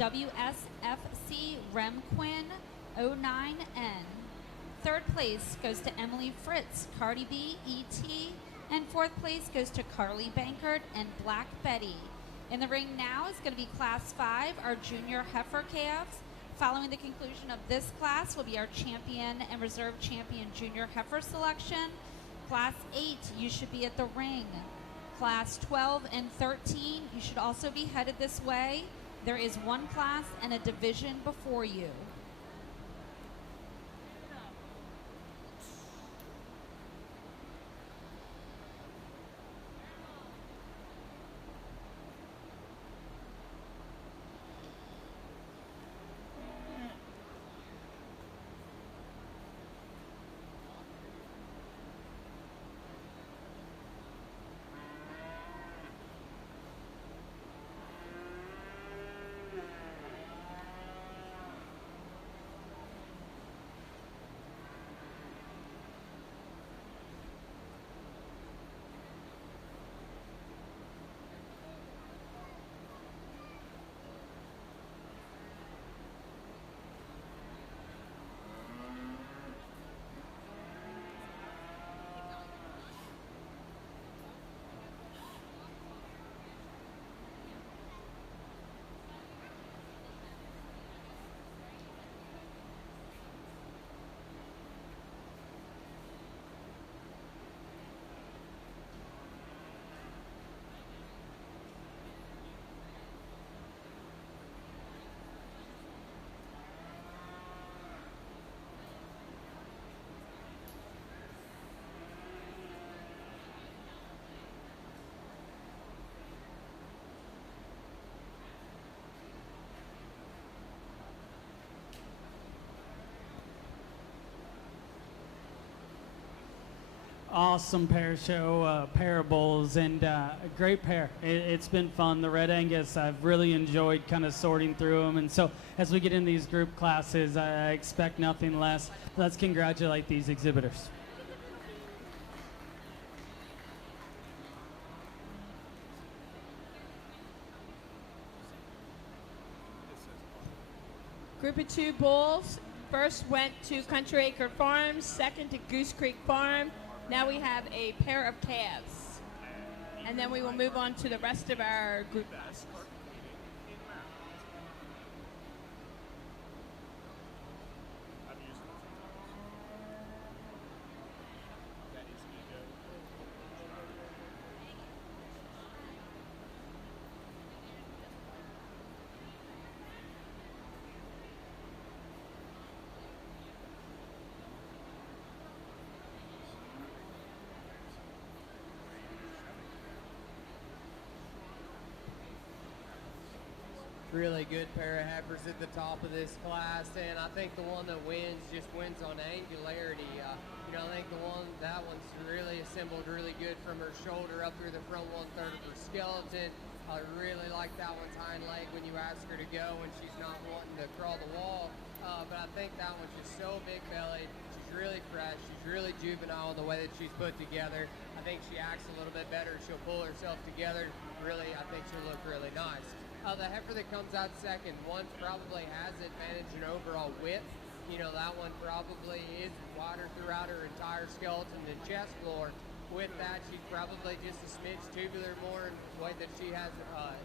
WSFC Remquin 09N. Third place goes to Emily Fritz, Cardi B, E.T., and fourth place goes to Carly Bankert and Black Betty. In the ring now is going to be Class 5, our junior heifer calves. Following the conclusion of this class will be our champion and reserve champion junior heifer selection. Class 8, you should be at the ring. Class 12 and 13, you should also be headed this way. There is one class and a division before you. Awesome pair show, parables, and a great pair. It's been fun. The Red Angus, I've really enjoyed kind of sorting through them. And so as we get in these group classes, I expect nothing less. Let's congratulate these exhibitors. Group of 2 bulls. First went to Country Acre Farms, second to Goose Creek Farm. Now we have a pair of calves. And then we will move on to the rest of our group. Really good pair of heifers at the top of this class, and I think the one that wins just wins on angularity. I think that one's really assembled really good from her shoulder up through the front 1/3 of her skeleton. I really like that one's hind leg when you ask her to go when she's not wanting to crawl the wall. But I think that one's just so big bellied. She's really fresh. She's really juvenile in the way that she's put together. I think she acts a little bit better. She'll pull herself together. Really, I think she'll look really nice. The heifer that comes out second, one probably has advantage in overall width. That one probably is wider throughout her entire skeleton and chest floor. With that, she's probably just a smidge tubular more in the way that she has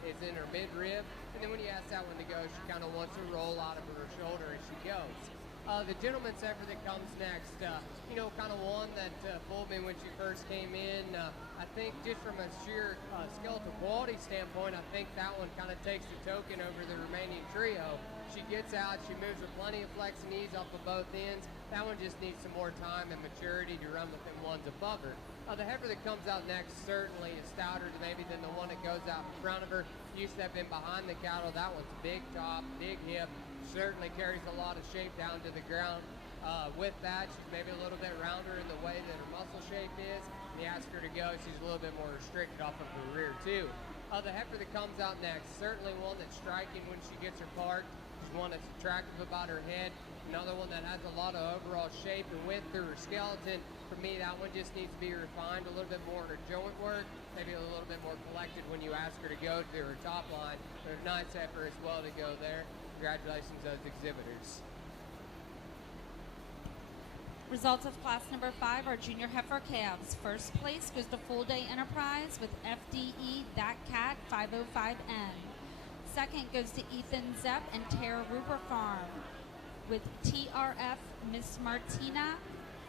is in her midrib. And then when you ask that one to go, she kind of wants to roll out of her shoulder as she goes. The gentleman's heifer that comes next, kind of one that fooled me when she first came in. I think just from a sheer skeletal quality standpoint, I think that one kind of takes the token over the remaining trio. She gets out, she moves with plenty of flex and ease off of both ends. That one just needs some more time and maturity to run with the ones above her. The heifer that comes out next certainly is stouter maybe than the one that goes out in front of her. You step in behind the cattle, that one's big top, big hip, certainly carries a lot of shape down to the ground. With that, she's maybe a little bit rounder in the way that her muscle shape is. When you ask her to go, she's a little bit more restricted off of her rear too. The heifer that comes out next, certainly one that's striking when she gets her parked. She's one that's attractive about her head. Another one that has a lot of overall shape and width through her skeleton. For me, that one just needs to be refined a little bit more in her joint work, maybe a little bit more collected when you ask her to go to her top line. But a nice heifer as well to go there. Congratulations, those exhibitors. Results of class number 5 are junior heifer calves. First place goes to Full Day Enterprise with FDE That Cat 505N. Second goes to Ethan Zepp and Tara Ruber Farm with TRF Miss Martina,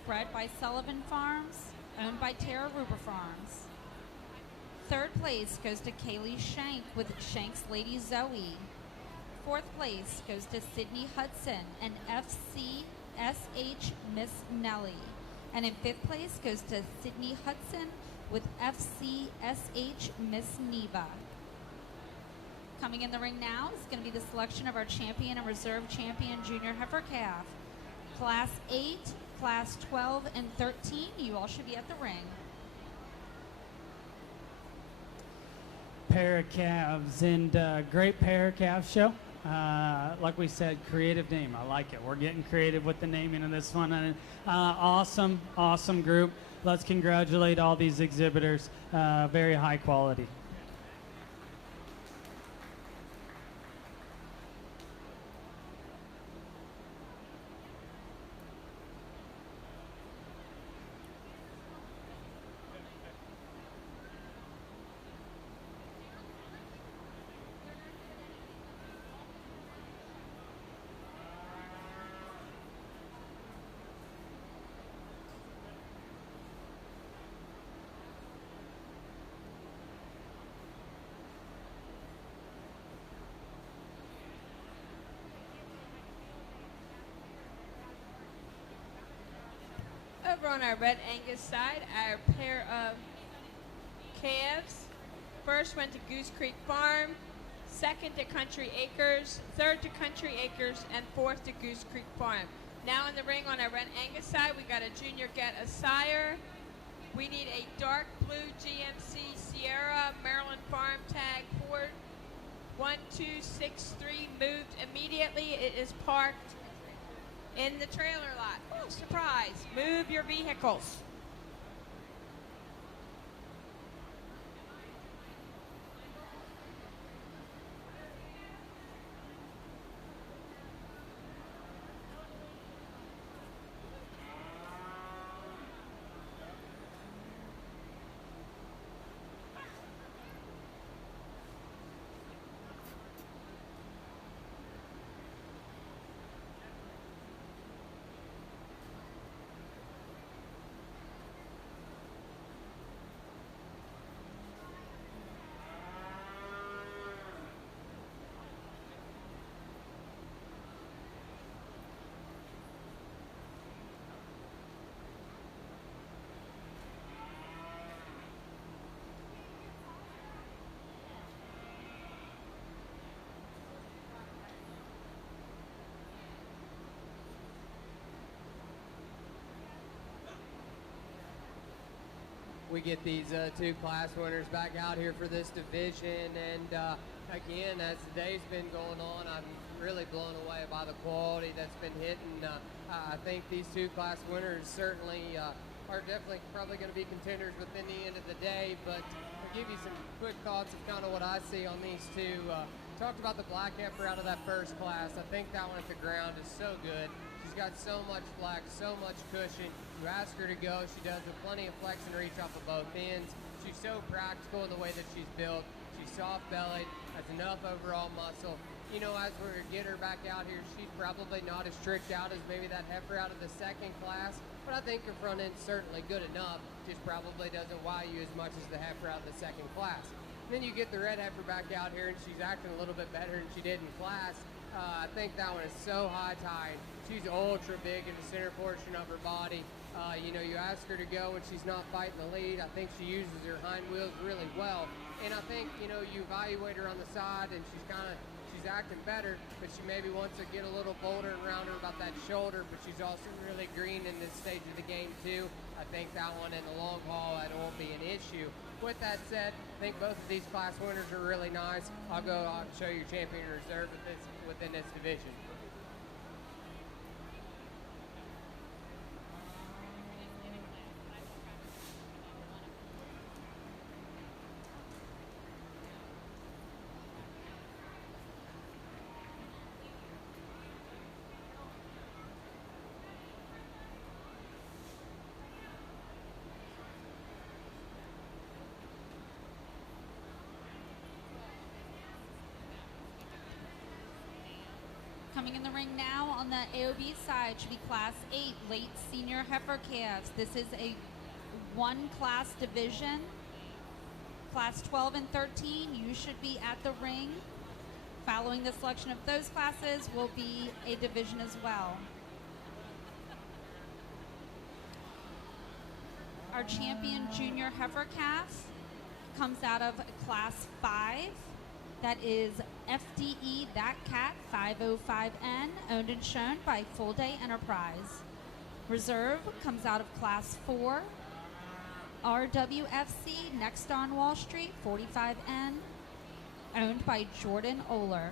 bred by Sullivan Farms, owned by Tara Ruber Farms. Third place goes to Kaylee Shank with Shank's Lady Zoe. Fourth place goes to Sydney Hudson and FCSH Miss Nellie. And in fifth place goes to Sydney Hudson with FCSH Miss Neva. Coming in the ring now is going to be the selection of our champion and reserve champion junior heifer calf. Class 8, Class 12, and 13, you all should be at the ring. Pair of calves, and great pair of calf show. Like we said, creative name. I like it. We're getting creative with the naming of this one. And awesome group. Let's congratulate all these exhibitors. Very high quality. Over on our Red Angus side, our pair of calves. First went to Goose Creek Farm, second to Country Acres, third to Country Acres, and fourth to Goose Creek Farm. Now in the ring on our Red Angus side, we got a junior get a sire. We need a dark blue GMC Sierra Maryland Farm Tag Ford 1263 moved immediately. It is parked in the trailer lot. Oh, surprise. Move your vehicles. We get these two class winners back out here for this division, and again, as the day's been going on, I'm really blown away by the quality that's been hitting. I think these two class winners certainly are definitely probably going to be contenders within the end of the day, but I'll give you some quick thoughts of kind of what I see on these two. Talked about the black heifer out of that first class. I think that one at the ground is so good. She's got so much flex, so much cushion. You ask her to go, she does with plenty of flex and reach off of both ends. She's so practical in the way that she's built. She's soft-bellied, has enough overall muscle. You know, as we get her back out here, she's probably not as tricked out as maybe that heifer out of the second class, but I think her front end's certainly good enough. Just probably doesn't wow you as much as the heifer out of the second class. Then you get the red heifer back out here, and she's acting a little bit better than she did in class. I think that one is so high-tied. She's ultra big in the center portion of her body. You know, you ask her to go when she's not fighting the lead. I think she uses her hind wheels really well. And I think, you know, you evaluate her on the side, and she's acting better, but she maybe wants to get a little bolder around her about that shoulder, but she's also really green in this stage of the game too. I think that one in the long haul, that won't be an issue. With that said, I think both of these class winners are really nice. I'll show you champion reserve within this division. Coming in the ring now on the AOB side should be Class 8 late senior heifer calves. This is a one-class division. Class 12 and 13, you should be at the ring. Following the selection of those classes will be a division as well. Our champion junior heifer calf comes out of Class 5. That is FDE That Cat 505N, owned and shown by Full Day Enterprise. Reserve comes out of Class 4. RWFC Next on Wall Street 45N, owned by Jordan Oler.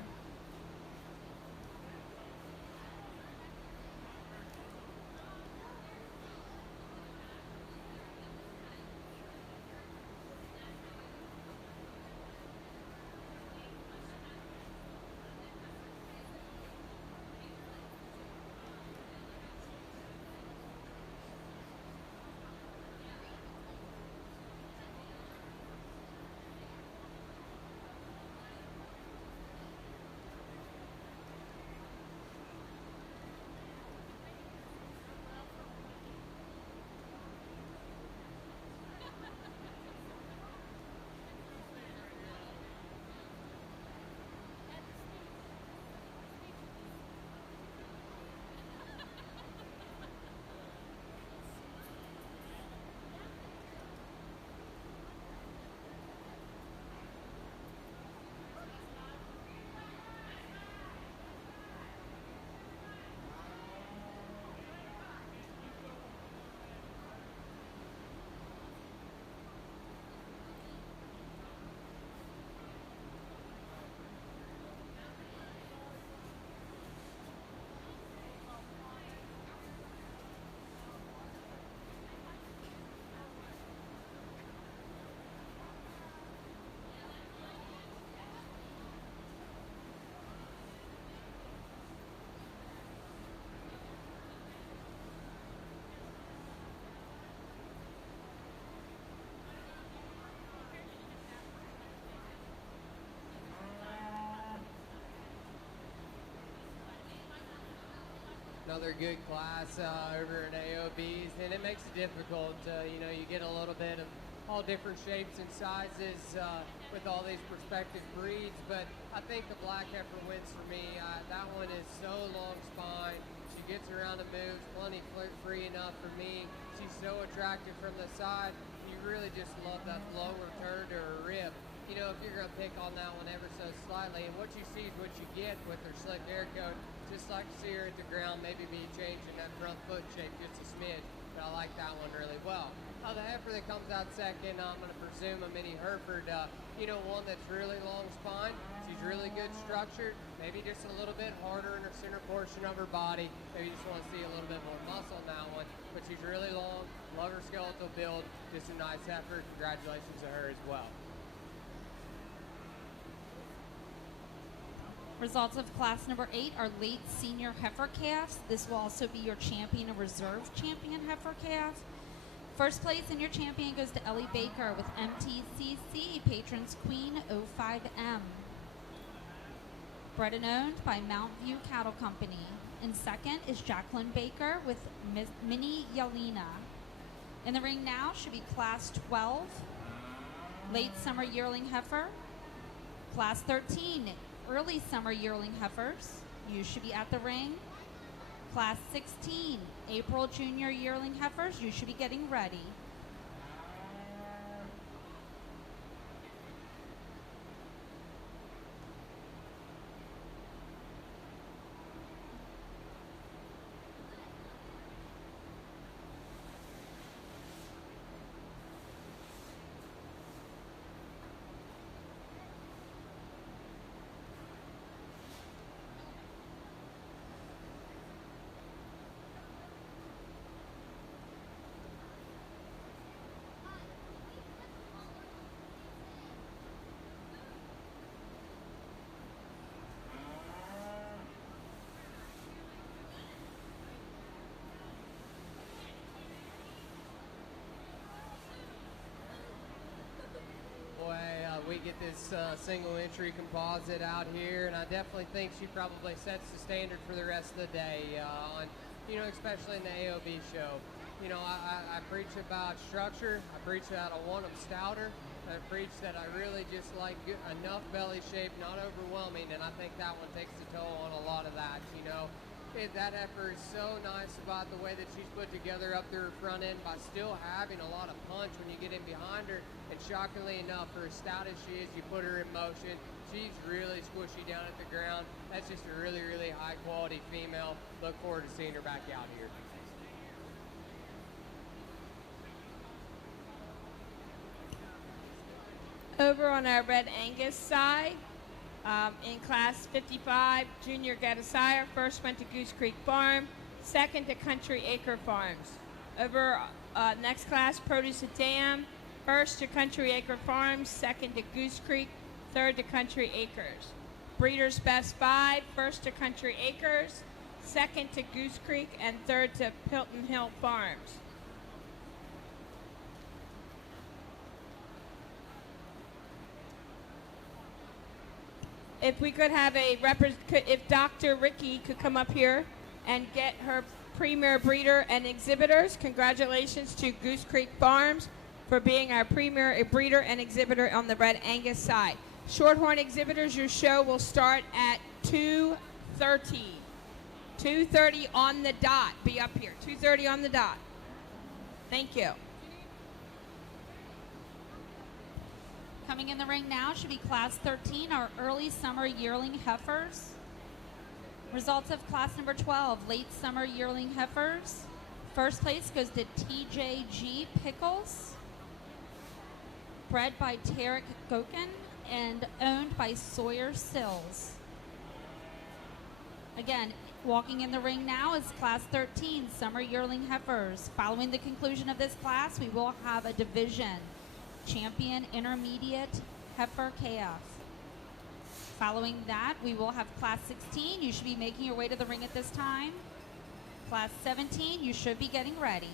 Another good class over at AOBs, and it makes it difficult. You know, you get a little bit of all different shapes and sizes with all these prospective breeds, but I think the black heifer wins for me. That one is so long spine. She gets around and moves plenty free enough for me. She's so attractive from the side. You really just love that lower turn to her rib. You know, if you're going to pick on that one ever so slightly, and what you see is what you get with her slick hair coat. Just like to see her at the ground, maybe be changing that front foot shape just a smidge, but I like that one really well. The heifer that comes out second, I'm going to presume a mini Hereford, you know, one that's really long spine. She's really good structured, maybe just a little bit harder in her center portion of her body. Maybe you just want to see a little bit more muscle in that one, but she's really long, love her skeletal build, just a nice heifer. Congratulations to her as well. Results of class number 8 are late senior heifer calves. This will also be your champion and reserve champion heifer calf. First place in your champion goes to Ellie Baker with MTCC Patrons Queen 05M. Bred and owned by Mount View Cattle Company. In second is Jacqueline Baker with Mini Yelena. In the ring now should be class 12, late summer yearling heifer. Class 13, early summer yearling heifers. You should be at the ring. Class 16, April junior yearling heifers. You should be getting ready. get this single entry composite out here, and I definitely think she probably sets the standard for the rest of the day on, especially in the AOB show. I preach about structure. I preach that I want them stouter. I preach that I really just like enough belly shape, not overwhelming, and I think that one takes the toll on a lot of that. That effort is so nice about the way that she's put together up through her front end by still having a lot of punch when you get in behind her. And shockingly enough, for as stout as she is, you put her in motion, she's really squishy down at the ground. That's just a really, really high quality female. Look forward to seeing her back out here. Over on our Red Angus side, in class 55, Junior Gatasire first went to Goose Creek Farm, second to Country Acre Farms. Over next class, Produce a Dam, first to Country Acre Farms, second to Goose Creek, third to Country Acres. Breeders' Best 5, first to Country Acres, second to Goose Creek, and third to Pilton Hill Farms. If we could have if Dr. Ricky could come up here and get her premier breeder and exhibitors. Congratulations to Goose Creek Farms for being our premier breeder and exhibitor on the Red Angus side. Shorthorn exhibitors, your show will start at 2:30. 2:30 on the dot. Be up here. 2:30 on the dot. Thank you. Coming in the ring now should be class 13, our early summer yearling heifers. Results of class number 12, late summer yearling heifers. First place goes to TJG Pickles, bred by Tarek Gokin and owned by Sawyer Sills. Again, walking in the ring now is class 13, summer yearling heifers. Following the conclusion of this class, we will have a division. Champion Intermediate Heifer KF. Following that, we will have class 16. You should be making your way to the ring at this time. Class 17, you should be getting ready.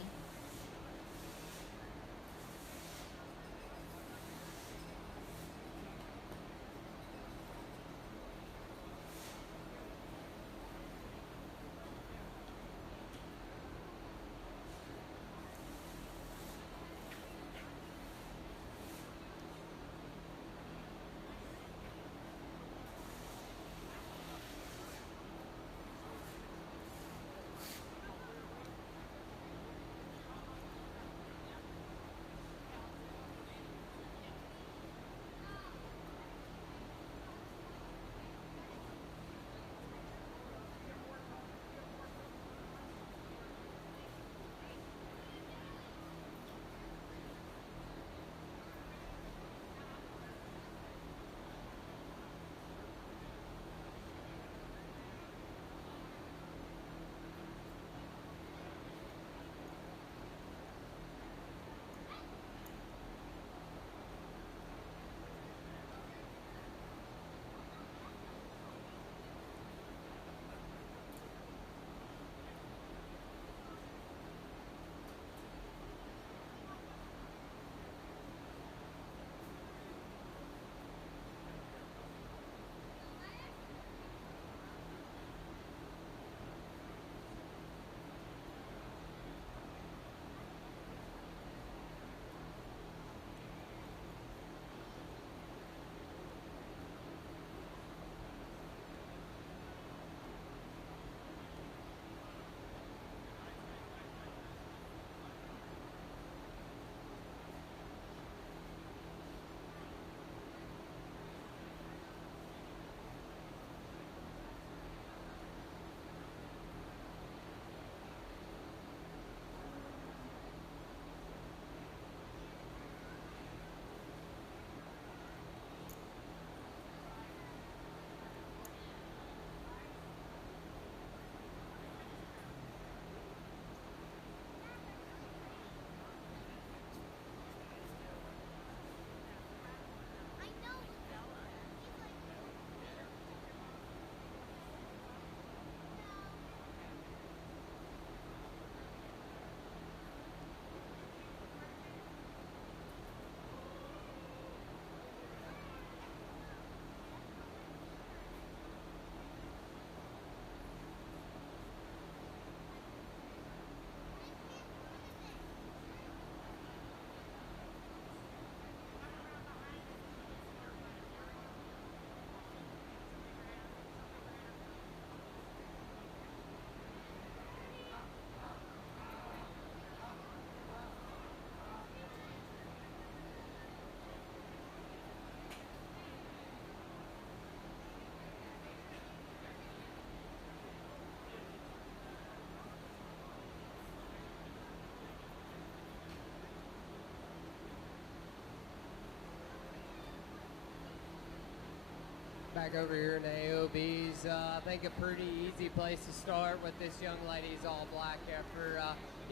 back over here in the AOBs. I think a pretty easy place to start with this young lady's all black heifer.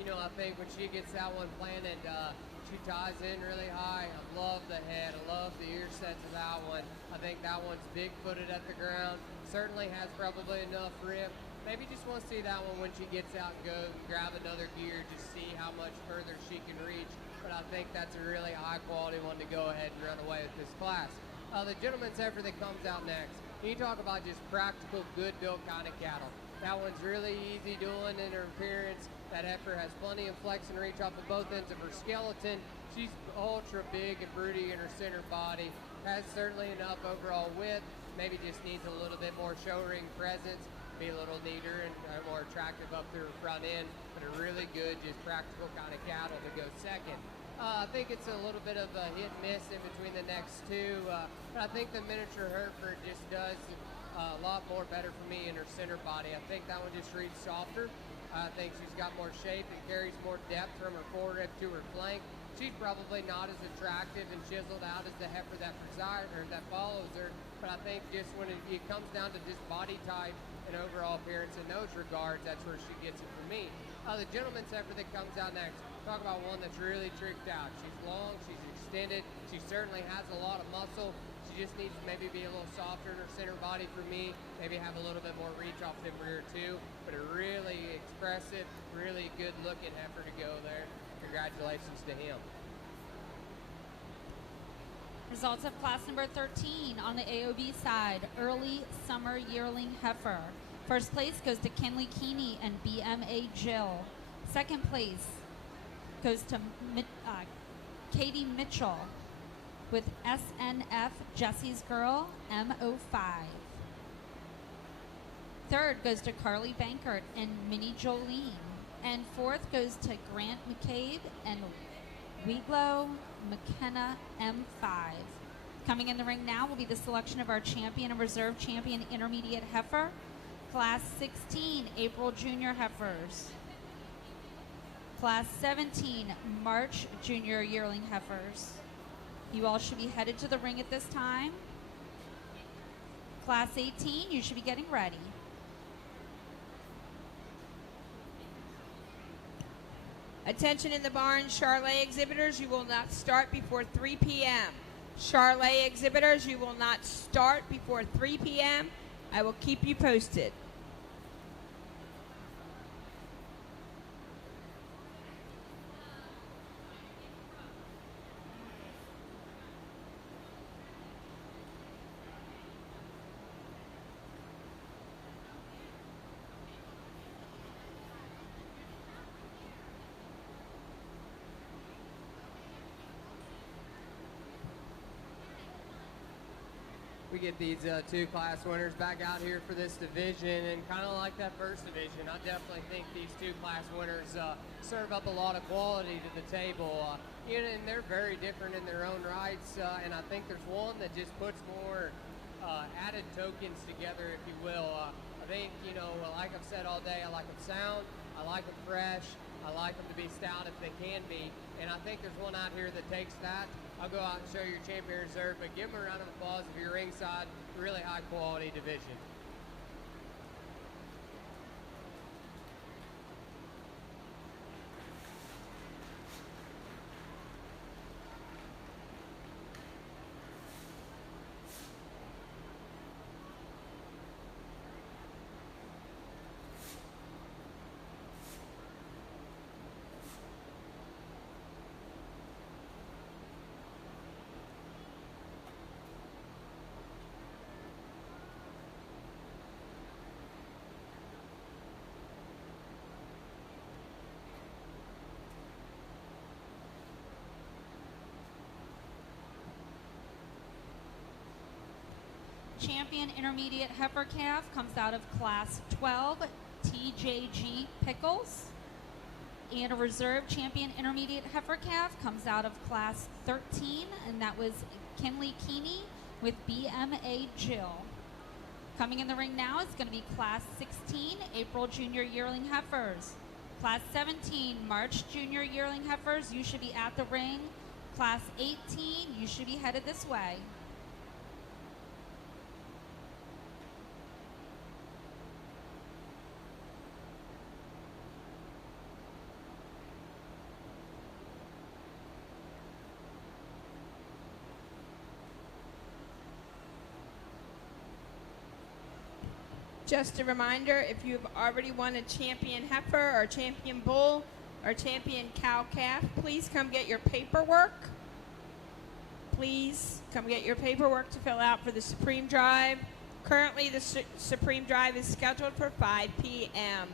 You know, I think when she gets that one planted, she ties in really high. I love the head. I love the ear sets of that one. I think that one's big-footed at the ground. Certainly has probably enough rip. Maybe just want to see that one when she gets out and go and grab another gear, just see how much further she can reach. But I think that's a really high-quality one to go ahead and run away with this class. The gentleman's heifer that comes out next. You talk about just practical, good-built kind of cattle. That one's really easy doing in her appearance. That heifer has plenty of flex and reach off of both ends of her skeleton. She's ultra big and broody in her center body. Has certainly enough overall width. Maybe just needs a little bit more show ring presence. Be a little neater and more attractive up through her front end. But a really good, just practical kind of cattle to go second. I think it's a little bit of a hit and miss in between the next two. But I think the miniature Hereford just does a lot more better for me in her center body. I think that one just reads softer. I think she's got more shape and carries more depth from her forerib to her flank. She's probably not as attractive and chiseled out as the heifer that follows her. But I think just when it comes down to just body type and overall appearance in those regards, that's where she gets it for me. The gentleman's heifer that comes out next. Talk about one that's really tricked out. She's long, she's extended, she certainly has a lot of muscle. She just needs to maybe be a little softer in her center body for me, maybe have a little bit more reach off the rear too, but a really expressive, really good looking heifer to go there. Congratulations to him. Results of class number 13 on the AOB side, early summer yearling heifer. First place goes to Kenley Keeney and BMA Jill. Second place goes to Katie Mitchell with SNF Jesse's Girl M05. Third goes to Carly Bankert and Minnie Jolene. And fourth goes to Grant McCabe and Wiglo McKenna M5. Coming in the ring now will be the selection of our champion and reserve champion intermediate heifer, class 16 April junior heifers. Class 17, March Junior Yearling Heifers. You all should be headed to the ring at this time. Class 18, you should be getting ready. Attention in the barn, Charolais exhibitors, you will not start before 3 p.m. Charolais exhibitors, you will not start before 3 p.m. I will keep you posted. We get these two class winners back out here for this division, and kind of like that first division, I definitely think these two class winners serve up a lot of quality to the table. And they're very different in their own rights, and I think there's one that just puts more added tokens together, if you will. I think, you know, like I've said all day, I like them sound, I like them fresh, I like them to be stout if they can be, and I think there's one out here that takes that. I'll go out and show your champion reserve, but give them a round of applause if you're ringside. Really high quality division. Champion intermediate heifer calf comes out of class 12, TJG Pickles. And a reserve champion intermediate heifer calf comes out of class 13, and that was Kenley Keeney with BMA Jill. Coming in the ring now is going to be class 16, April junior yearling heifers. Class 17, March junior yearling heifers, you should be at the ring. Class 18, you should be headed this way. Just a reminder, if you've already won a champion heifer or champion bull or champion cow-calf, please come get your paperwork. Please come get your paperwork to fill out for the Supreme Drive. Currently, the Supreme Drive is scheduled for 5 p.m.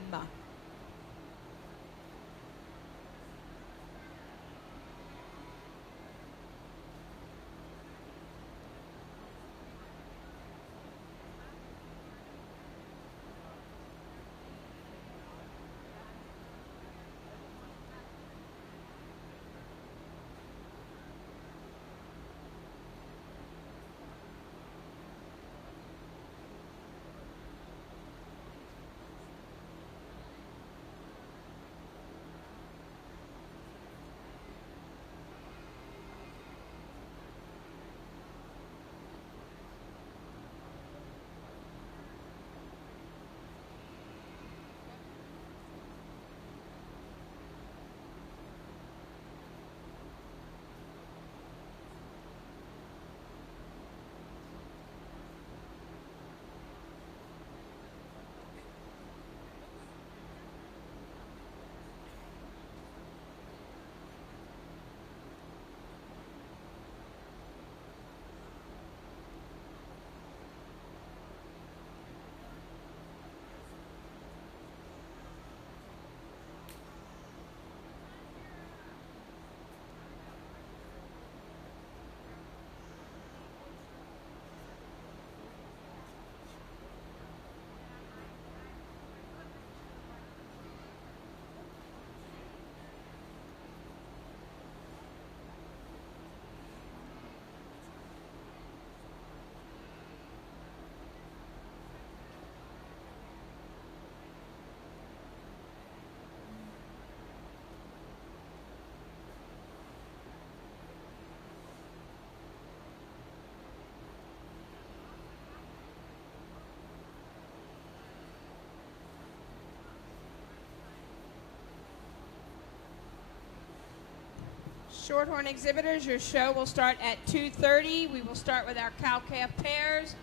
Shorthorn exhibitors, your show will start at 2:30. We will start with our cow-calf pairs.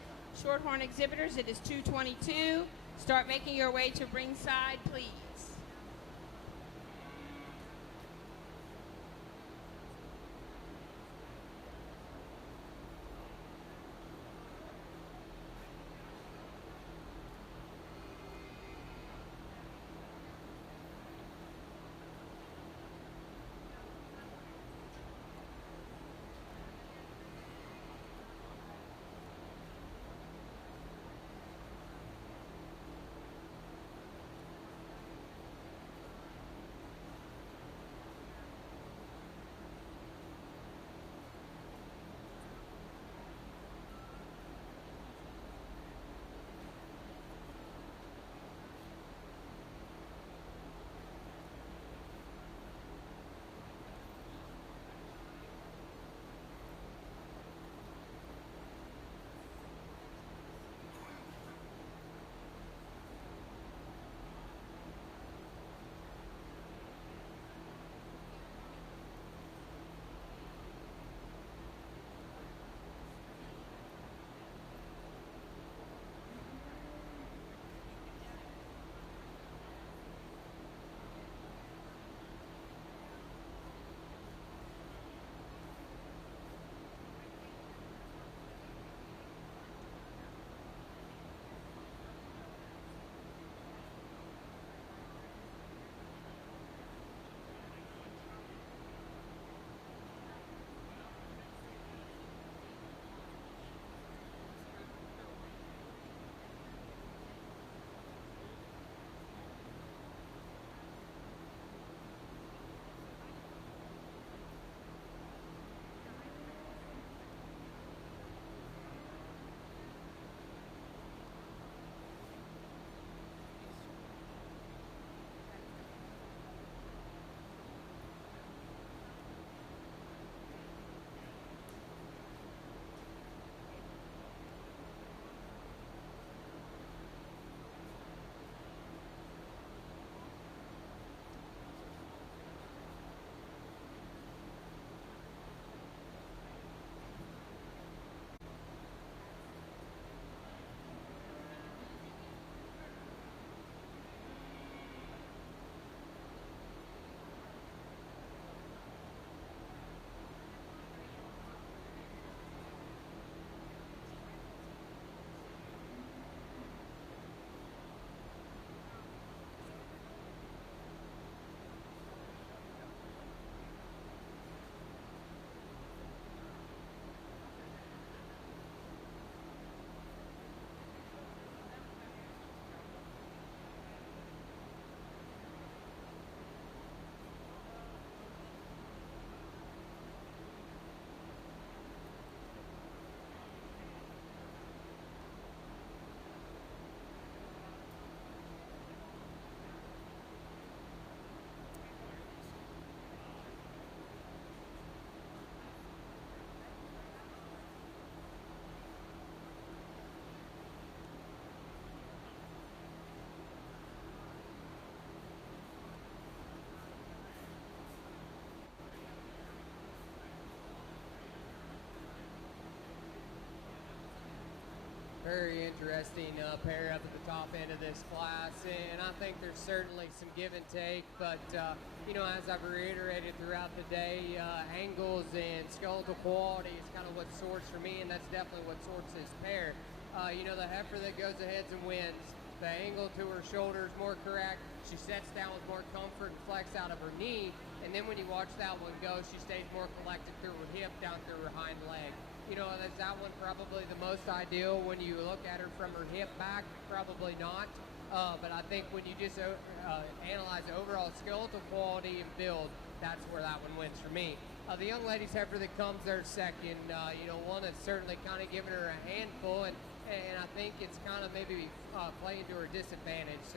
Shorthorn exhibitors, it is 2:22. Start making your way to ringside, please. interesting pair up at the top end of this class, and I think there's certainly some give and take, but you know, as I've reiterated throughout the day, angles and skeletal quality is kind of what sorts for me, and that's definitely what sorts this pair. You know, the heifer that goes ahead and wins, the angle to her shoulder is more correct. She sets down with more comfort and flex out of her knee. And then when you watch that one go, she stays more collected through her hip, down through her hind leg. You know, is that one probably the most ideal when you look at her from her hip back? Probably not. But I think when you just analyze the overall skeletal quality and build, that's where that one wins for me. The young lady's heifer that comes there second, you know, one that's certainly kind of giving her a handful, and I think it's kind of maybe playing to her disadvantage.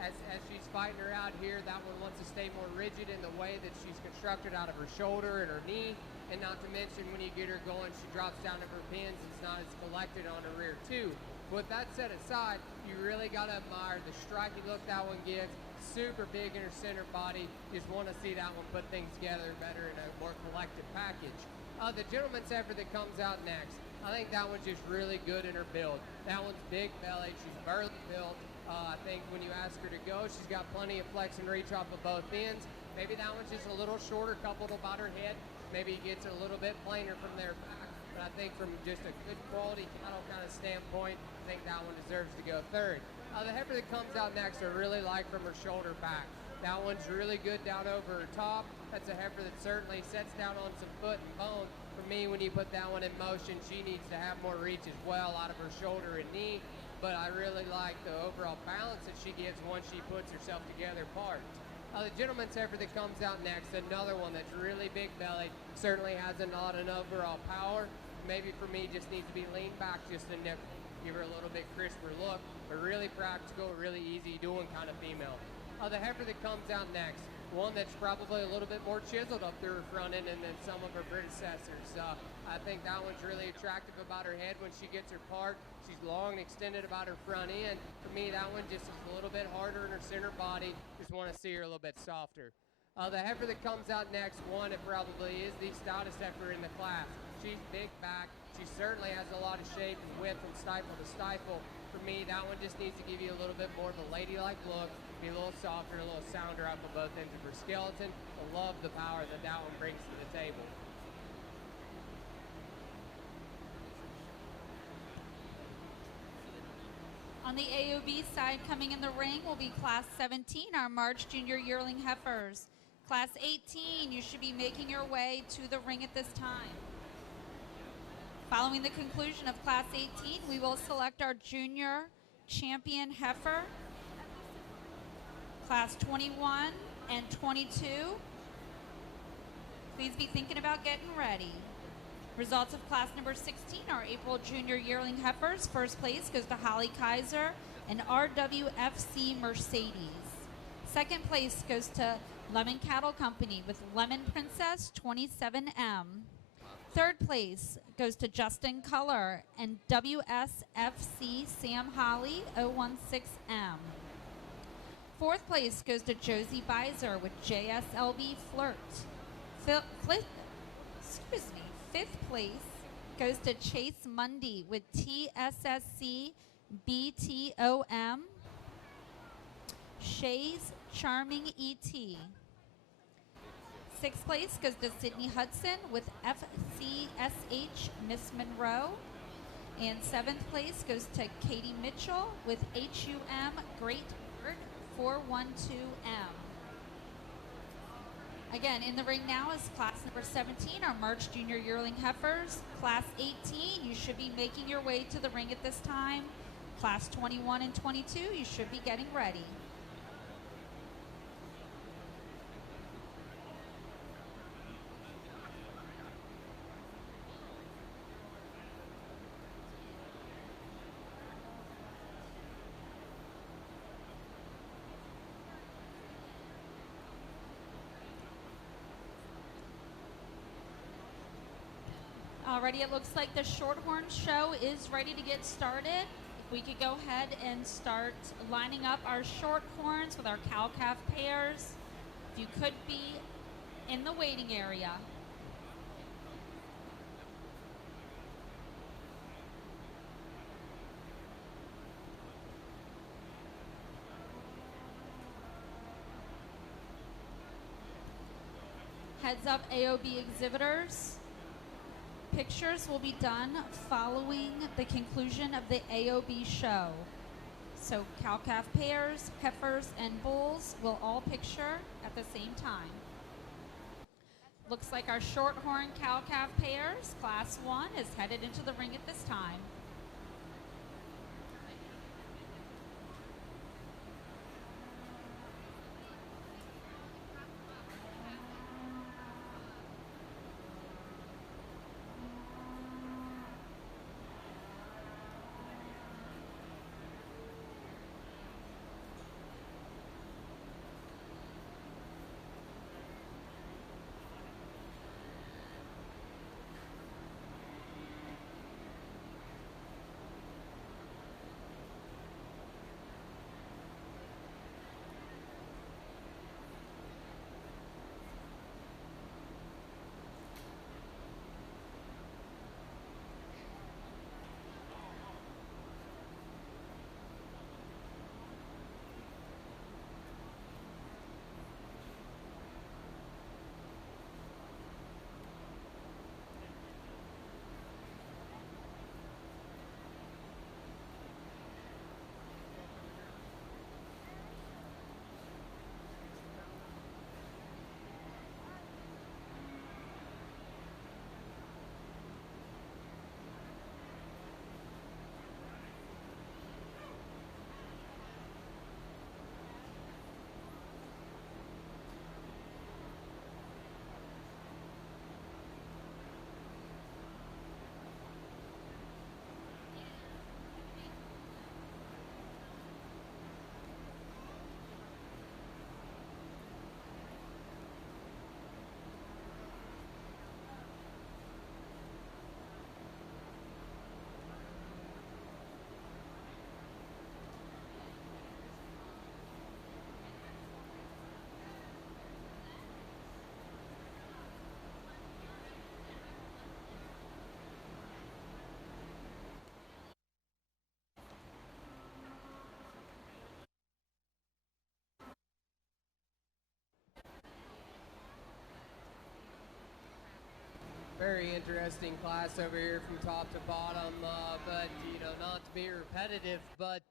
As she's fighting her out here, that one wants to stay more rigid in the way that she's constructed out of her shoulder and her knee, and not to mention when you get her going, she drops down to her pins and it's not as collected on her rear too. With that set aside, you really got to admire the striking look that one gives. Super big in her center body. Just want to see that one put things together better in a more collected package. The gentleman's heifer that comes out next, I think that one's just really good in her build. That one's big bellied, she's burly built. I think when you ask her to go, she's got plenty of flex and reach off of both ends. Maybe that one's just a little shorter, coupled about her head. Maybe it gets a little bit plainer from there back. But I think from just a good quality cattle kind of standpoint, I think that one deserves to go third. The heifer that comes out next, I really like from her shoulder back. That one's really good down over her top. That's a heifer that certainly sets down on some foot and bone. For me, when you put that one in motion, she needs to have more reach as well out of her shoulder and knee. But I really like the overall balance that she gives once she puts herself together apart. The gentleman's heifer that comes out next, another one that's really big bellied, certainly has a lot of overall power. Maybe for me, just needs to be leaned back just a nip, give her a little bit crisper look, but really practical, really easy doing kind of female. The heifer that comes out next, one that's probably a little bit more chiseled up through her front end than some of her predecessors. I think that one's really attractive about her head when she gets her part. She's long and extended about her front end. For me, that one just is a little bit harder in her center body. Just want to see her a little bit softer. The heifer that comes out next, one that probably is the stoutest heifer in the class. She's big back. She certainly has a lot of shape and width from stifle to stifle. For me, that one just needs to give you a little bit more of a ladylike look, be a little softer, a little sounder up on both ends of her skeleton. I love the power that that one brings to the table. On the AOB side, coming in the ring will be Class 17, our March Junior Yearling Heifers. Class 18, you should be making your way to the ring at this time. Following the conclusion of Class 18, we will select our Junior Champion Heifer. Class 21 and 22, please be thinking about getting ready. Results of class number 16 are April Junior Yearling Heifers. First place goes to Holly Kaiser and RWFC Mercedes. Second place goes to Lemon Cattle Company with Lemon Princess 27M. Third place goes to Justin Color and WSFC Sam Holly 016M. Fourth place goes to Josie Beiser with JSLB Flirt. Fifth place goes to Chase Mundy with TSSC BTOM. Shay's Charming ET. Sixth place goes to Sydney Hudson with FCSH Miss Monroe. And seventh place goes to Katie Mitchell with HUM Great Bird 412M. Again, in the ring now is class number 17, our March Junior Yearling Heifers. Class 18, you should be making your way to the ring at this time. Class 21 and 22, you should be getting ready. Alrighty, it looks like the Shorthorn show is ready to get started. If we could go ahead and start lining up our Shorthorns with our cow-calf pairs. If you could be in the waiting area. heads up AOB exhibitors. Pictures will be done following the conclusion of the AOB show. So cow-calf pairs, heifers, and bulls will all picture at the same time. Looks like our shorthorn cow-calf pairs, class 1, is headed into the ring at this time. Very interesting class over here from top to bottom, but, you know, not to be repetitive, but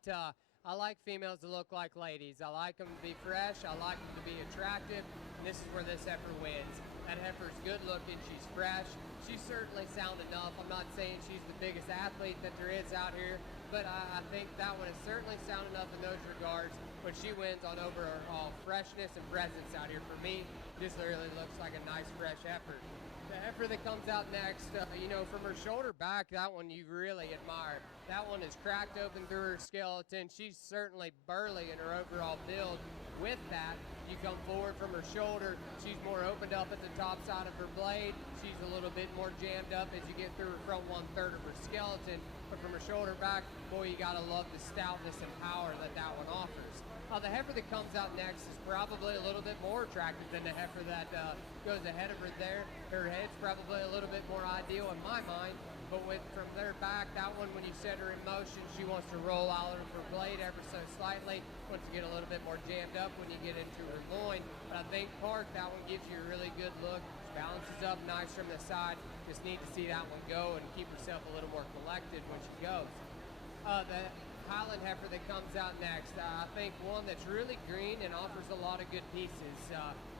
I like females to look like ladies. I like them to be fresh. I like them to be attractive, and this is where this heifer wins. That heifer's good looking. She's fresh. She's certainly sound enough. I'm not saying she's the biggest athlete that there is out here, but I think that one is certainly sound enough in those regards, but she wins on overall freshness and presence out here. For me, this really looks like a nice, fresh heifer. The heifer that comes out next, you know, from her shoulder back, that one you really admire. That one is cracked open through her skeleton. She's certainly burly in her overall build. With that, you come forward from her shoulder, she's more opened up at the top side of her blade. She's a little bit more jammed up as you get through her front 1/3 of her skeleton. But from her shoulder back, boy, you gotta love the stoutness and power that that one offers. The heifer that comes out next is probably a little bit more attractive than the heifer that goes ahead of her there. Her head's probably a little bit more ideal in my mind, but from there back, that one, when you set her in motion, she wants to roll out of her blade ever so slightly, wants to get a little bit more jammed up when you get into her loin. But I think park, that one gives you a really good look, balances up nice from the side. Just need to see that one go and keep herself a little more collected when she goes. The Highland heifer that comes out next, I think one that's really green and offers a lot of good pieces.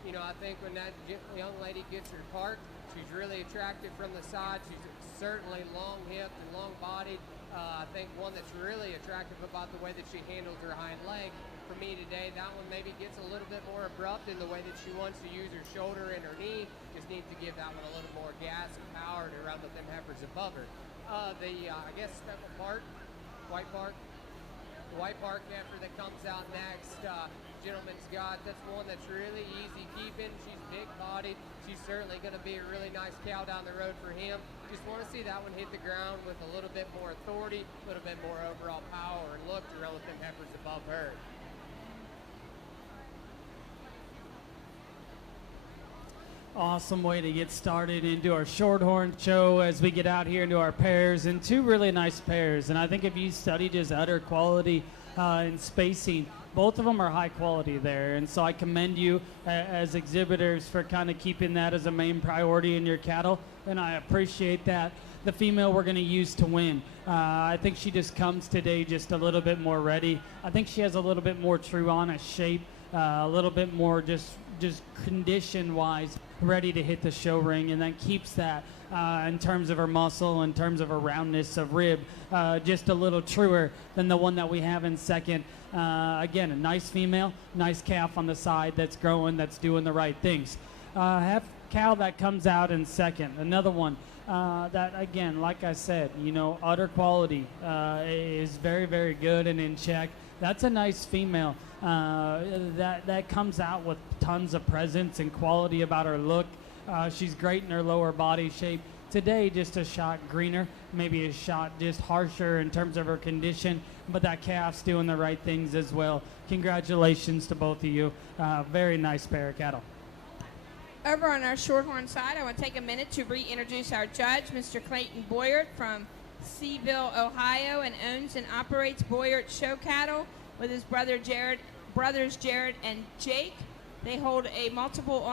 You know, I think when that young lady gets her parked, she's really attractive from the side. She's certainly long-hipped and long-bodied. I think one that's really attractive about the way that she handles her hind leg. For me today, that one maybe gets a little bit more abrupt in the way that she wants to use her shoulder and her knee. Just needs to give that one a little more gas and power to round up them heifers above her. I guess Speckle Park, White Park. The White Park heifer that comes out next, gentleman's got, that's one that's really easy keeping. She's big-bodied. She's certainly going to be a really nice cow down the road for him. Just want to see that one hit the ground with a little bit more authority, a little bit more overall power and look to run with them heifers above her. Awesome way to get started into our Shorthorn show as we get out here into our pairs, and two really nice pairs. And I think if you studied his udder quality and spacing. Both of them are high quality there, and so I commend you as exhibitors for kind of keeping that as a main priority in your cattle, and I appreciate that. The female we're going to use to win, I think she just comes today just a little bit more ready. I think she has a little bit more true honest shape, a little bit more just condition-wise ready to hit the show ring, and that keeps that in terms of her muscle, in terms of her roundness of rib, just a little truer than the one that we have in second. Again, a nice female, nice calf on the side that's growing, that's doing the right things. Have cow that comes out in second, another one that, again, like I said, you know, udder quality is very, very good and in check. That's a nice female that comes out with tons of presence and quality about her look. She's great in her lower body shape. Today, just a shot greener, maybe a shot just harsher in terms of her condition, but that calf's doing the right things as well. Congratulations to both of you. Very nice pair of cattle. Over on our Shorthorn side, I want to take a minute to reintroduce our judge, Mr. Clayton Boyert from Seaville, Ohio, and owns and operates Boyert Show Cattle with his brothers Jared and Jake. They hold a multiple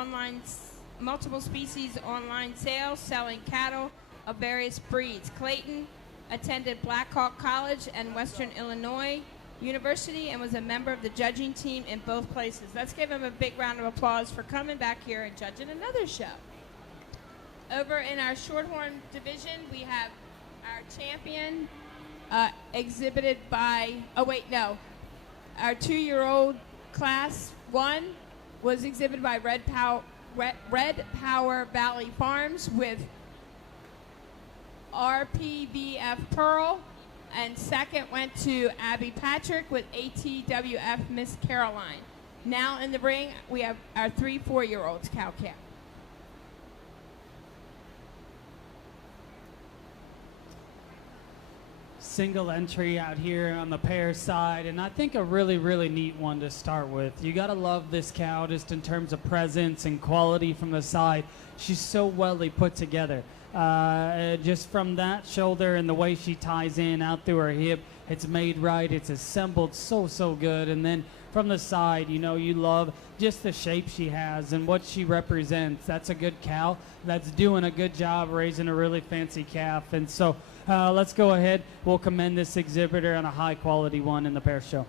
species online sales selling cattle of various breeds. Clayton attended Blackhawk College and Western Illinois University and was a member of the judging team in both places. Let's give him a big round of applause for coming back here and judging another show. Over in our Shorthorn division, we have our champion exhibited by, our 2-year-old class 1 was exhibited by Red Power Valley Farms with RPVF Pearl, and second went to Abby Patrick with ATWF Miss Caroline. Now in the ring, we have our 3 4-year-olds cow-calf. Single entry out here on the pair side, and I think a really, really neat one to start with. You got to love this cow just in terms of presence and quality from the side. She's so wellly put together. Just from that shoulder and the way she ties in out through her hip, it's made right, it's assembled so good. And then from the side, you know, you love just the shape she has and what she represents. That's a good cow that's doing a good job raising a really fancy calf. And so let's go ahead, we'll commend this exhibitor on a high quality one in the pair show.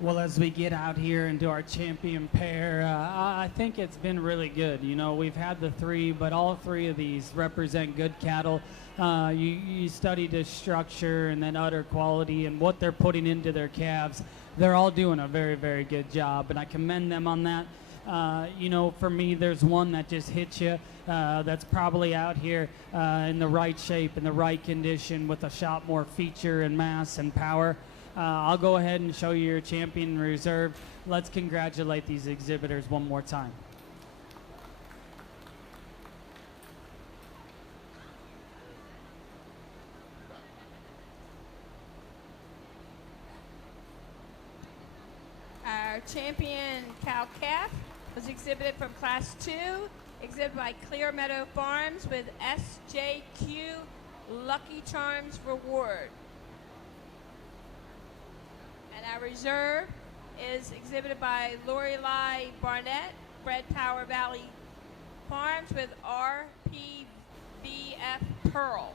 Well, as we get out here into our champion pair, I think it's been really good. You know, we've had the 3, but all 3 of these represent good cattle. You study the structure and then udder quality and what they're putting into their calves. They're all doing a very, very good job, and I commend them on that. You know, for me, there's one that just hits you. That's probably out here in the right shape, in the right condition, with a shot more feature and mass and power. I'll go ahead and show you your champion reserve. Let's congratulate these exhibitors one more time. Our champion cow-calf was exhibited from Class 2, exhibited by Clear Meadow Farms with SJQ Lucky Charms Reward. And our reserve is exhibited by Lorelei Barnett, bred Power Valley Farms with RPVF Pearl.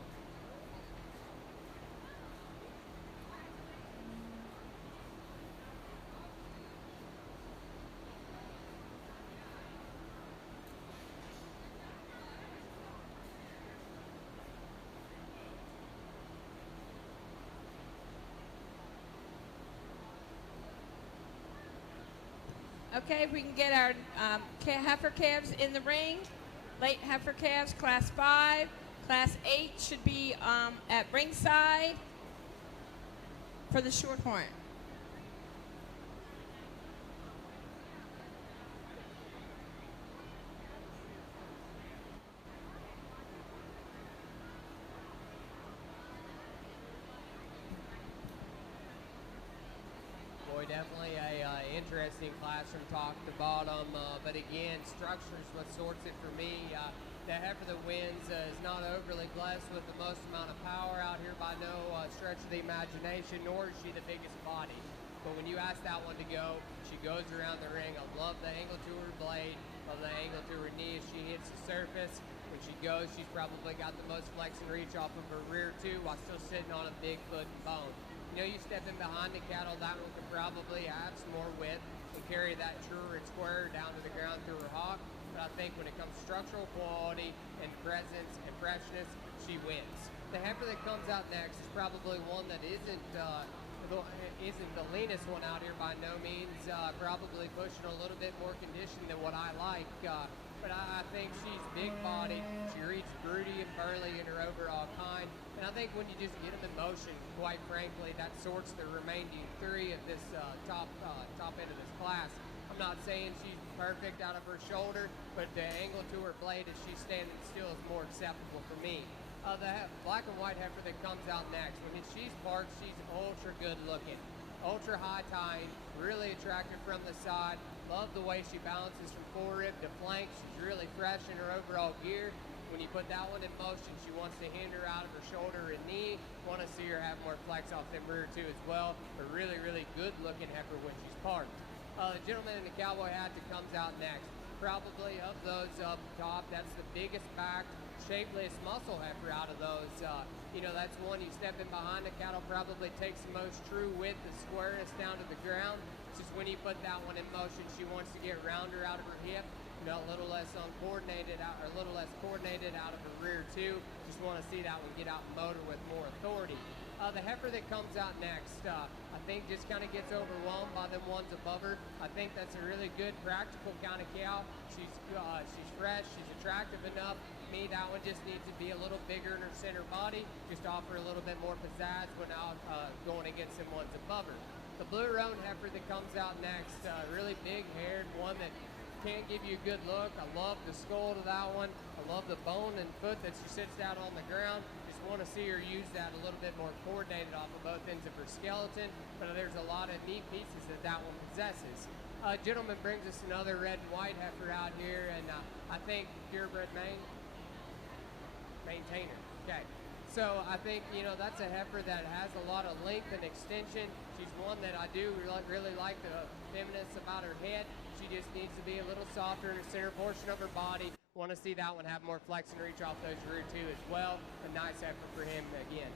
Okay, if we can get our heifer calves in the ring. Late heifer calves, Class 5. Class 8 should be at ringside for the Shorthorn. Boy, definitely a interesting class from top to bottom, but again, structure is what sorts it for me. The heifer that wins is not overly blessed with the most amount of power out here by no stretch of the imagination, nor is she the biggest body. But when you ask that one to go, she goes around the ring. I love the angle to her blade, love the angle to her knee as she hits the surface. When she goes, she's probably got the most flex and reach off of her rear too, while still sitting on a big foot and bone. You know, you step in behind the cattle, that one could probably have some more width and carry that truer and square down to the ground through her hock. But I think when it comes to structural quality and presence and freshness, she wins. The heifer that comes out next is probably one that isn't the leanest one out here by no means. Probably pushing a little bit more condition than what I like. But I think she's big bodied. She reads broody and burly in her overall kind. And I think when you just get them in motion, quite frankly, that sorts the remaining three of this top end of this class. I'm not saying she's perfect out of her shoulder, but the angle to her blade as she's standing still is more acceptable for me. The black and white heifer that comes out next, when she's parked, she's ultra good looking. Ultra high tying, really attractive from the side. Love the way she balances from forerib to flank. She's really fresh in her overall gear. When you put that one in motion, she wants to hinder out of her shoulder and knee. Want to see her have more flex off them rear too as well. A really, really good looking heifer when she's parked. The gentleman in the cowboy hat that comes out next, probably of those up top, that's the biggest backed, shapeliest muscle heifer out of those. You know, that's one you step in behind the cattle, probably takes the most true width, the squareness down to the ground. It's just when you put that one in motion, she wants to get rounder out of her hip, you know, a little less uncoordinated out, or a little less coordinated out of her rear too. Just want to see that one get out and motor with more authority. The heifer that comes out next, I think just kind of gets overwhelmed by them ones above her. I think that's a really good, practical kind of cow. She's fresh, she's attractive enough. Me, that one just needs to be a little bigger in her center body, just offer a little bit more pizzazz when out going against them ones above her. The blue roan heifer that comes out next, really big-haired, one that can give you a good look. I love the skull to that one. I love the bone and foot that she sits down on the ground. Want to see her use that a little bit more coordinated off of both ends of her skeleton, but there's a lot of neat pieces that one possesses. Gentleman brings us another red and white heifer out here, and I think purebred maintainer. Okay, so I think, you know, that's a heifer that has a lot of length and extension. She's one that I do really like the feminine about her head. She just needs to be a little softer in her center portion of her body. Want to see that one have more flex and reach off those rear too as well. A nice heifer for him again.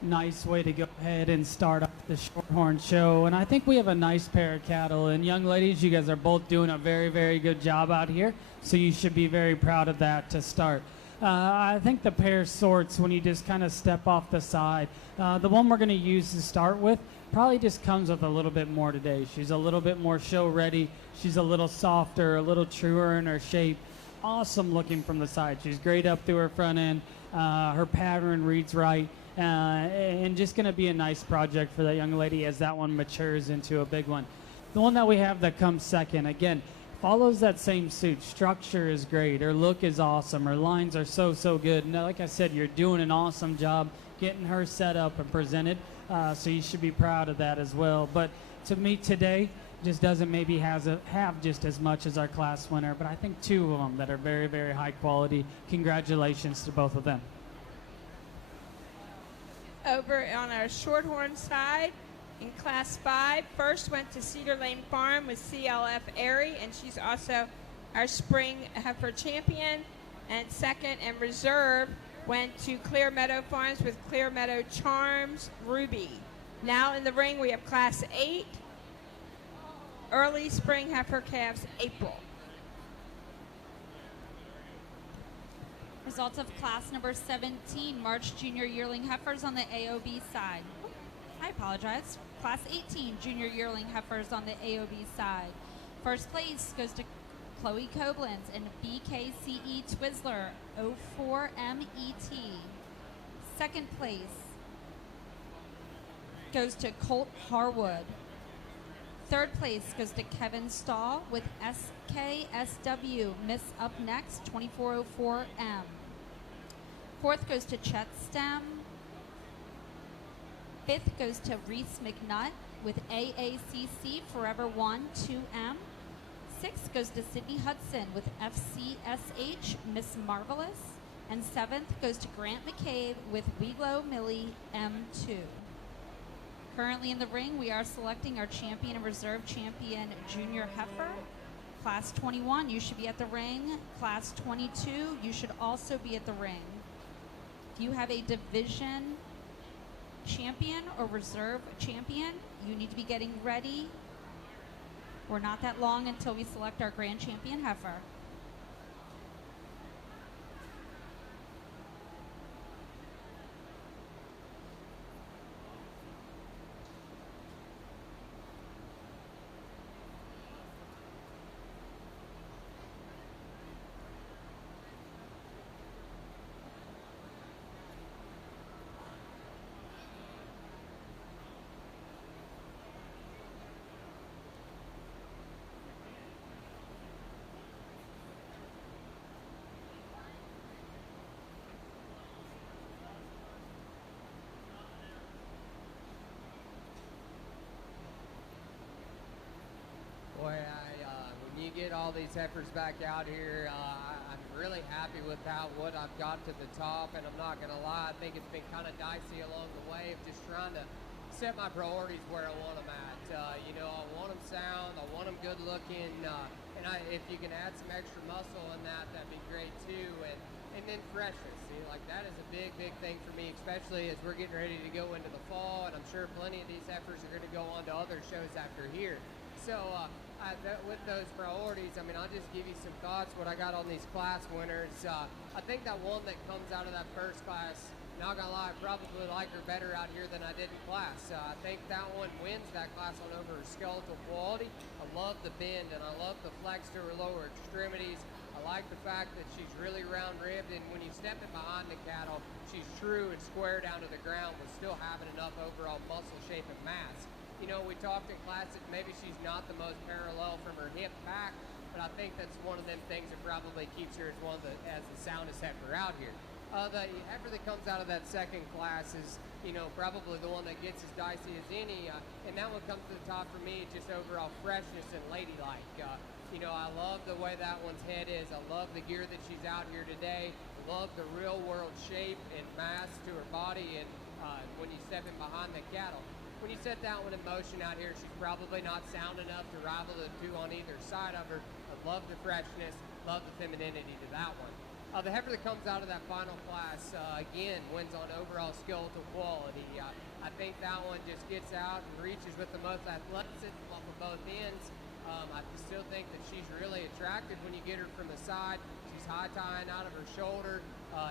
Nice way to go ahead and start off the Shorthorn show. And I think we have a nice pair of cattle. And young ladies, you guys are both doing a very, very good job out here. So you should be very proud of that to start. I think the pair sorts when you just kind of step off the side. The one we're going to use to start with probably just comes with a little bit more today. She's a little bit more show ready. She's a little softer, a little truer in her shape. Awesome looking from the side. She's great up through her front end. Her pattern reads right. And just going to be a nice project for that young lady as that one matures into a big one. The one that we have that comes second, again, follows that same suit. Structure is great. Her look is awesome. Her lines are so good. And like I said, you're doing an awesome job getting her set up and presented. So you should be proud of that as well. But to me today, just doesn't maybe have just as much as our class winner. But I think two of them that are very, very high quality. Congratulations to both of them. Over on our Shorthorn side, in Class 5, first went to Cedar Lane Farm with CLF Airy, and she's also our spring heifer champion. And second and reserve went to Clear Meadow Farms with Clear Meadow Charms Ruby. Now in the ring, we have Class 8, early spring heifer calves, April. Results of class number 17, March Junior Yearling Heifers on the AOB side. I apologize. Class 18, Junior Yearling Heifers on the AOB side. First place goes to Chloe Koblenz and BKCE Twizzler, 04MET. Second place goes to Colt Harwood. Third place goes to Kevin Stahl with SKSW, Miss Up Next, 2404M. Fourth goes to Chet Stem. Fifth goes to Reese McNutt with AACC Forever 1, 2M. Sixth goes to Sydney Hudson with FCSH, Miss Marvelous. And seventh goes to Grant McCabe with Weglow Millie, M2. Currently in the ring, we are selecting our champion and reserve champion junior heifer. Class 21, you should be at the ring. Class 22, you should also be at the ring. If you have a division champion or reserve champion, you need to be getting ready. We're not that long until we select our grand champion heifer. Boy, when you get all these heifers back out here, I'm really happy with what I've got to the top, and I'm not going to lie, I think it's been kind of dicey along the way of just trying to set my priorities where I want them at. I want them sound, I want them good looking, and if you can add some extra muscle in that, that'd be great too, and then freshness. See, like that is a big thing for me, especially as we're getting ready to go into the fall, and I'm sure plenty of these heifers are going to go on to other shows after here. So with those priorities, I mean, I'll just give you some thoughts, what I got on these class winners. I think that one that comes out of that first class, not gonna lie, I probably like her better out here than I did in class. I think that one wins that class on over her skeletal quality. I love the bend, and I love the flex to her lower extremities. I like the fact that she's really round-ribbed, and when you step in behind the cattle, she's true and square down to the ground with still having enough overall muscle shape and mass. You know, we talked in class that maybe she's not the most parallel from her hip back, but I think that's one of them things that probably keeps her as the soundest heifer out here. The heifer that comes out of that second class is, probably the one that gets as dicey as any, and that one comes to the top for me, just overall freshness and ladylike. I love the way that one's head is. I love the gear that she's out here today. I love the real world shape and mass to her body, and when you step in behind the cattle. When you set that one in motion out here, she's probably not sound enough to rival the two on either side of her. I love the freshness, love the femininity to that one. The heifer that comes out of that final class, again, wins on overall skeletal quality. I think that one just gets out and reaches with the most athleticism off of both ends. I still think that she's really attractive when you get her from the side. She's high tying out of her shoulder.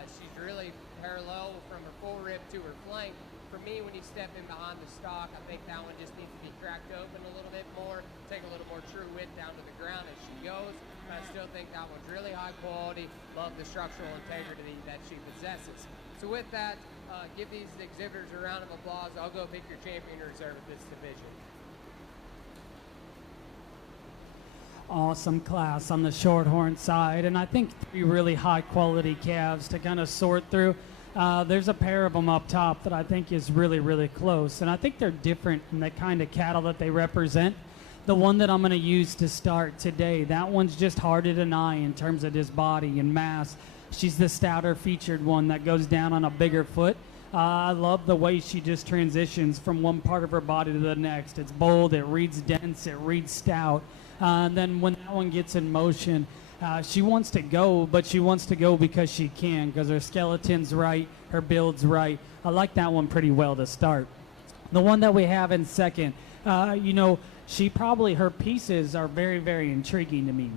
She's really parallel from her forerib to her flank. For me, when you step in behind the stock, I think that one just needs to be cracked open a little bit more, take a little more true width down to the ground as she goes. But I still think that one's really high quality. Love the structural integrity that she possesses. So with that, give these exhibitors a round of applause. I'll go pick your champion reserve at this division. Awesome class on the Shorthorn side, and I think 3 really high quality calves to kind of sort through. There's a pair of them up top that I think is really, really close, and I think they're different in the kind of cattle that they represent. The one that I'm going to use to start today, that one's just hard to deny in terms of his body and mass. She's the stouter featured one that goes down on a bigger foot. I love the way she just transitions from one part of her body to the next. It's bold, it reads dense, it reads stout. And then when that one gets in motion, she wants to go, but she wants to go because she can, because her skeleton's right, her build's right. I like that one pretty well to start. The one that we have in second, her pieces are very, very intriguing to me.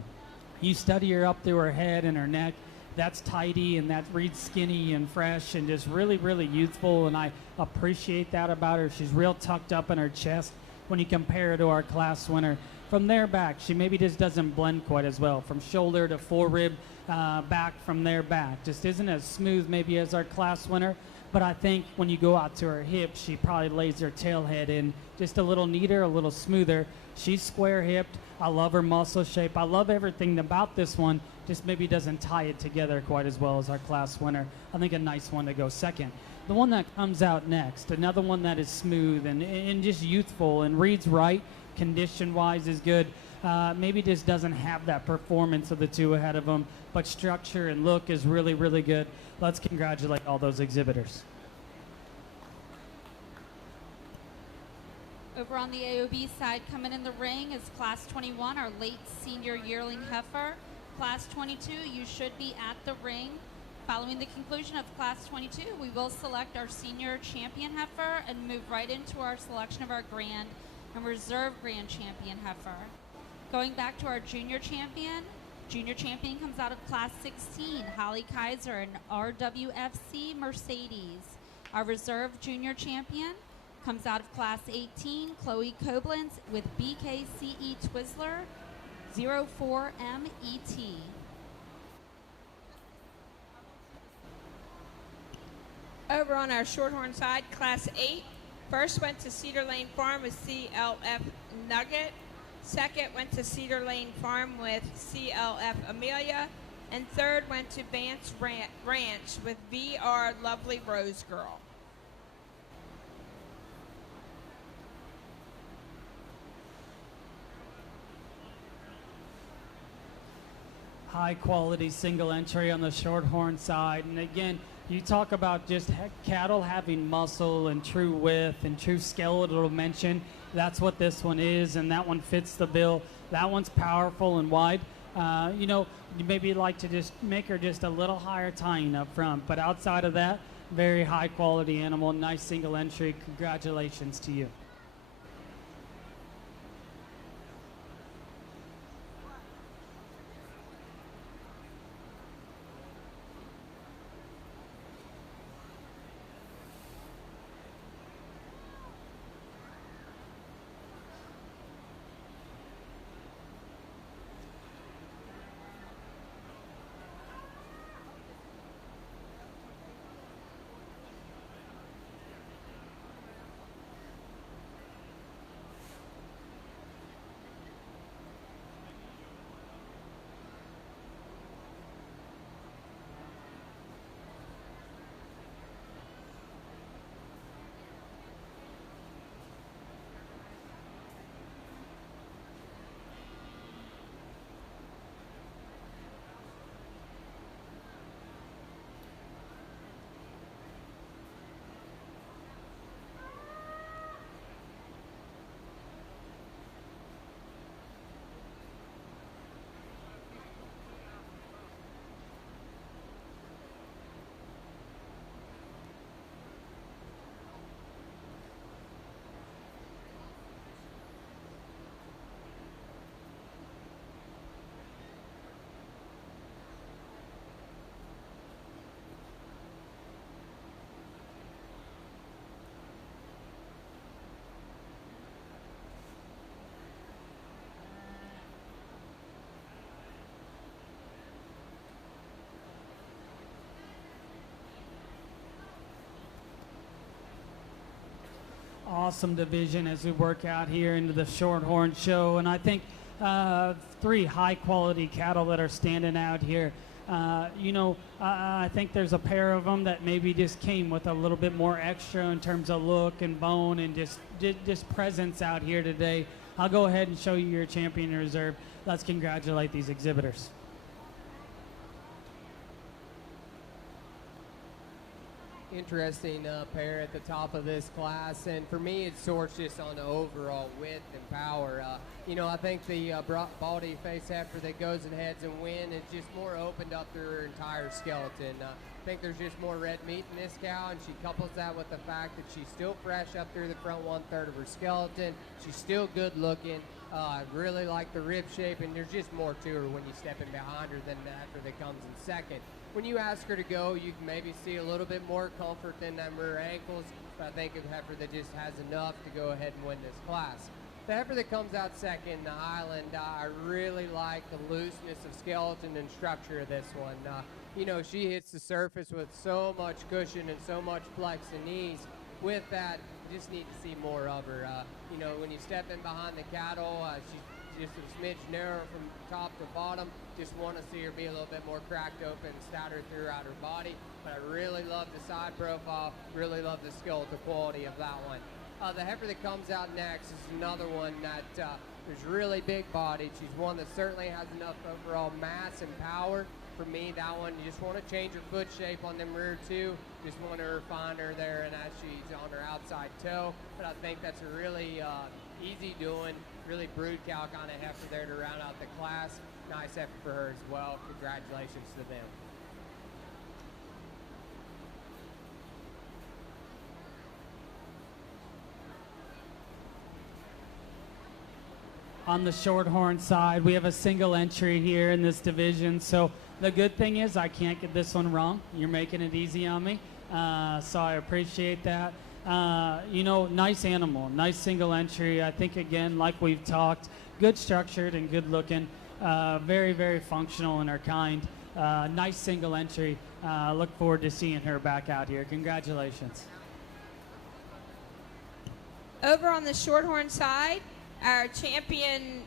You study her up through her head and her neck. That's tidy and that reads skinny and fresh and just really, really youthful, and I appreciate that about her. She's real tucked up in her chest when you compare her to our class winner. From there back, she maybe just doesn't blend quite as well. From shoulder to forerib, back from there back. Just isn't as smooth maybe as our class winner, but I think when you go out to her hips, she probably lays her tail head in just a little neater, a little smoother. She's square hipped. I love her muscle shape. I love everything about this one, just maybe doesn't tie it together quite as well as our class winner. I think a nice one to go second. The one that comes out next, another one that is smooth and just youthful and reads right, condition-wise is good. Maybe just doesn't have that performance of the 2 ahead of them, but structure and look is really, really good. Let's congratulate all those exhibitors. Over on the AOB side, coming in the ring is Class 21, our late senior yearling heifer. Class 22, you should be at the ring. Following the conclusion of Class 22, we will select our senior champion heifer and move right into our selection of our grand and reserve grand champion heifer. Going back to our junior champion comes out of Class 16, Holly Kaiser, and RWFC Mercedes. Our reserve junior champion comes out of Class 18, Chloe Koblenz with BKCE Twizzler 04MET. Over on our Shorthorn side, Class 8, first went to Cedar Lane Farm with CLF Nugget. Second went to Cedar Lane Farm with CLF Amelia. And third went to Vance Ranch with VR Lovely Rose Girl. High quality single entry on the Shorthorn side. And again, you talk about just cattle having muscle and true width and true skeletal dimension. That's what this one is, and that one fits the bill. That one's powerful and wide. You maybe like to just make her just a little higher tying up front, but outside of that, very high quality animal, nice single entry. Congratulations to you. awesome division as we work out here into the Shorthorn show. And I think 3 high-quality cattle that are standing out here. I think there's a pair of them that maybe just came with a little bit more extra in terms of look and bone and just presence out here today. I'll go ahead and show you your champion reserve. Let's congratulate these exhibitors. Interesting pair at the top of this class, and for me it sorts just on the overall width and power. I think the baldy face heifer that goes and heads and win is just more opened up through her entire skeleton. I think there's just more red meat in this cow, and she couples that with the fact that she's still fresh up through the front 1/3 of her skeleton. She's still good looking. I really like the rib shape, and there's just more to her when you step in behind her than the heifer that comes in second. When you ask her to go, you can maybe see a little bit more comfort than them rear ankles, but I think a heifer that just has enough to go ahead and win this class. The heifer that comes out second, the Highland, I really like the looseness of skeleton and structure of this one. She hits the surface with so much cushion and so much flex and ease. With that, you just need to see more of her. When you step in behind the cattle, she's just a smidge narrow from top to bottom. Just want to see her be a little bit more cracked open and stouter throughout her body. But I really love the side profile, really love the skeletal quality of that one. The heifer that comes out next is another one that is really big bodied. She's one that certainly has enough overall mass and power. For me, that one, you just want to change her foot shape on them rear two. Just want to refine her there, and as she's on her outside toe. But I think that's a really easy doing, really brood cow kind of heifer there to round out the class. Nice heifer for her as well. Congratulations to them. On the Shorthorn side, we have a single entry here in this division. So the good thing is I can't get this one wrong. You're making it easy on me. So I appreciate that. Nice animal, nice single entry. I think, again, like we've talked, good structured and good looking. Very, very functional in her kind. Nice single entry. Look forward to seeing her back out here. Congratulations. Over on the Shorthorn side, our champion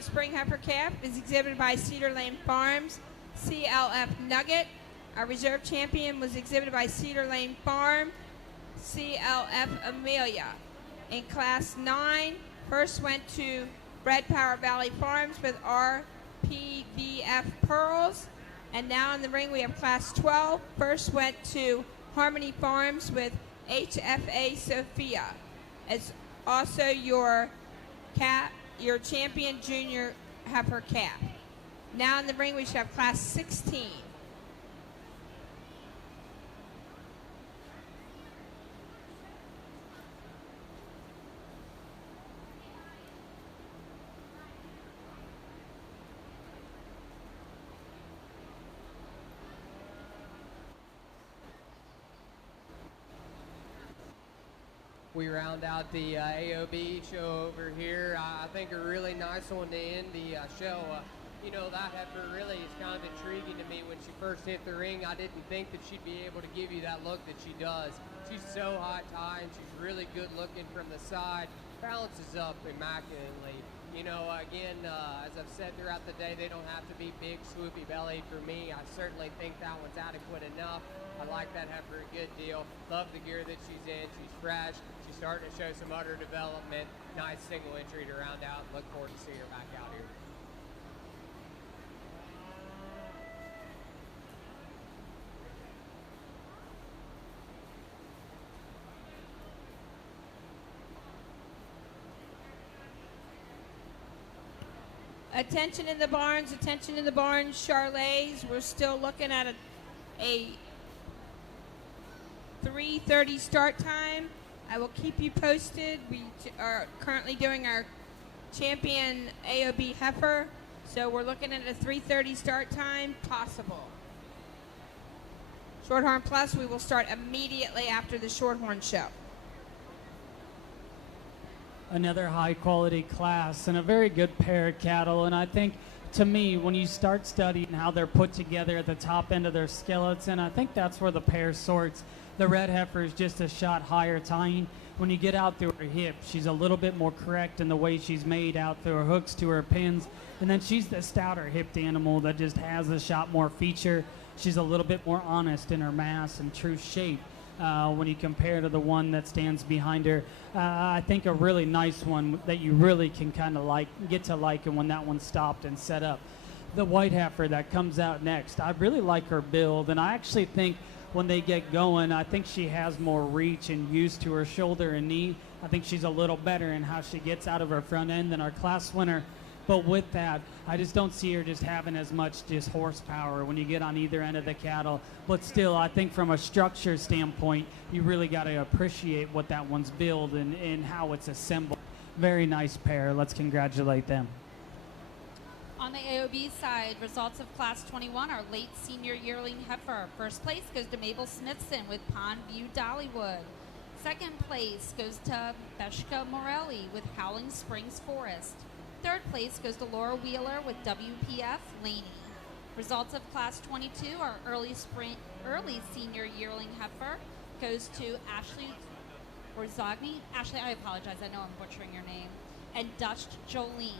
spring heifer calf is exhibited by Cedar Lane Farms, CLF Nugget. Our reserve champion was exhibited by Cedar Lane Farm, CLF Amelia. In Class 9, first went to Red Power Valley Farms with RPVF Pearls. And now in the ring we have Class 12. First went to Harmony Farms with HFA Sophia. As also your champion junior heifer calf. Now in the ring we should have Class 16. We round out the AOB show over here. I think a really nice one to end the show. That heifer really is kind of intriguing to me. When she first hit the ring, I didn't think that she'd be able to give you that look that she does. She's so high-tie, and she's really good looking from the side. Balances up immaculately. Again, as I've said throughout the day, they don't have to be big, swoopy belly for me. I certainly think that one's adequate enough. I like that heifer a good deal. Love the gear that she's in. She's fresh. She's starting to show some udder development. Nice single entry to round out. Look forward to seeing her back out here. Attention in the barns, Charolais. We're still looking at a 3:30 start time. I will keep you posted. We are currently doing our champion AOB heifer, so we're looking at a 3:30 start time possible. Shorthorn Plus, we will start immediately after the Shorthorn show. Another high quality class and a very good pair of cattle. And I think, to me, when you start studying how they're put together at the top end of their skeleton, I think that's where the pair sorts The red heifer is just a shot higher tying. When you get out through her hip, she's a little bit more correct in the way she's made out through her hooks to her pins. And then she's the stouter hipped animal that just has a shot more feature. She's a little bit more honest in her mass and true shape when you compare to the one that stands behind her. I think a really nice one that you really can kind of get to liking when that one's stopped and set up. The white heifer that comes out next, I really like her build, and I actually think when they get going, I think she has more reach and use to her shoulder and knee. I think she's a little better in how she gets out of her front end than our class winner. But with that, I just don't see her just having as much just horsepower when you get on either end of the cattle. But still, I think from a structure standpoint, you really got to appreciate what that one's built and how it's assembled. Very nice pair. Let's congratulate them. On the AOB side, results of Class 21 are late senior yearling heifer. First place goes to Mabel Smithson with Pond View Dollywood. Second place goes to Beshka Morelli with Howling Springs Forest. Third place goes to Laura Wheeler with WPF Laney. Results of Class 22 are early senior yearling heifer goes to Ashley Rosagni. Ashley, I apologize, I know I'm butchering your name. And Dutch Jolene.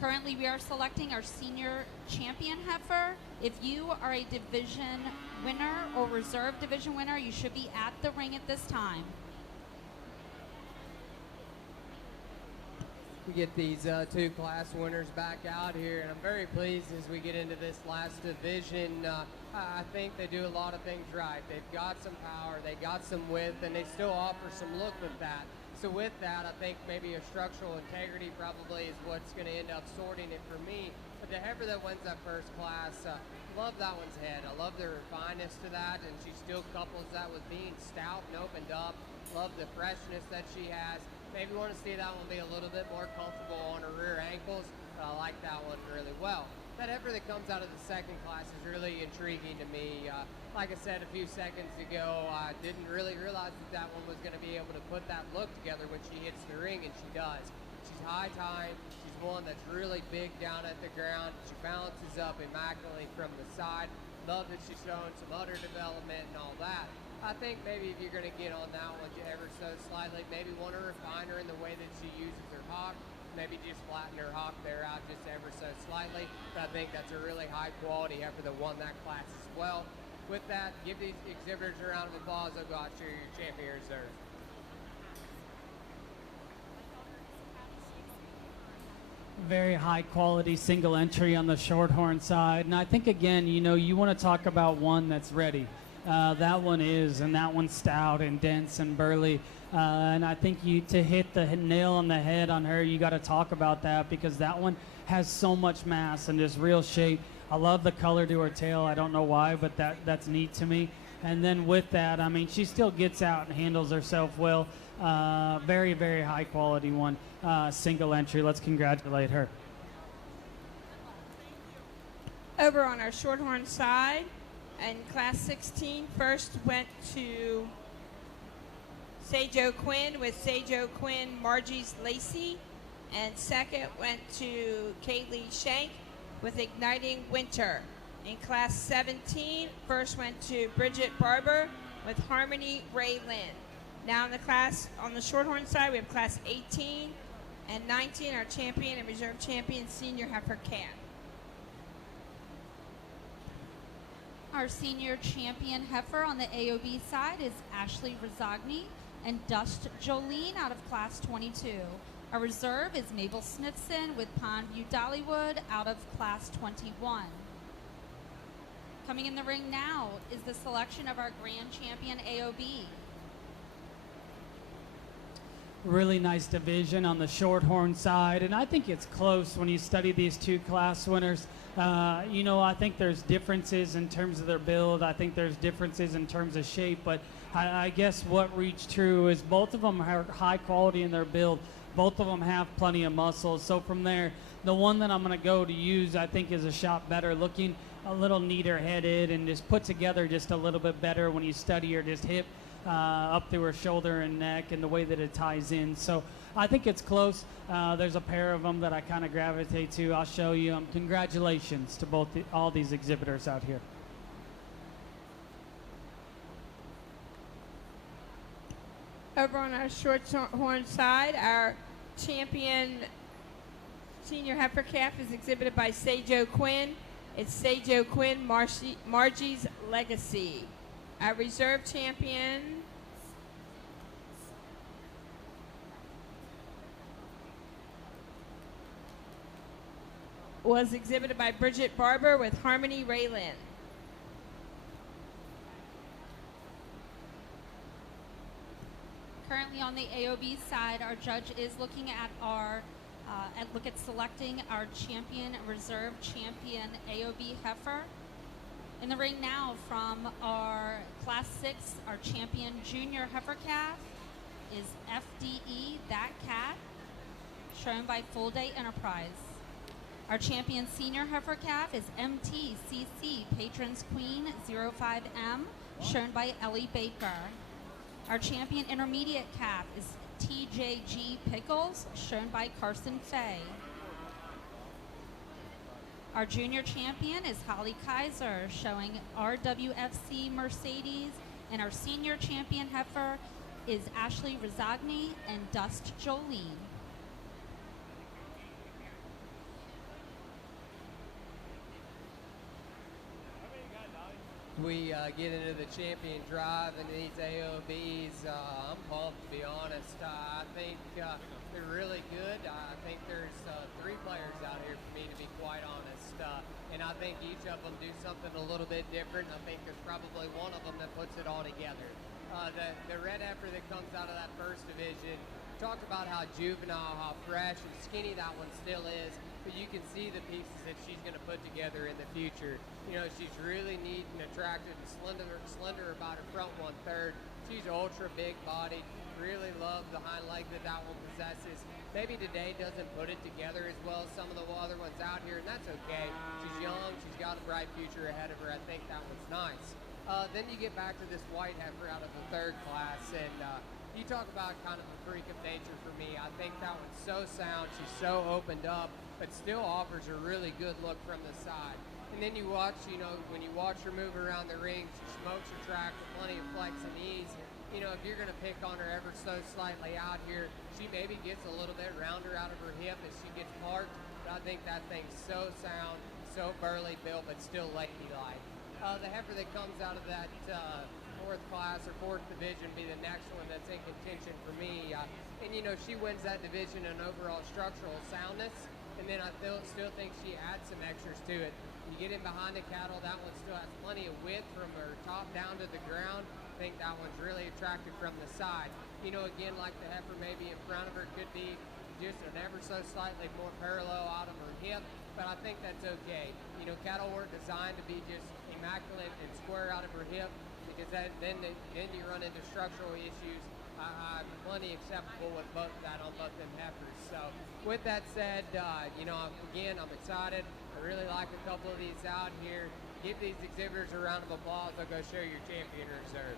Currently, we are selecting our senior champion heifer. If you are a division winner or reserve division winner, you should be at the ring at this time. We get these two class winners back out here, and I'm very pleased as we get into this last division. I think they do a lot of things right. They've got some power, they got some width, and they still offer some look with that. So with that, I think maybe a structural integrity probably is what's going to end up sorting it for me. But the heifer that wins that first class, love that one's head. I love the refineness to that, and she still couples that with being stout and opened up. Love the freshness that she has. Maybe want to see that one be a little bit more comfortable on her rear ankles, but I like that one really well. That heifer that comes out of the second class is really intriguing to me. Like I said a few seconds ago, I didn't really realize that one was going to be able to put that look together when she hits the ring, and she does. She's high time. She's one that's really big down at the ground. She balances up immaculately from the side. Love that she's showing some udder development and all that. I think maybe if you're going to get on that one ever so slightly, maybe want to refine her in the way that she uses her hock. Maybe just flatten her hock there out just ever so slightly. But I think that's a really high quality heifer that won that class as well. With that, give these exhibitors a round of applause. They'll go out to your champion reserve. Very high quality single entry on the Shorthorn side. And I think, again, you want to talk about one that's ready. That one is, and that one's stout and dense and burly. And I think to hit the nail on the head on her, you got to talk about that, because that one has so much mass and just real shape. I love the color to her tail. I don't know why, but that's neat to me. And then with that, I mean, she still gets out and handles herself well. Very, very high quality one. Single entry. Let's congratulate her. Over on our Shorthorn side, in Class 16, first went to Sage O'Quinn with Sage O'Quinn Margie's Lacey, and second went to Kaylee Shank with Igniting Winter. In Class 17, first went to Bridget Barber with Harmony Ray Lynn. Now in the class, on the Shorthorn side, we have Class 18 and 19, our champion and reserve champion, senior heifer calf. Our senior champion heifer on the AOB side is Ashley Rosagni and Dust Jolene out of Class 22. Our reserve is Mabel Smithson with Pond View Dollywood out of Class 21. Coming in the ring now is the selection of our grand champion AOB. Really nice division on the Shorthorn side, and I think it's close when you study these two class winners. I think there's differences in terms of their build. I think there's differences in terms of shape, but I guess what reached true is both of them are high quality in their build. Both of them have plenty of muscle. So from there, the one that I'm going to go to use, I think, is a shot better looking, a little neater headed, and just put together just a little bit better when you study her just hip up through her shoulder and neck and the way that it ties in. So I think it's close. There's a pair of them that I kind of gravitate to. I'll show you. Congratulations to all these exhibitors out here. Over on our Shorthorn side, our champion senior heifer calf is exhibited by Sage O'Quinn. It's Sage O'Quinn, Margie's Legacy. Our reserve champion was exhibited by Bridget Barber with Harmony Raylan. Currently on the AOB side, our judge is looking at selecting our champion, reserve champion AOB heifer. In the ring now from our Class 6, our champion junior heifer calf is FDE, That Cat, shown by Full Day Enterprise. Our champion senior heifer calf is MTCC, Patron's Queen 05M, shown by Ellie Baker. Our champion intermediate calf is TJG Pickles, shown by Carson Fay. Our junior champion is Holly Kaiser, showing RWFC Mercedes, and our senior champion heifer is Ashley Rizagni and Dust Jolene. We get into the champion drive and these AOBs. I'm pumped, to be honest. I think they're really good. I think there's 3 players out here for me, to be quite honest. And I think each of them do something a little bit different. I think there's probably one of them that puts it all together. The red heifer that comes out of that first division, talked about how juvenile, how fresh and skinny that one still is, but you can see the pieces that she's going to put together in the future. You know, she's really neat and attractive and slender about her front 1/3. She's ultra big bodied. Really love the hind leg that one possesses. Maybe today doesn't put it together as well as some of the other ones out here, and that's okay. She's young. She's got a bright future ahead of her. I think that one's nice. Then you get back to this white heifer out of the 3rd class, and you talk about kind of a freak of nature for me. I think that one's so sound. She's so opened up, but still offers a really good look from the side. And then you watch, you know, when you watch her move around the ring, she smokes her track with plenty of flex and ease. You know, if you're going to pick on her ever so slightly out here, she maybe gets a little bit rounder out of her hip as she gets parked. But I think that thing's so sound, so burly built, but still lady-like. The heifer that comes out of that 4th class or 4th division be the next one that's in contention for me. And, you know, she wins that division in overall structural soundness. And then I still think she adds some extras to it. You get in behind the cattle, that one still has plenty of width from her top down to the ground. I think that one's really attractive from the side. You know, again, like the heifer maybe in front of her could be just an ever so slightly more parallel out of her hip, but I think that's okay. You know, cattle weren't designed to be just immaculate and square out of her hip, because then you run into structural issues. I'm plenty acceptable with both that on both them heifers. So with that said, you know, again, I'm excited. I really like a couple of these out here. Give these exhibitors a round of applause. I'll go show your champion reserve.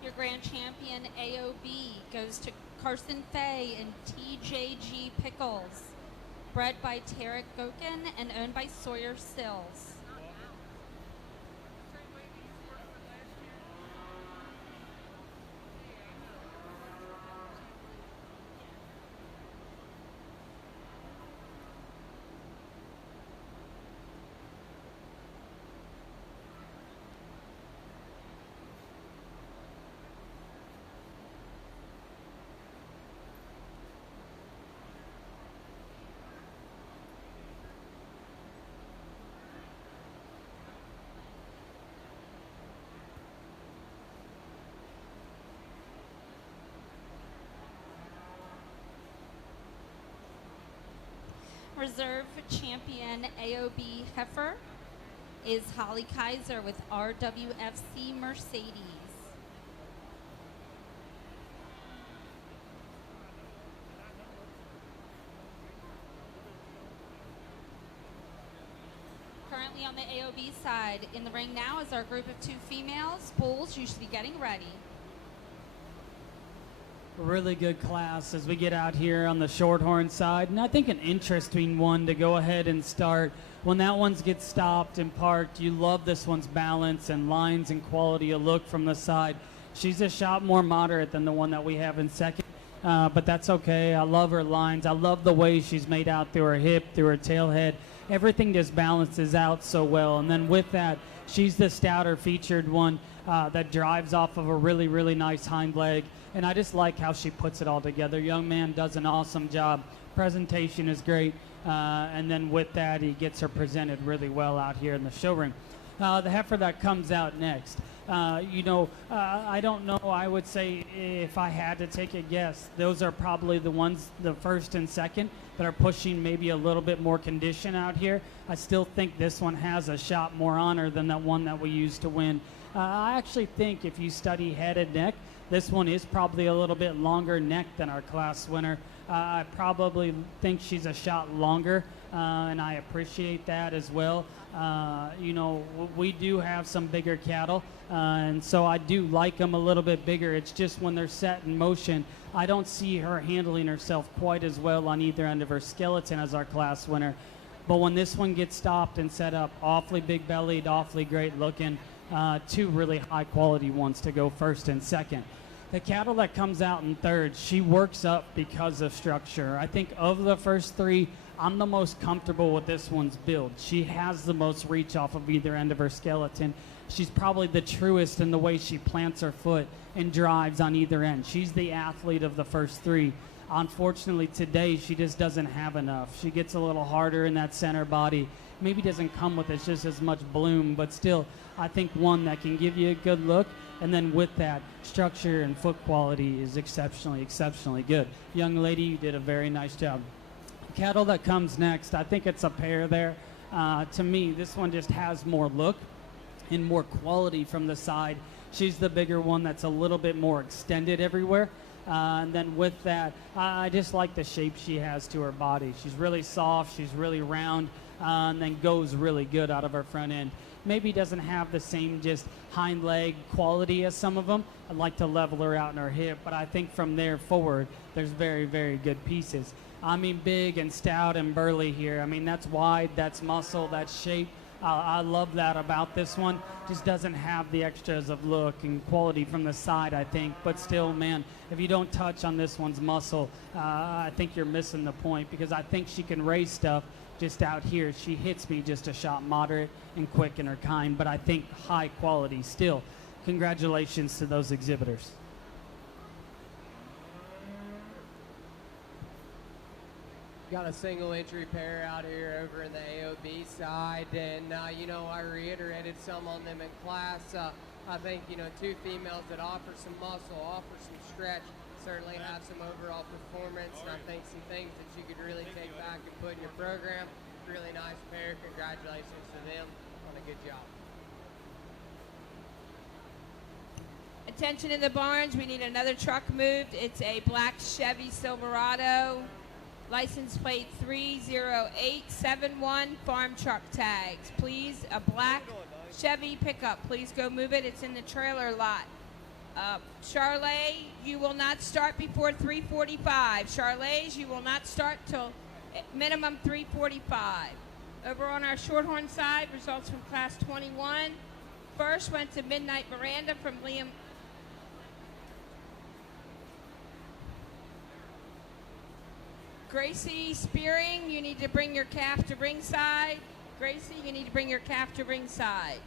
Your grand champion AOB goes to Carson Fay and TJG Pickles, bred by Tarek Gokin and owned by Sawyer Sills. Reserve champion AOB heifer is Holly Kaiser with RWFC Mercedes. Currently on the AOB side, in the ring now is our group of 2 females. Bulls, you should be getting ready. Really good class as we get out here on the Shorthorn side, and I think an interesting one to go ahead and start. When that one gets stopped and parked, you love this one's balance and lines and quality of look from the side. She's a shot more moderate than the one that we have in second, but that's okay. I love her lines. I love the way she's made out through her hip, through her tail head. Everything just balances out so well. And then with that, she's the stouter featured one that drives off of a really, really nice hind leg. And I just like how she puts it all together. Young man does an awesome job. Presentation is great. And then with that, he gets her presented really well out here in the showroom. The heifer that comes out next. I don't know. I would say if I had to take a guess, those are probably the ones, the first and second, that are pushing maybe a little bit more condition out here. I still think this one has a shot more on her than that one that we used to win. I actually think if you study head and neck, this one is probably a little bit longer neck than our class winner. I probably think she's a shot longer, and I appreciate that as well. We do have some bigger cattle, and so I do like them a little bit bigger. It's just when they're set in motion, I don't see her handling herself quite as well on either end of her skeleton as our class winner. But when this one gets stopped and set up, awfully big-bellied, awfully great looking, 2 really high-quality ones to go first and second. The cattle that comes out in third, she works up because of structure. I think of the first 3, I'm the most comfortable with this one's build. She has the most reach off of either end of her skeleton. She's probably the truest in the way she plants her foot and drives on either end. She's the athlete of the first 3. Unfortunately, today, she just doesn't have enough. She gets a little harder in that center body. Maybe doesn't come with it just as much bloom, but still, I think one that can give you a good look. And then with that, structure and foot quality is exceptionally, exceptionally good. Young lady, you did a very nice job. Cattle that comes next, I think it's a pair there. To me, this one just has more look and more quality from the side. She's the bigger one that's a little bit more extended everywhere. And then with that, I just like the shape she has to her body. She's really soft, she's really round, and then goes really good out of her front end. Maybe doesn't have the same just hind leg quality as some of them. I'd like to level her out in her hip, but I think from there forward, there's very, very good pieces. I mean, big and stout and burly here. I mean, that's wide, that's muscle, that's shape. I love that about this one. Just doesn't have the extras of look and quality from the side, I think. But still, man, if you don't touch on this one's muscle, I think you're missing the point, because I think she can raise stuff. Just out here, she hits me just a shot moderate and quick in her kind, but I think high quality still. Congratulations to those exhibitors. Got a single entry pair out here over in the AOB side, and I reiterated some on them in class. I think 2 females that offer some muscle, offer some stretch, certainly have some overall performance, and I think some things that you could really take back and put in your program. Really nice pair. Congratulations to them on a good job. Attention in the barns, we need another truck moved. It's a black Chevy Silverado, license plate 30871, farm truck tags. Please, a black Chevy pickup. Please go move it. It's in the trailer lot. Charolais, you will not start before 3:45. Charolais, you will not start till minimum 3:45. Over on our Shorthorn side, results from class 21. First went to Midnight Miranda from Liam. Gracie Spearing, you need to bring your calf to ringside. Gracie, you need to bring your calf to ringside.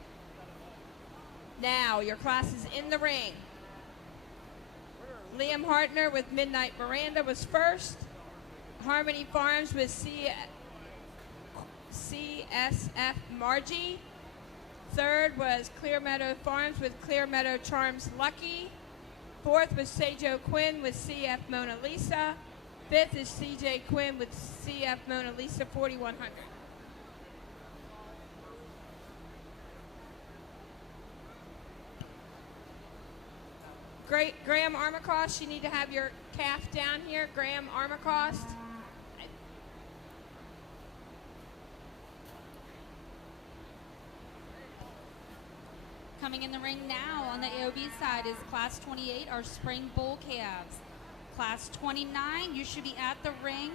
Now, your class is in the ring. Liam Hartner with Midnight Miranda was first. Harmony Farms with CSF Margie. Third was Clear Meadow Farms with Clear Meadow Charms Lucky. Fourth was Sejo Quinn with CF Mona Lisa. Fifth is CJ Quinn with CF Mona Lisa 4100. Graham Armacost, you need to have your calf down here. Graham Armacost. Coming in the ring now on the AOB side is Class 28, our spring bull calves. Class 29, you should be at the ring.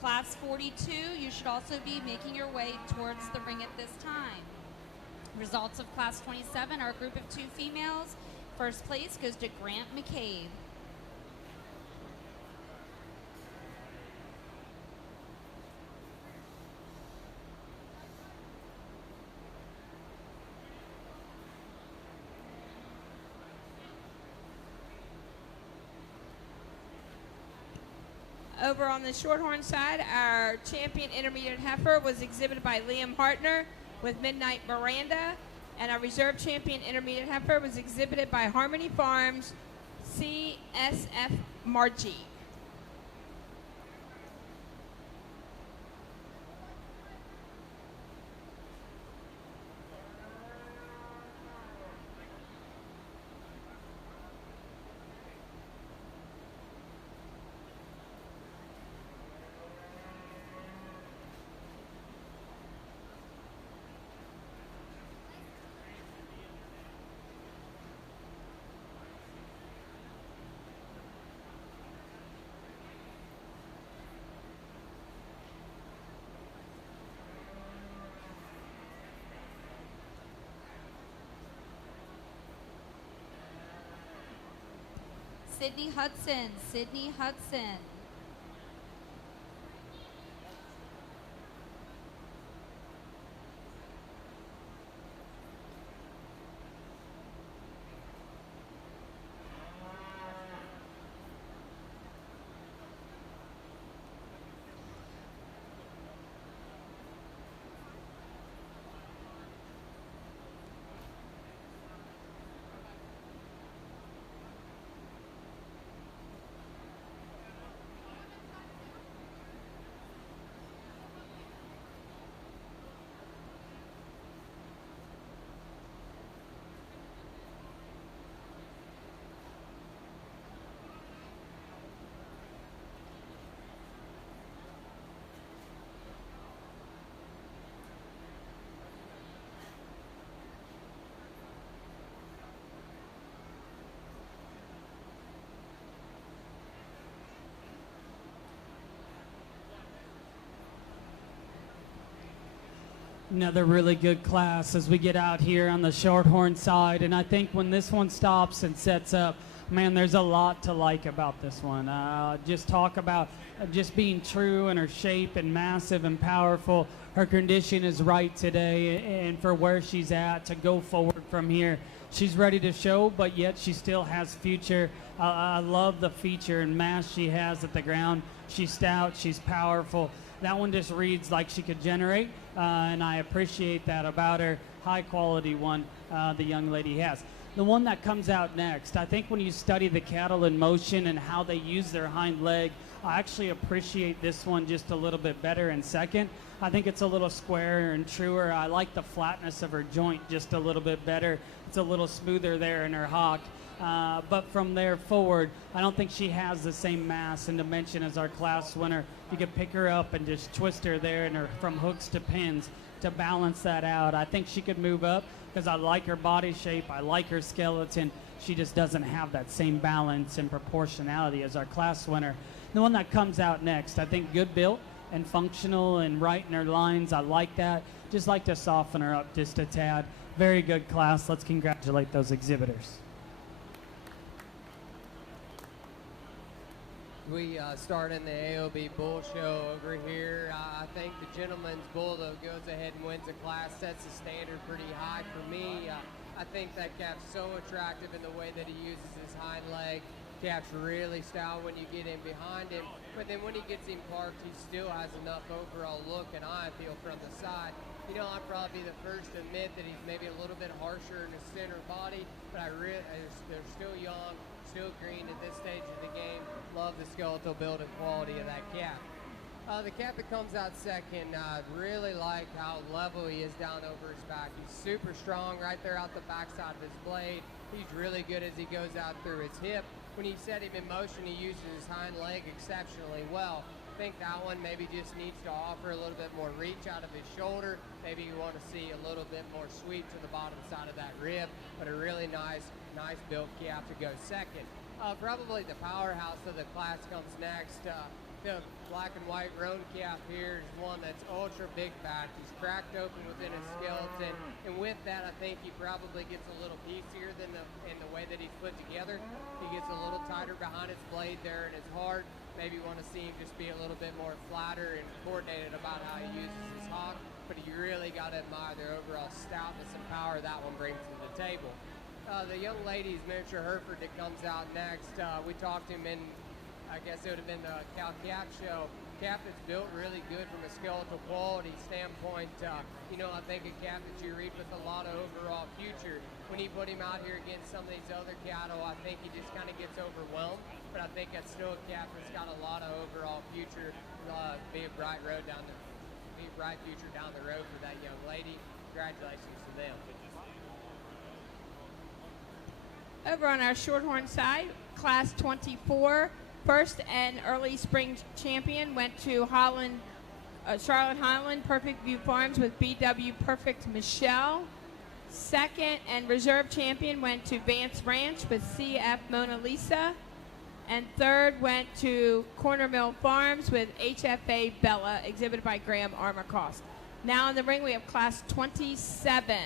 Class 42, you should also be making your way towards the ring at this time. Results of Class 27, our group of 2 females. First place goes to Grant McCabe. Over on the Shorthorn side, our champion intermediate heifer was exhibited by Liam Hartner with Midnight Miranda, and our reserve champion intermediate heifer was exhibited by Harmony Farms CSF Margie. Sydney Hudson, Sydney Hudson. Another really good class as we get out here on the Shorthorn side, and I think when this one stops and sets up, man, there's a lot to like about this one. Just talk about just being true in her shape and massive and powerful. Her condition is right today, and for where she's at to go forward from here, she's ready to show, but yet she still has future. I love the feature and mass she has at the ground. She's stout, she's powerful. That one just reads like she could generate, and I appreciate that about her. High quality one the young lady has. The one that comes out next, I think when you study the cattle in motion and how they use their hind leg, I actually appreciate this one just a little bit better in second. I think it's a little squarer and truer. I like the flatness of her joint just a little bit better. It's a little smoother there in her hock. But from there forward, I don't think she has the same mass and dimension as our class winner. You could pick her up and just twist her there and her from hooks to pins to balance that out. I think she could move up because I like her body shape. I like her skeleton. She just doesn't have that same balance and proportionality as our class winner. The one that comes out next, I think good built and functional and right in her lines. I like that. Just like to soften her up just a tad. Very good class. Let's congratulate those exhibitors. We start in the AOB Bull Show over here. I think the gentleman's bull that goes ahead and wins the class sets the standard pretty high for me. I think that calf's so attractive in the way that he uses his hind leg. Calf's really stout when you get in behind him, but then when he gets him parked, he still has enough overall look and eye appeal from the side. You know, I'd probably be the first to admit that he's maybe a little bit harsher in his center body, but they're still young, still green at this stage of the game. Love the skeletal build and quality of that calf. The calf that comes out second, really like how level he is down over his back. He's super strong right there out the backside of his blade. He's really good as he goes out through his hip. When you set him in motion, he uses his hind leg exceptionally well. think that one maybe just needs to offer a little bit more reach out of his shoulder. Maybe you want to see a little bit more sweep to the bottom side of that rib, but a really nice built calf to go second. Probably the powerhouse of the class comes next. The black and white roan calf here is one that's ultra big back. He's cracked open within his skeleton, and with that, I think he probably gets a little piecier than in the way that he's put together. He gets a little tighter behind his blade there in his heart. Maybe you want to see him just be a little bit more flatter and coordinated about how he uses his hock, but you really got to admire the overall stoutness and power that one brings to the table. The young lady's miniature Hereford that comes out next, we talked to him in, I guess it would have been the Cow Calf show. Calf that's built really good from a skeletal quality standpoint. I think a calf that you read with a lot of overall future. When you put him out here against some of these other cattle, I think he just kind of gets overwhelmed. But I think that's still a calf that's got a lot of overall future. Be a bright future down the road for that young lady. Congratulations to them. Over on our Shorthorn side, Class 24, first and early spring champion went to Charlotte Highland Perfect View Farms with BW Perfect Michelle. Second and reserve champion went to Vance Ranch with CF Mona Lisa. And third went to Corner Mill Farms with HFA Bella, exhibited by Graham Armacross. Now in the ring we have Class 27.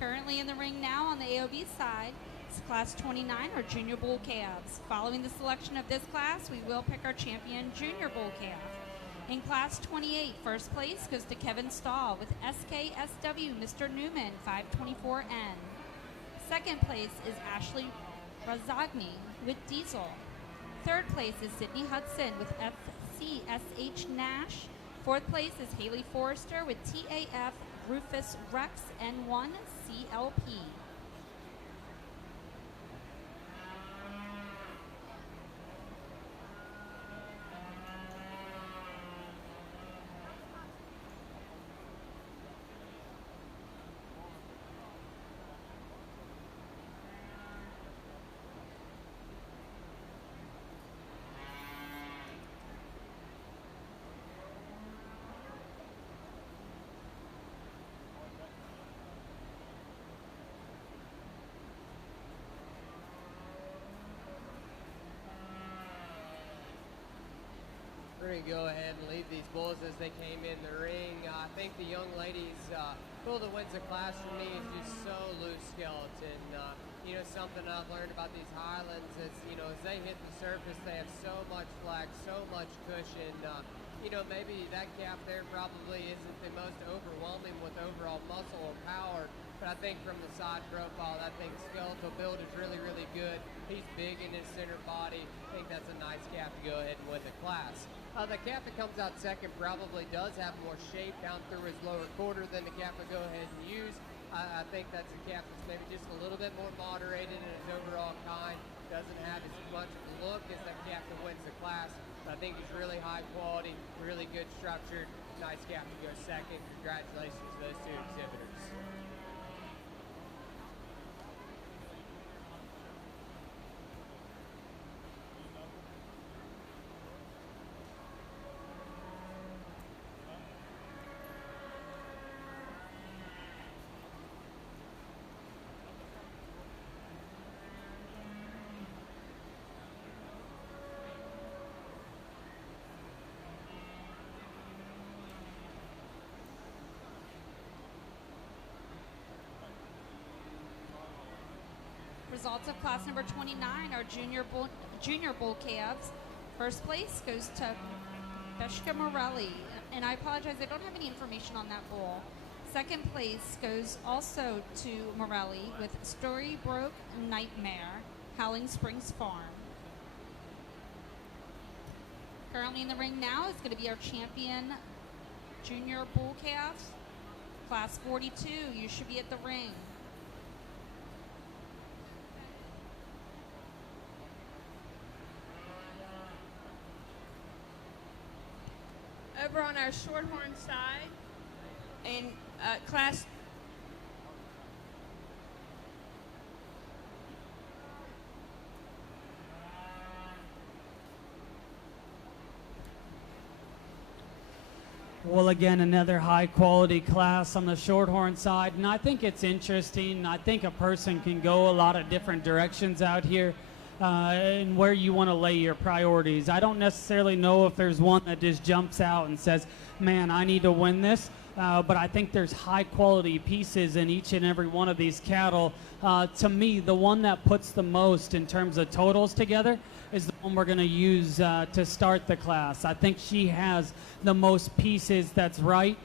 Currently in the ring now on the AOB side is Class 29, or Junior Bull Calves. Following the selection of this class, we will pick our champion Junior Bull Calf. In Class 28, first place goes to Kevin Stahl with SKSW Mr. Newman 524N. Second place is Ashley Razagni with Diesel. Third place is Sydney Hudson with FCSH Nash. Fourth place is Haley Forrester with TAF Rufus Rex N1 CLP. We're going to go ahead and leave these bulls as they came in the ring. I think the young ladies, bull that wins the class for me is just so loose skeleton. Something I've learned about these Highlands is, as they hit the surface, they have so much flex, so much cushion. Maybe that calf there probably isn't the most overwhelming with overall muscle or power, but I think from the side profile, I think skeletal build is really, really good. He's big in his center body. I think that's a nice calf to go ahead and win the class. The calf that comes out second probably does have more shape down through his lower quarter than the calf I go ahead and use. I think that's a calf that's maybe just a little bit more moderated in its overall kind. Doesn't have as much of a look as that calf that wins the class. But I think he's really high quality, really good structured. Nice calf to go second. Congratulations to those two exhibitors. Results of class number 29 are Junior Bull Calves. First place goes to Beshka Morelli and I apologize, I don't have any information on that bull. Second place goes also to Morelli with Storybrook Nightmare, Howling Springs Farm. Currently in the ring now is going to be our champion junior bull calf, class 42. You should be at the ring. Over on our Shorthorn side, in class Well, again, another high-quality class on the Shorthorn side, and I think it's interesting. I think a person can go a lot of different directions out here, and where you want to lay your priorities. I don't necessarily know if there's one that just jumps out and says, man, I need to win this, but I think there's high-quality pieces in each and every one of these cattle. To me, the one that puts the most in terms of totals together is the one we're going to use to start the class. I think she has the most pieces that's right.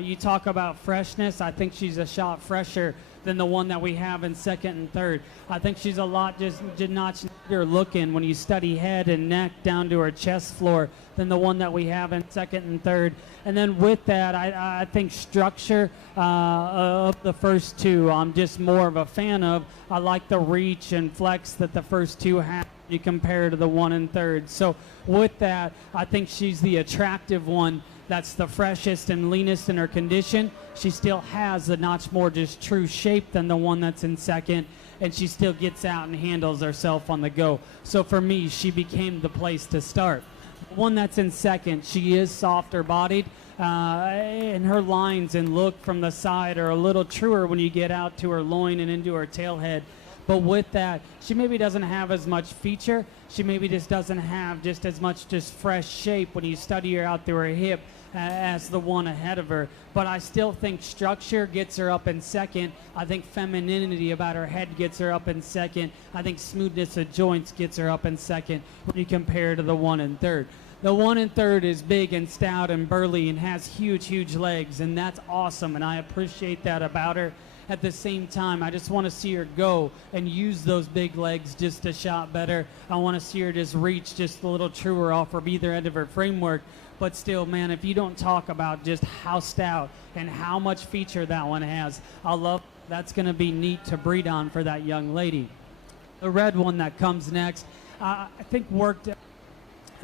You talk about freshness. I think she's a shot fresher than the one that we have in second and third. I think she's a lot just not looking when you study head and neck down to her chest floor than the one that we have in second and third. And then with that, I think structure of the first two, I'm just more of a fan of. I like the reach and flex that the first two have you compare to the one and third. So with that, I think she's the attractive one. That's the freshest and leanest in her condition. She still has a notch more just true shape than the one that's in second, and she still gets out and handles herself on the go. So for me, she became the place to start. The one that's in second, she is softer bodied, and her lines and look from the side are a little truer when you get out to her loin and into her tailhead. But with that, she maybe doesn't have as much feature. She maybe just doesn't have just as much just fresh shape when you study her out through her hip as the one ahead of her. But I still think structure gets her up in second. I think femininity about her head gets her up in second. I think smoothness of joints gets her up in second when you compare to the one and third. The one and third is big and stout and burly and has huge, huge legs, and that's awesome, and I appreciate that about her. At the same time, I just want to see her go and use those big legs just a shot better. I want to see her just reach just a little truer off of either end of her framework. But still, man, if you don't talk about just how stout and how much feature that one has, I love that's going to be neat to breed on for that young lady. The red one that comes next, I think worked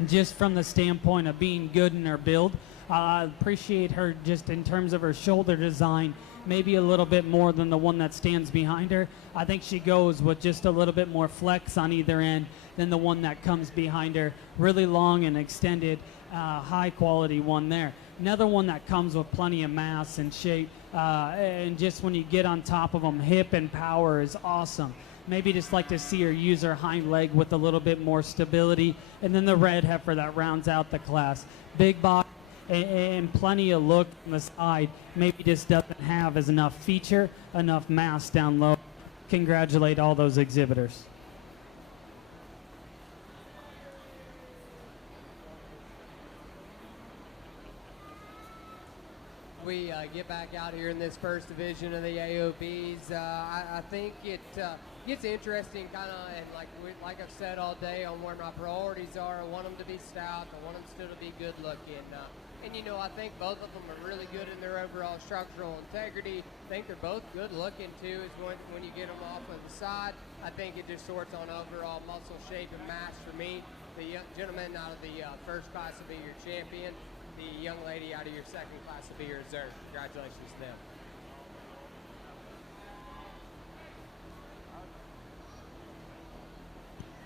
just from the standpoint of being good in her build. I appreciate her just in terms of her shoulder design, maybe a little bit more than the one that stands behind her. I think she goes with just a little bit more flex on either end than the one that comes behind her. Really long and extended, high quality one there. Another one that comes with plenty of mass and shape, and just when you get on top of them, hip and power is awesome. Maybe just like to see her use her hind leg with a little bit more stability. And then the red heifer that rounds out the class. Big body and plenty of look on the side, maybe just doesn't have as enough feature, enough mass down low. Congratulate all those exhibitors. We get back out here in this first division of the AOBs. I think it gets interesting, kind of, and like I've said all day on where my priorities are. I want them to be stout. I want them still to be good looking. And you know, I think both of them are really good in their overall structural integrity. I think they're both good looking too. Is when you get them off of the side. I think it just sorts on overall muscle shape and mass for me. The gentleman out of the first class will be your champion. The young lady out of your second class will be your reserve. Congratulations to them.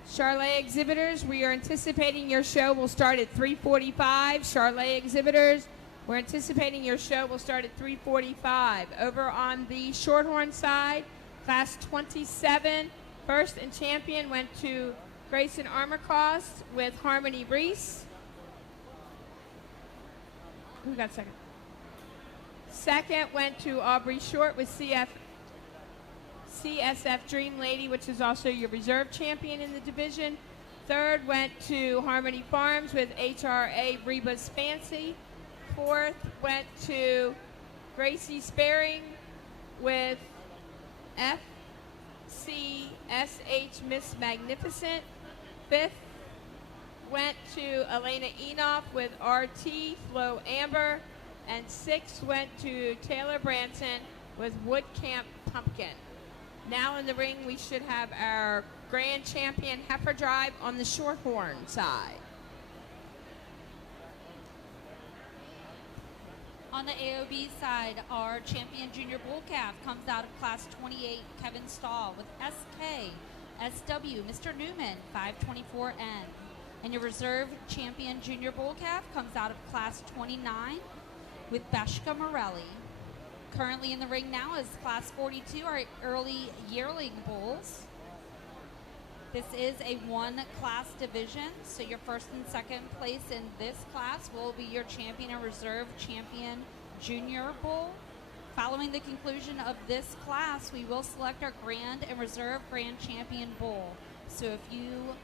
Charolais exhibitors, we are anticipating your show will start at 3:45. Charolais exhibitors, we're anticipating your show will start at 3:45. Over on the Shorthorn side, class 27, first and champion went to Grayson Armorcost with Harmony Reese. Who got second? Second went to Aubrey Short with CSF Dream Lady, which is also your reserve champion in the division. Third went to Harmony Farms with HRA Reba's Fancy. Fourth went to Gracie Sparing with FCSH Miss Magnificent. Fifth went to Elena Enoff with RT Flo Amber. And sixth went to Taylor Branson with Wood Camp Pumpkin. Now in the ring, we should have our grand champion heifer drive on the Shorthorn side. On the AOB side, our champion junior bull calf comes out of class 28, Kevin Stahl with SK, SW, Mr. Newman, 524N. And your reserve champion junior bull calf comes out of class 29 with Beshka Morelli. Currently in the ring now is class 42, our early yearling bulls. This is a one-class division, so your first and second place in this class will be your champion and reserve champion junior bull. Following the conclusion of this class, we will select our grand and reserve grand champion bull. So if you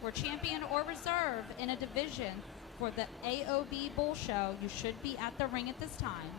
were champion or reserve in a division for the AOB Bull Show, you should be at the ring at this time.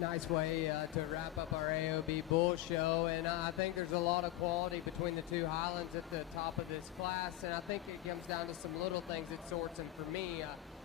Nice way to wrap up our AOB Bull Show, and I think there's a lot of quality between the two Highlands at the top of this class, and I think it comes down to some little things that sorts them for me.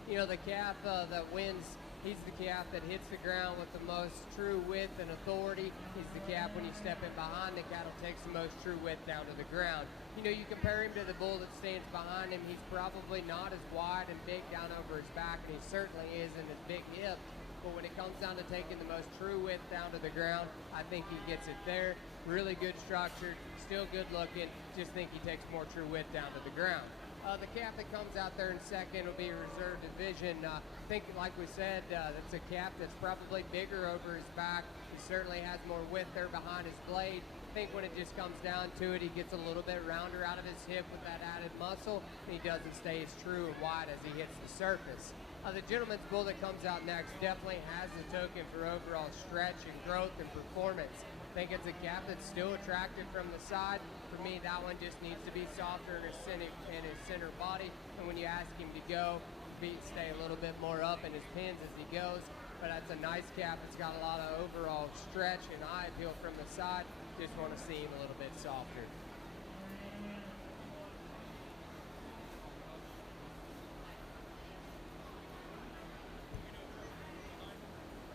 You know, the calf that wins, he's the calf that hits the ground with the most true width and authority. He's the calf when you step in behind the cattle takes the most true width down to the ground. You know, you compare him to the bull that stands behind him, he's probably not as wide and big down over his back, and he certainly isn't as big hip. But when it comes down to taking the most true width down to the ground, I think he gets it there. Really good structure, still good looking, just think he takes more true width down to the ground. The calf that comes out there in second will be a reserve division. I think, like we said, that's a calf that's probably bigger over his back. He certainly has more width there behind his blade. I think when it just comes down to it, he gets a little bit rounder out of his hip with that added muscle, and he doesn't stay as true and wide as he hits the surface. The gentleman's bull that comes out next definitely has the token for overall stretch and growth and performance. I think it's a calf that's still attractive from the side. For me, that one just needs to be softer in his center body, and when you ask him to go, feet stay a little bit more up in his pins as he goes. But that's a nice calf. It's got a lot of overall stretch and eye appeal from the side. Just want to see him a little bit softer.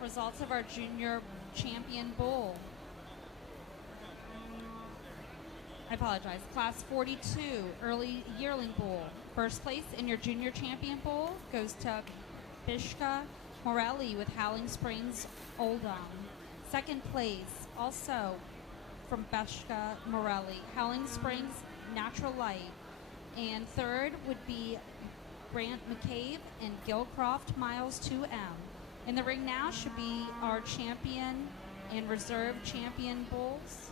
Results of our junior champion bull. I apologize. Class 42, early yearling bull. First place in your junior champion bull goes to Bishka Morelli with Howling Springs Oldham. Second place, also from Bishka Morelli, Howling Springs Natural Light. And third would be Brant McCabe and Gilcroft Miles 2M. In the ring now should be our champion and reserve champion bulls.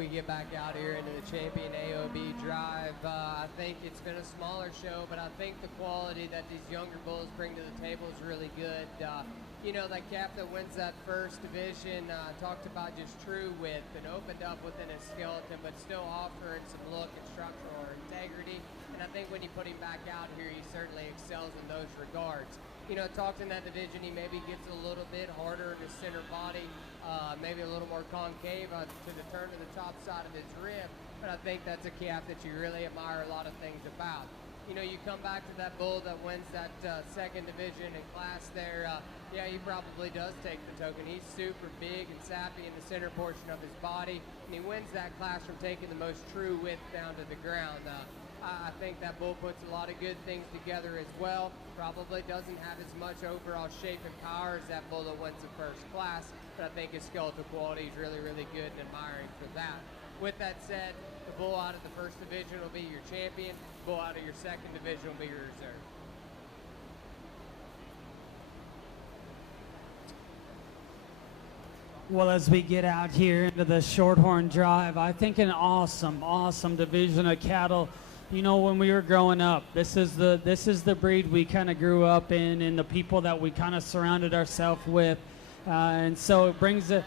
we get back out here into the champion AOB drive. I think it's been a smaller show, but I think the quality that these younger bulls bring to the table is really good. You know, that calf that wins that first division talked about just true width and opened up within his skeleton, but still offering some look and structural integrity. And I think when you put him back out here, he certainly excels in those regards. You know, talked in that division, he maybe gets a little bit harder in his center body, maybe a little more concave to the turn to the top side of his rib. But I think that's a calf that you really admire a lot of things about. You know, you come back to that bull that wins that second division in class there. Yeah, he probably does take the token. He's super big and sappy in the center portion of his body, and he wins that class from taking the most true width down to the ground. I think that bull puts a lot of good things together as well. Probably doesn't have as much overall shape and power as that bull that wins the first class, but I think his skeletal quality is really, really good and admiring for that. With that said, the bull out of the first division will be your champion. The bull out of your second division will be your reserve. Well, as we get out here into the Shorthorn Drive, I think an awesome division of cattle. You know, when we were growing up, this is the breed we kind of grew up in, and the people that we kind of surrounded ourselves with. And so it brings it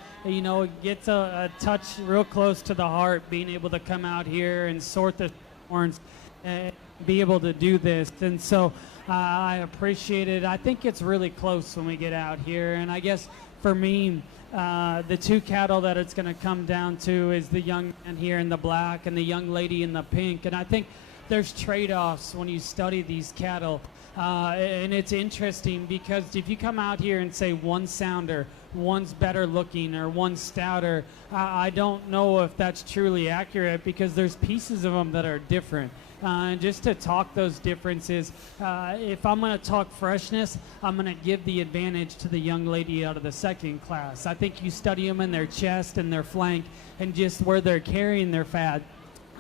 gets a touch real close to the heart, being able to come out here and sort the horns and be able to do this. And so I appreciate it. I think it's really close when we get out here. And I guess for me, the two cattle that it's going to come down to is the young man here in the black and the young lady in the pink. And I think there's trade-offs when you study these cattle. And it's interesting because if you come out here and say one sounder, one's better looking, or one's stouter, I don't know if that's truly accurate, because there's pieces of them that are different. And just to talk those differences, if I'm going to talk freshness, I'm going to give the advantage to the young lady out of the second class. I think you study them in their chest and their flank and just where they're carrying their fat.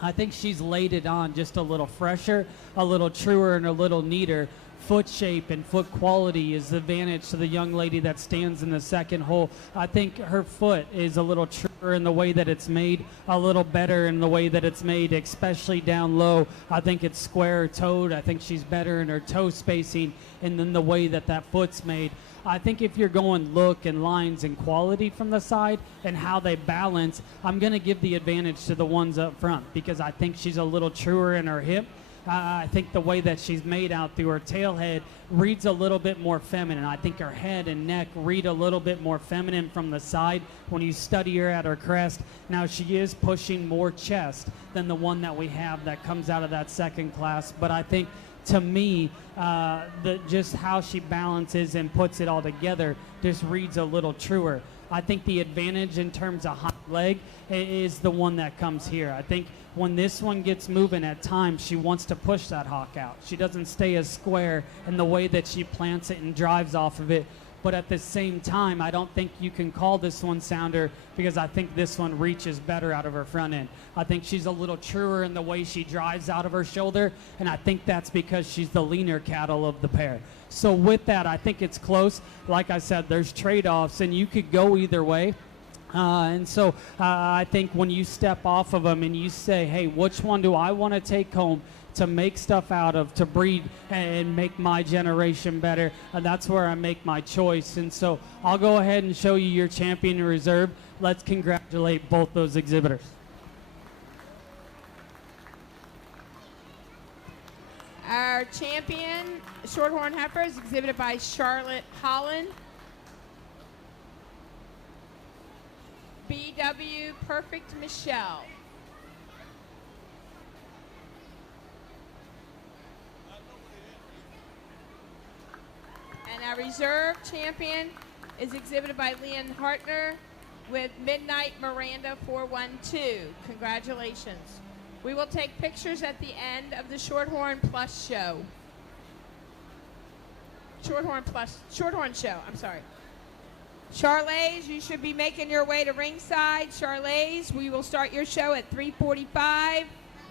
I think she's laid it on just a little fresher, a little truer, and a little neater. Foot shape and foot quality is the advantage to the young lady that stands in the second hole. I think her foot is a little truer in the way that it's made, a little better in the way that it's made, especially down low. I think it's square-toed. I think she's better in her toe spacing and then the way that that foot's made. I think if you're going look and lines and quality from the side and how they balance, I'm going to give the advantage to the ones up front, because I think she's a little truer in her hip. I think the way that she's made out through her tail head reads a little bit more feminine. I think her head and neck read a little bit more feminine from the side when you study her at her crest. Now, she is pushing more chest than the one that we have that comes out of that second class, but I think to me, just how she balances and puts it all together just reads a little truer. I think the advantage in terms of hind leg is the one that comes here. I think when this one gets moving at times, she wants to push that hock out. She doesn't stay as square in the way that she plants it and drives off of it. But at the same time, I don't think you can call this one sounder, because I think this one reaches better out of her front end. I think she's a little truer in the way she drives out of her shoulder, and I think that's because she's the leaner cattle of the pair. So with that, I think it's close. Like I said, there's trade-offs, and you could go either way. And so I think when you step off of them and you say, hey, which one do I want to take home to make stuff out of, to breed and make my generation better, and that's where I make my choice. And so I'll go ahead and show you your champion in reserve. Let's congratulate both those exhibitors. Our champion Shorthorn heifer is exhibited by Charlotte Holland. BW Perfect Michelle. And our reserve champion is exhibited by Leanne Hartner with Midnight Miranda 412. Congratulations. We will take pictures at the end of the Shorthorn Plus show. Shorthorn show, I'm sorry. Charolais, you should be making your way to ringside. Charolais, we will start your show at 3:45.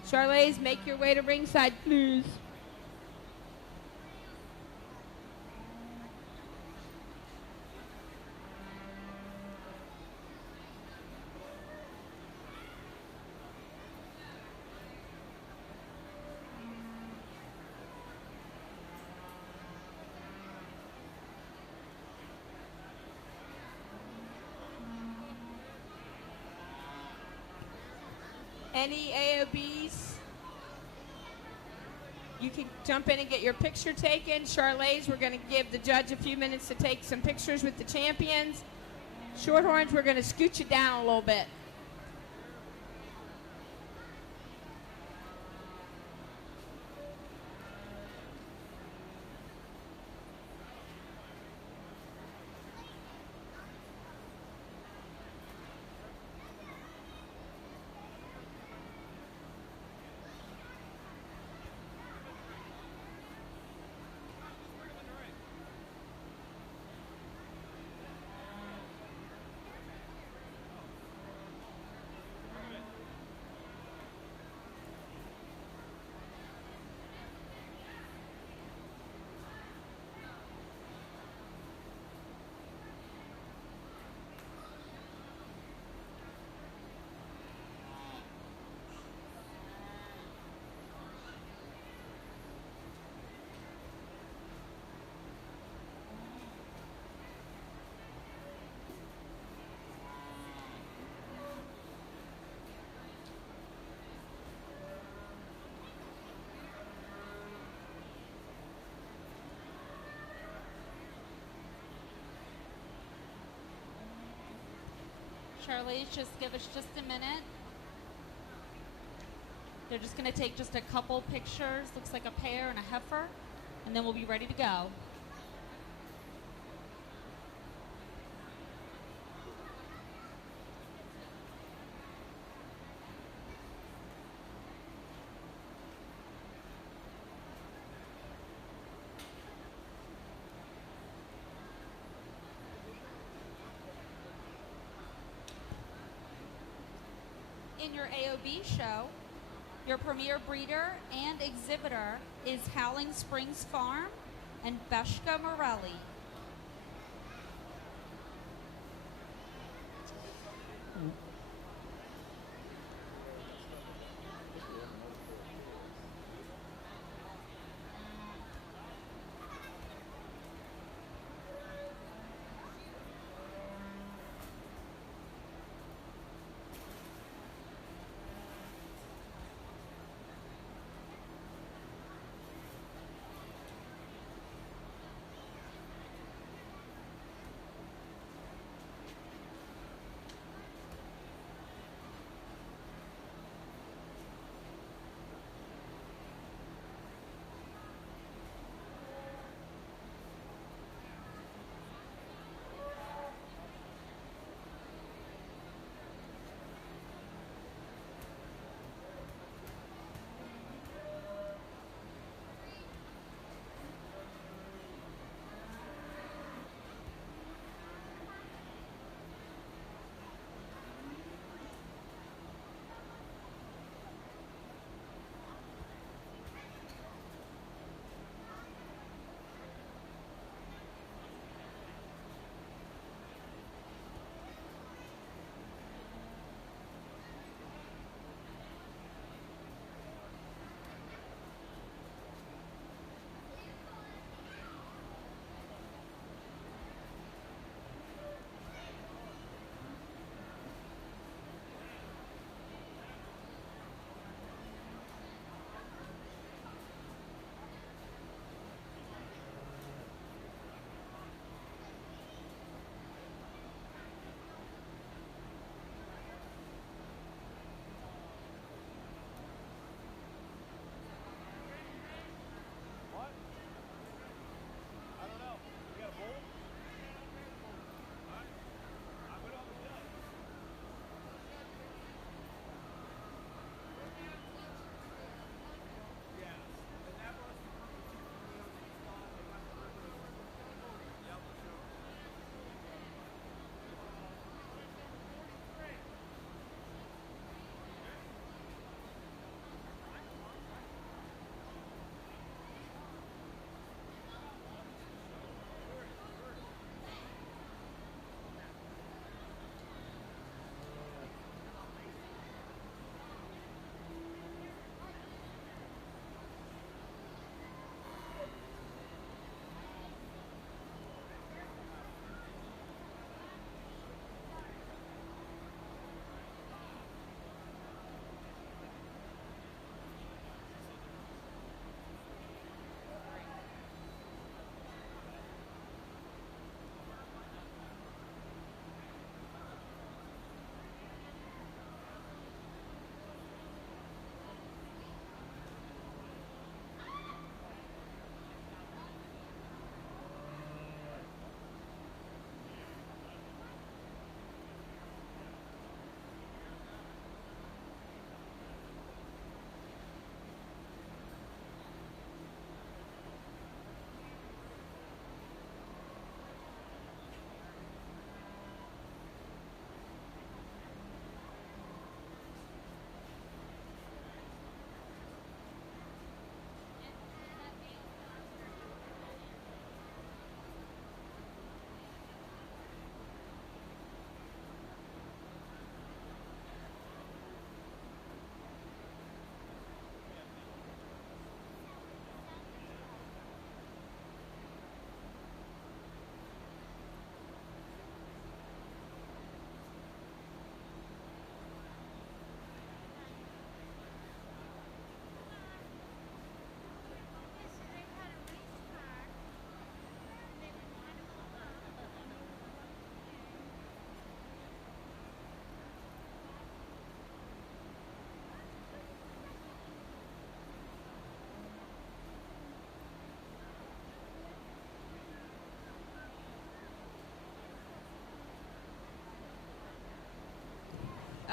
Charolais, make your way to ringside, please. Any AOBs? You can jump in and get your picture taken. Charolais, we're going to give the judge a few minutes to take some pictures with the champions. Shorthorns, we're going to scoot you down a little bit. Charolais, just give us just a minute. They're just going to take just a couple pictures. Looks like a pair and a heifer. And then we'll be ready to go. In your AOB show, your premier breeder and exhibitor is Howling Springs Farm and Beshka Morelli.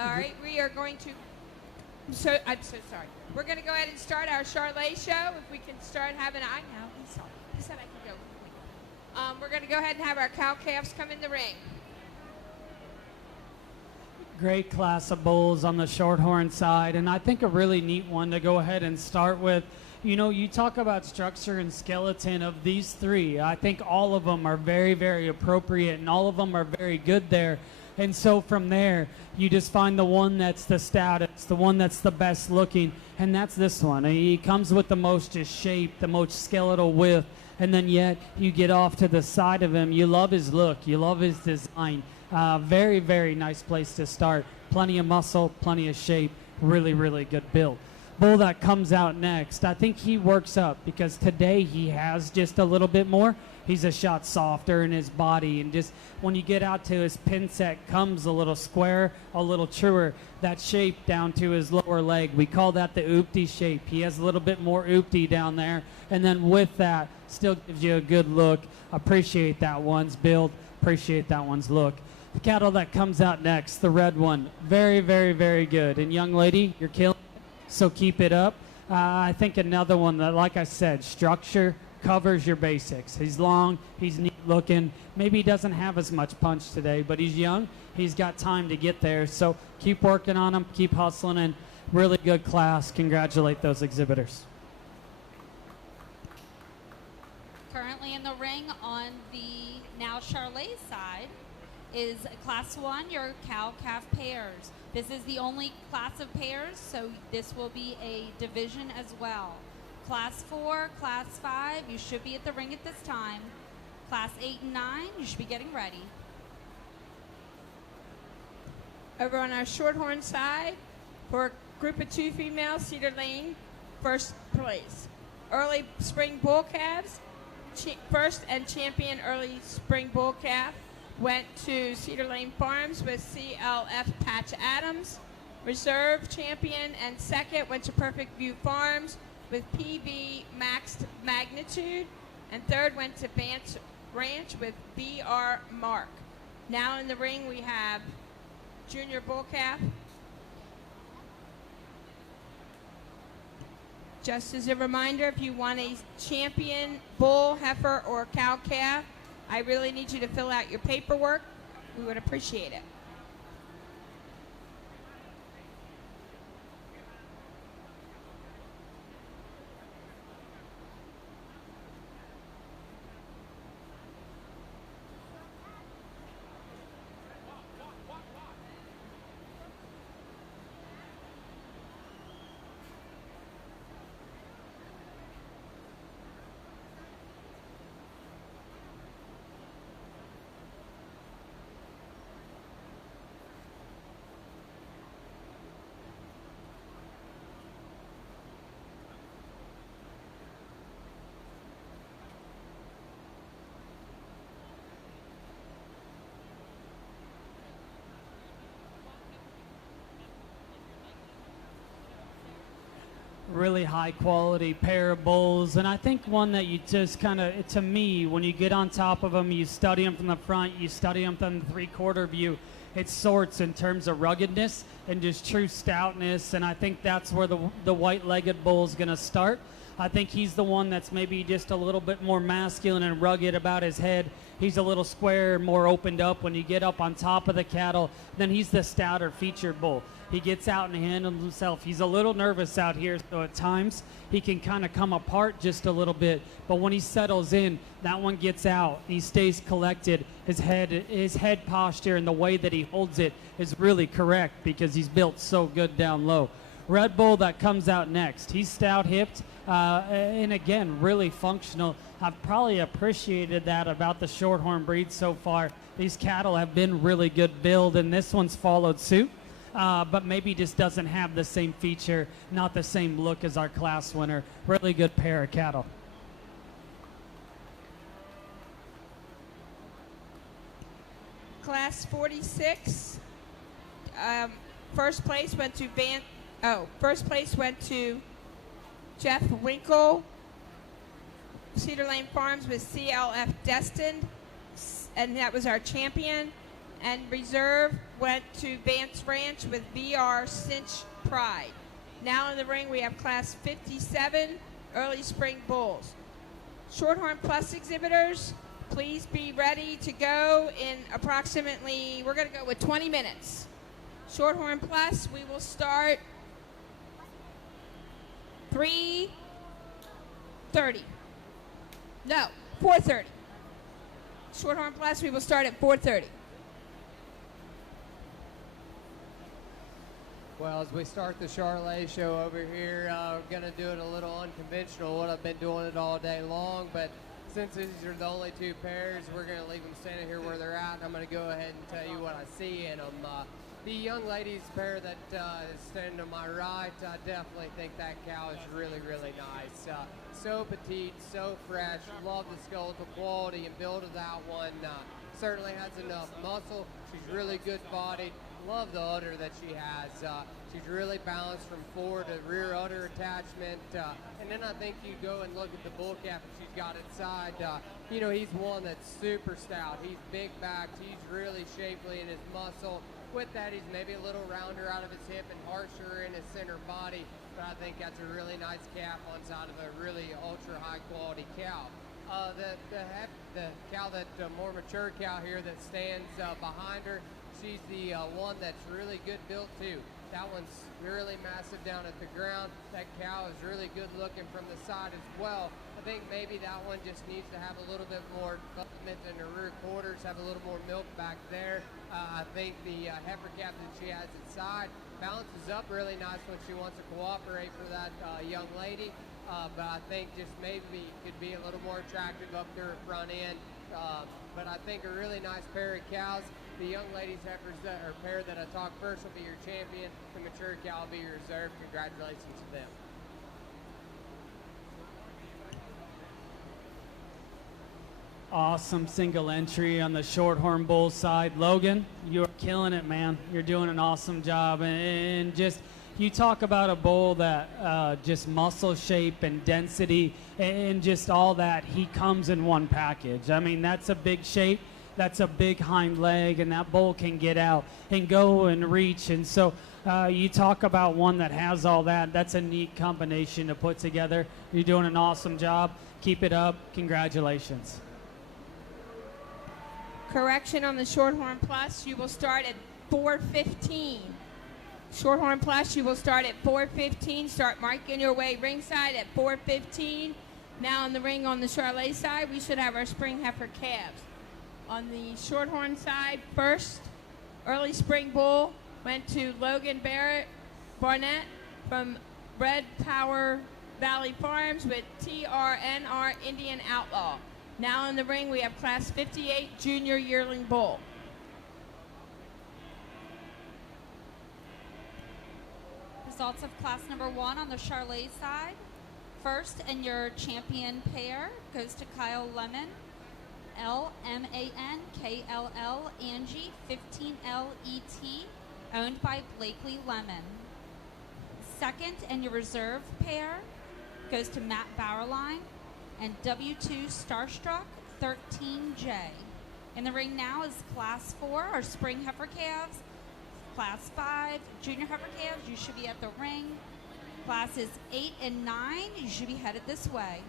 All right, we are going to. I'm so sorry. We're going to go ahead and start our Charolais show. If we can start having. I know. He's sorry. He said I could go. We're going to go ahead and have our cow calves come in the ring. Great class of bulls on the Shorthorn side, and I think a really neat one to go ahead and start with. You know, you talk about structure and skeleton of these three. I think all of them are very, very appropriate, and all of them are very good there. And so from there, you just find the one that's the stoutest, the one that's the best looking, and that's this one. He comes with the most just shape, the most skeletal width, and then yet you get off to the side of him. You love his look. You love his design. Very, very nice place to start. Plenty of muscle, plenty of shape, really, really good build. Bull that comes out next, I think he works up because today he has just a little bit more. He's a shot softer in his body, and just when you get out to his pin set comes a little square, a little truer. That shape down to his lower leg, we call that the oopty shape. He has a little bit more oopty down there, and then with that, still gives you a good look. Appreciate that one's build, appreciate that one's look. The cattle that comes out next, the red one, very, very, very good. And young lady, you're killing it, so keep it up. I think another one that, like I said, structure covers your basics. He's long, he's neat looking. Maybe he doesn't have as much punch today, but he's young. He's got time to get there. So keep working on him, keep hustling, and really good class. Congratulate those exhibitors. Currently in the ring on the now Charolais side is Class 1, your cow-calf pairs. This is the only class of pairs, so this will be a division as well. Class 4, Class 5, you should be at the ring at this time. Class 8 and 9, you should be getting ready. Over on our Shorthorn side, for a group of 2 females, Cedar Lane, first place. Early spring bull calves, first and champion early spring bull calf went to Cedar Lane Farms with CLF Patch Adams. Reserve champion and second went to Perfect View Farms with PB Maxed Magnitude. And third went to Vance Ranch with BR Mark. Now in the ring we have Junior Bull Calf. Just as a reminder, if you want a champion bull, heifer, or cow calf, I really need you to fill out your paperwork. We would appreciate it. Really high quality pair of bulls, and I think one that you just kind of, to me, when you get on top of them, you study them from the front, you study them from the 3/4 view, it sorts in terms of ruggedness and just true stoutness, and I think that's where the white-legged bull is going to start. I think he's the one that's maybe just a little bit more masculine and rugged about his head. He's a little square, more opened up when you get up on top of the cattle. Then he's the stouter featured bull. He gets out and handles himself. He's a little nervous out here, so at times he can kind of come apart just a little bit. But when he settles in, that one gets out. He stays collected. His head posture and the way that he holds it is really correct because he's built so good down low. Red Bull that comes out next. He's stout-hipped and, again, really functional. I've probably appreciated that about the Shorthorn breed so far. These cattle have been really good build, and this one's followed suit, but maybe just doesn't have the same feature, not the same look as our class winner. Really good pair of cattle. Class 46, first place went to Jeff Winkle, Cedar Lane Farms with CLF Destined, and that was our champion. And reserve went to Vance Ranch with VR Cinch Pride. Now in the ring, we have Class 57 Early Spring Bulls. Shorthorn Plus exhibitors, please be ready to go in approximately, we're going to go with 20 minutes. Shorthorn Plus, we will start 3:30. No, 4:30. Shorthorn Plus, we will start at 4:30. Well, as we start the Charolais show over here, we're going to do it a little unconventional. What I've been doing it all day long, but since these are the only two pairs, we're going to leave them standing here where they're at. And I'm going to go ahead and tell you what I see in them. The young ladies pair that is standing to my right, I definitely think that cow is really, really nice. So petite, so fresh. Love the skeletal quality and build of that one. Certainly has enough muscle. She's really good bodied. Love the udder that she has. She's really balanced from forward to rear udder attachment. And then I think you go and look at the bull calf that she's got inside. You know, he's one that's super stout. He's big backed. He's really shapely in his muscle. With that, he's maybe a little rounder out of his hip and harsher in his center body. But I think that's a really nice calf on side of a really ultra high quality cow. The cow that more mature cow here that stands behind her, she's the one that's really good built too. That one's really massive down at the ground. That cow is really good looking from the side as well. I think maybe that one just needs to have a little bit more development in her rear quarters, have a little more milk back there. I think the heifer calf that she has inside balances up really nice when she wants to cooperate for that young lady. But I think just maybe could be a little more attractive up there at front end. But I think a really nice pair of cows. The young ladies heifers that are pair that I talked first will be your champion. The mature cow will be your reserve. Congratulations to them. Awesome single entry on the Shorthorn Bull side. Logan, you're killing it, man. You're doing an awesome job. And just, you talk about a bull that just muscle shape and density and just all that, he comes in one package. I mean, that's a big shape. That's a big hind leg, and that bull can get out and go and reach. And so you talk about one that has all that. That's a neat combination to put together. You're doing an awesome job. Keep it up. Congratulations. Correction on the Shorthorn Plus, you will start at 4:15. Shorthorn Plus, you will start at 4:15. Start marking your way ringside at 4:15. Now in the ring on the Charolais side, we should have our spring heifer calves. On the Shorthorn side, first, early spring bull went to Logan Barnett from Red Power Valley Farms with TRNR Indian Outlaw. Now in the ring, we have Class 58 Junior Yearling Bull. Results of class number 1 on the Charolais side. First, and your champion pair goes to Kyle Lemon, LMANKLL Angie 15LET, owned by Blakely Lemon. Second, and your reserve pair goes to Matt Bauerlein and W2 Starstruck 13J. In the ring now is class 4, our spring heifer calves. Class 5, junior heifer calves, you should be at the ring. Classes 8 and 9, you should be headed this way.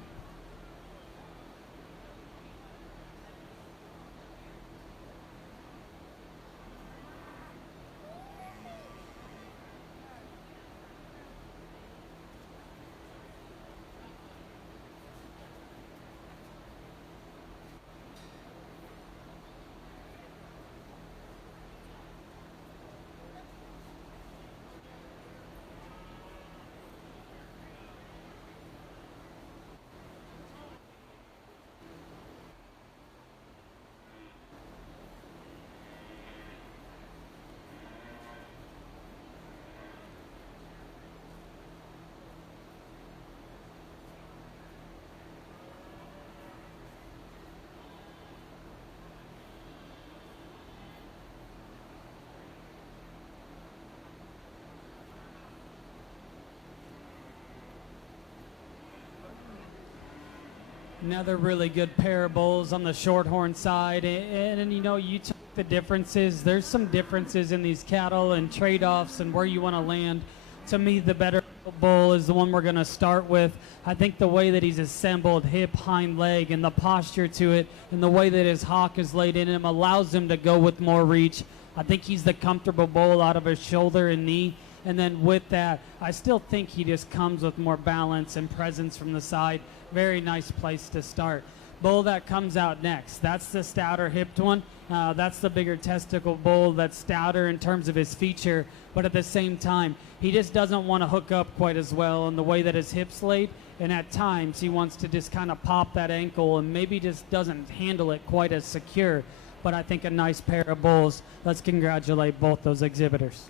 Another really good pair of bulls on the Shorthorn side. And you know, you the differences. There's some differences in these cattle and trade-offs and where you want to land. To me, the better bull is the one we're going to start with. I think the way that he's assembled, hip, hind leg, and the posture to it, and the way that his hock is laid in him allows him to go with more reach. I think he's the comfortable bull out of his shoulder and knee. And then with that, I still think he just comes with more balance and presence from the side. Very nice place to start. Bull that comes out next, that's the stouter hipped one. That's the bigger testicle bull that's stouter in terms of his feature, but at the same time, he just doesn't want to hook up quite as well in the way that his hips laid, and at times he wants to just kind of pop that ankle and maybe just doesn't handle it quite as secure. But I think a nice pair of bulls. Let's congratulate both those exhibitors.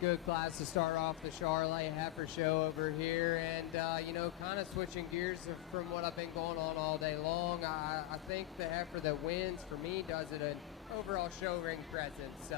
Good class to start off the Charolais heifer show over here, and you know, kind of switching gears from what I've been going on all day long. I think the heifer that wins for me does it an overall show ring presence.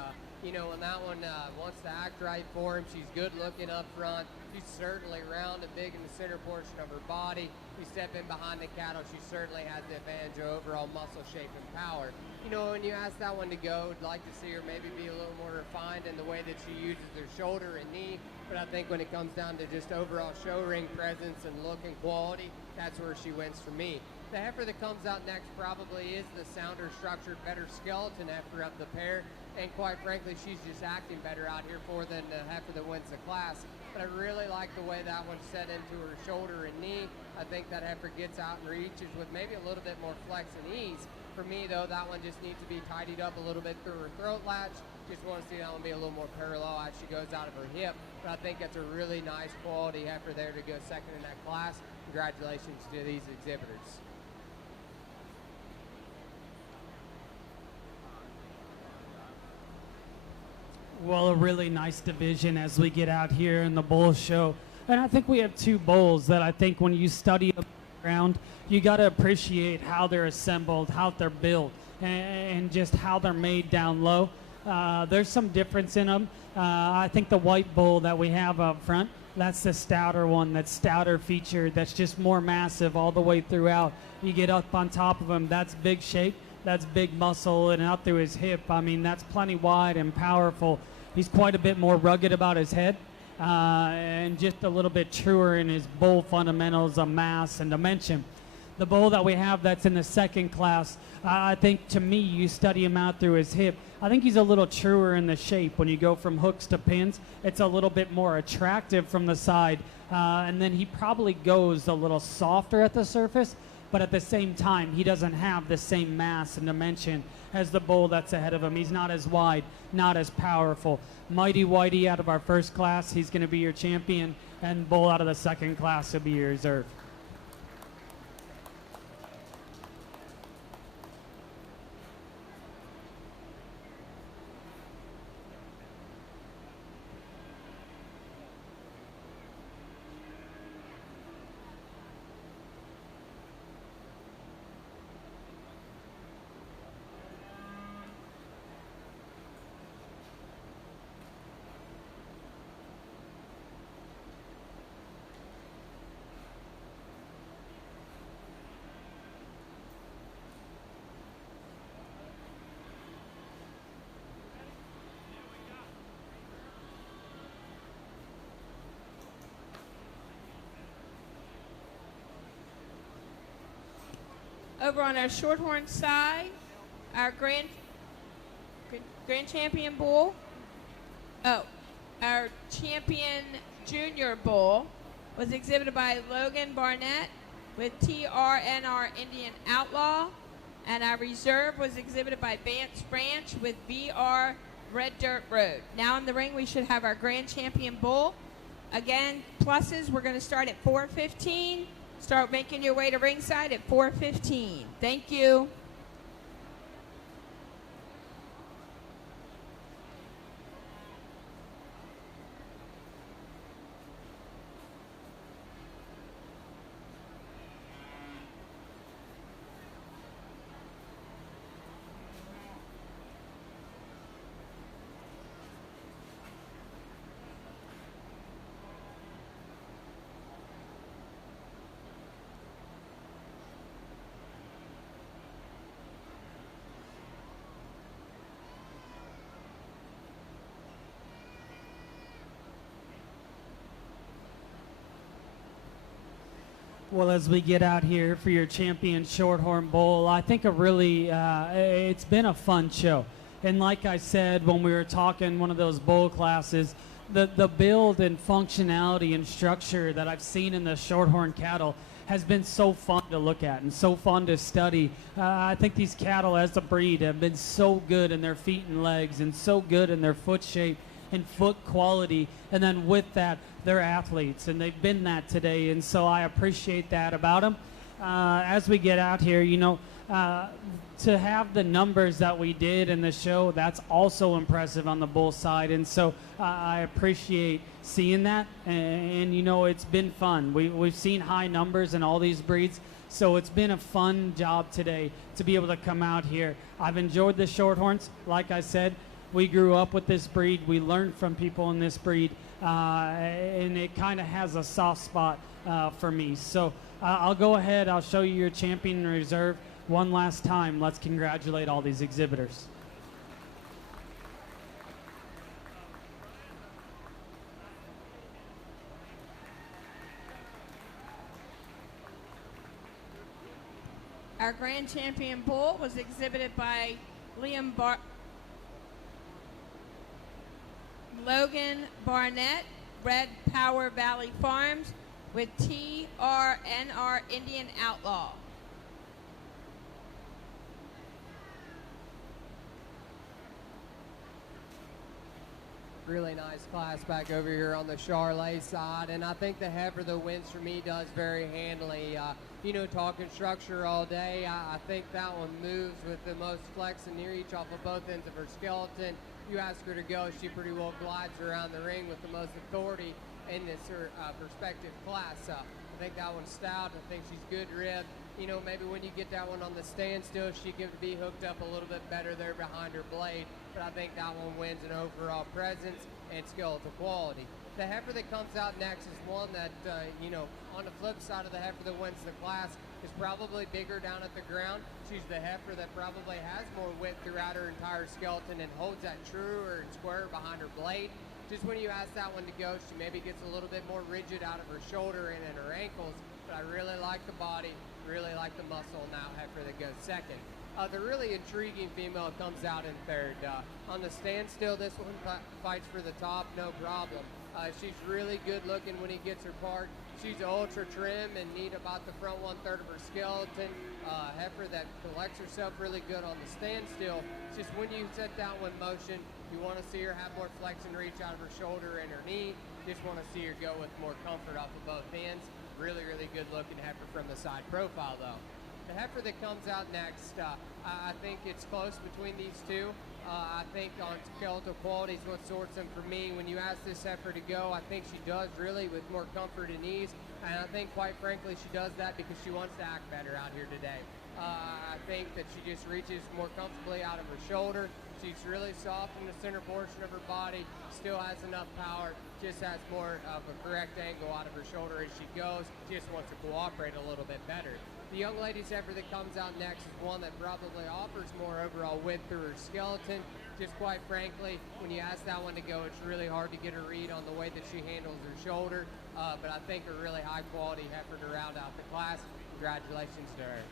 You know, when that one wants to act right for him, she's good looking up front. She's certainly round and big in the center portion of her body. You step in behind the cattle, she certainly has the advantage of overall muscle shape and power. You know, when you ask that one to go, I'd like to see her maybe be a little more refined in the way that she uses her shoulder and knee. But I think when it comes down to just overall show ring presence and look and quality, that's where she wins for me. The heifer that comes out next probably is the sounder structured, better skeleton heifer of the pair. And quite frankly, she's just acting better out here for than the heifer that wins the class. But I really like the way that one's set into her shoulder and knee. I think that heifer gets out and reaches with maybe a little bit more flex and ease. For me, though, that one just needs to be tidied up a little bit through her throat latch. Just want to see that one be a little more parallel as she goes out of her hip. But I think that's a really nice quality heifer there to go second in that class. Congratulations to these exhibitors. Well, a really nice division as we get out here in the bull show. And I think we have two bulls that I think when you study them around, you got to appreciate how they're assembled, how they're built, and just how they're made down low. There's some difference in them. I think the white bull that we have up front, that's the stouter one, that's stouter featured, that's just more massive all the way throughout. You get up on top of him, that's big shape, that's big muscle, and out through his hip, I mean, that's plenty wide and powerful. He's quite a bit more rugged about his head, and just a little bit truer in his bull fundamentals of mass and dimension. The bull that we have that's in the second class, I think to me, you study him out through his hip, I think he's a little truer in the shape. When you go from hooks to pins, it's a little bit more attractive from the side, and then he probably goes a little softer at the surface, but at the same time, he doesn't have the same mass and dimension as the bull that's ahead of him. He's not as wide, not as powerful. Mighty Whitey out of our first class, he's going to be your champion, and bull out of the second class will be your reserve. Over on our Shorthorn side, our grand champion bull, our champion junior bull was exhibited by Logan Barnett with TRNR Indian Outlaw, and our reserve was exhibited by Vance Branch with VR Red Dirt Road. Now in the ring, we should have our grand champion bull. Again, pluses, we're going to start at 4:15. Start making your way to ringside at 4:15. Thank you. Well, as we get out here for your Champion Shorthorn Bowl, I think it's been a fun show. And like I said, when we were talking one of those bowl classes, the build and functionality and structure that I've seen in the Shorthorn cattle has been so fun to look at and so fun to study. I think these cattle as a breed have been so good in their feet and legs and so good in their foot shape and foot quality, and then with that, they're athletes, and they've been that today, and so I appreciate that about them. As we get out here, to have the numbers that we did in the show, that's also impressive on the bull side, and so I appreciate seeing that, and it's been fun. We've seen high numbers in all these breeds, so it's been a fun job today to be able to come out here. I've enjoyed the Shorthorns. Like I said, we grew up with this breed. We learned from people in this breed, and it kind of has a soft spot for me. So I'll go ahead. I'll show you your champion reserve one last time. Let's congratulate all these exhibitors. Our grand champion bull was exhibited by Logan Barnett, Red Power Valley Farms, with TRNR Indian Outlaw. Really nice class back over here on the Charolais side, and I think the heifer that wins for me does very handily. Talking structure all day, I think that one moves with the most flex and near each off of both ends of her skeleton. You ask her to go, she pretty well glides around the ring with the most authority in this perspective class. I think that one's stout. I think she's good ribbed. Maybe when you get that one on the standstill, she could be hooked up a little bit better there behind her blade, but I think that one wins in overall presence and skeletal quality. The heifer that comes out next is one that, on the flip side of the heifer that wins the class, is probably bigger down at the ground. She's the heifer that probably has more width throughout her entire skeleton and holds that truer and square behind her blade. Just when you ask that one to go, she maybe gets a little bit more rigid out of her shoulder and in her ankles, but I really like the body, really like the muscle in that heifer that goes second. The really intriguing female comes out in third. On the standstill, this one fights for the top, no problem. She's really good looking when he gets her parked. She's ultra trim and neat about the front 1/3 of her skeleton. Heifer that collects herself really good on the standstill. It's just when you set that one in motion, you want to see her have more flex and reach out of her shoulder and her knee. Just want to see her go with more comfort off of both ends. Really, really good looking heifer from the side profile though. The heifer that comes out next, I think it's close between these two. I think on skeletal quality is what sorts them for me. When you ask this heifer to go, I think she does really with more comfort and ease. And I think, quite frankly, she does that because she wants to act better out here today. I think that she just reaches more comfortably out of her shoulder. She's really soft in the center portion of her body, still has enough power, just has more of a correct angle out of her shoulder as she goes, just wants to cooperate a little bit better. The young lady's heifer that comes out next is one that probably offers more overall width through her skeleton. Just quite frankly, when you ask that one to go, it's really hard to get a read on the way that she handles her shoulder, but I think a really high quality heifer to round out the class. Congratulations to her.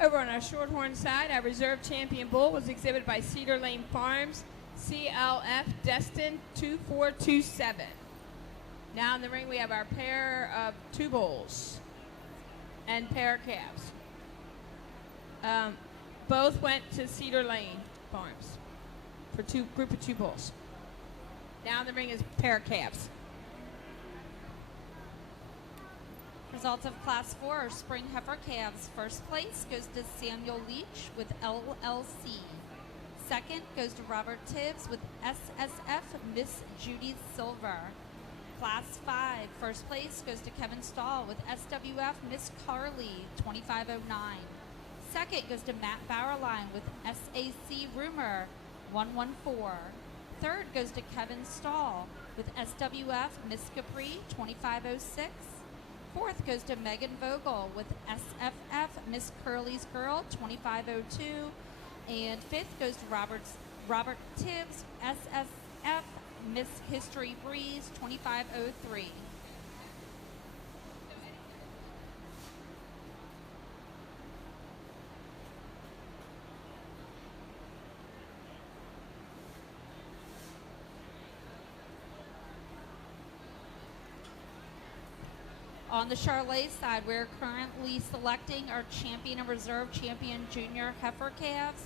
Over on our Shorthorn side, our reserve champion bull was exhibited by Cedar Lane Farms, CLF Destin 2427. Now in the ring we have our pair of two bulls and pair of calves. Both went to Cedar Lane Farms for group of two bulls. Now in the ring is pair of calves. Results of Class 4 are Spring Heifer Calves. First place goes to Samuel Leach with LLC. Second goes to Robert Tibbs with SSF Miss Judy Silver. Class 5, first place goes to Kevin Stahl with SWF Miss Carly 2509. Second goes to Matt Bauerlein with SAC Rumor 114. Third goes to Kevin Stahl with SWF Miss Capri 2506. Fourth goes to Megan Vogel with SFF Miss Curly's Girl 2502. And fifth goes to Robert Tibbs, SSF, Miss History Breeze, 2503. On the Charolais side, we're currently selecting our champion and reserve champion junior heifer calves.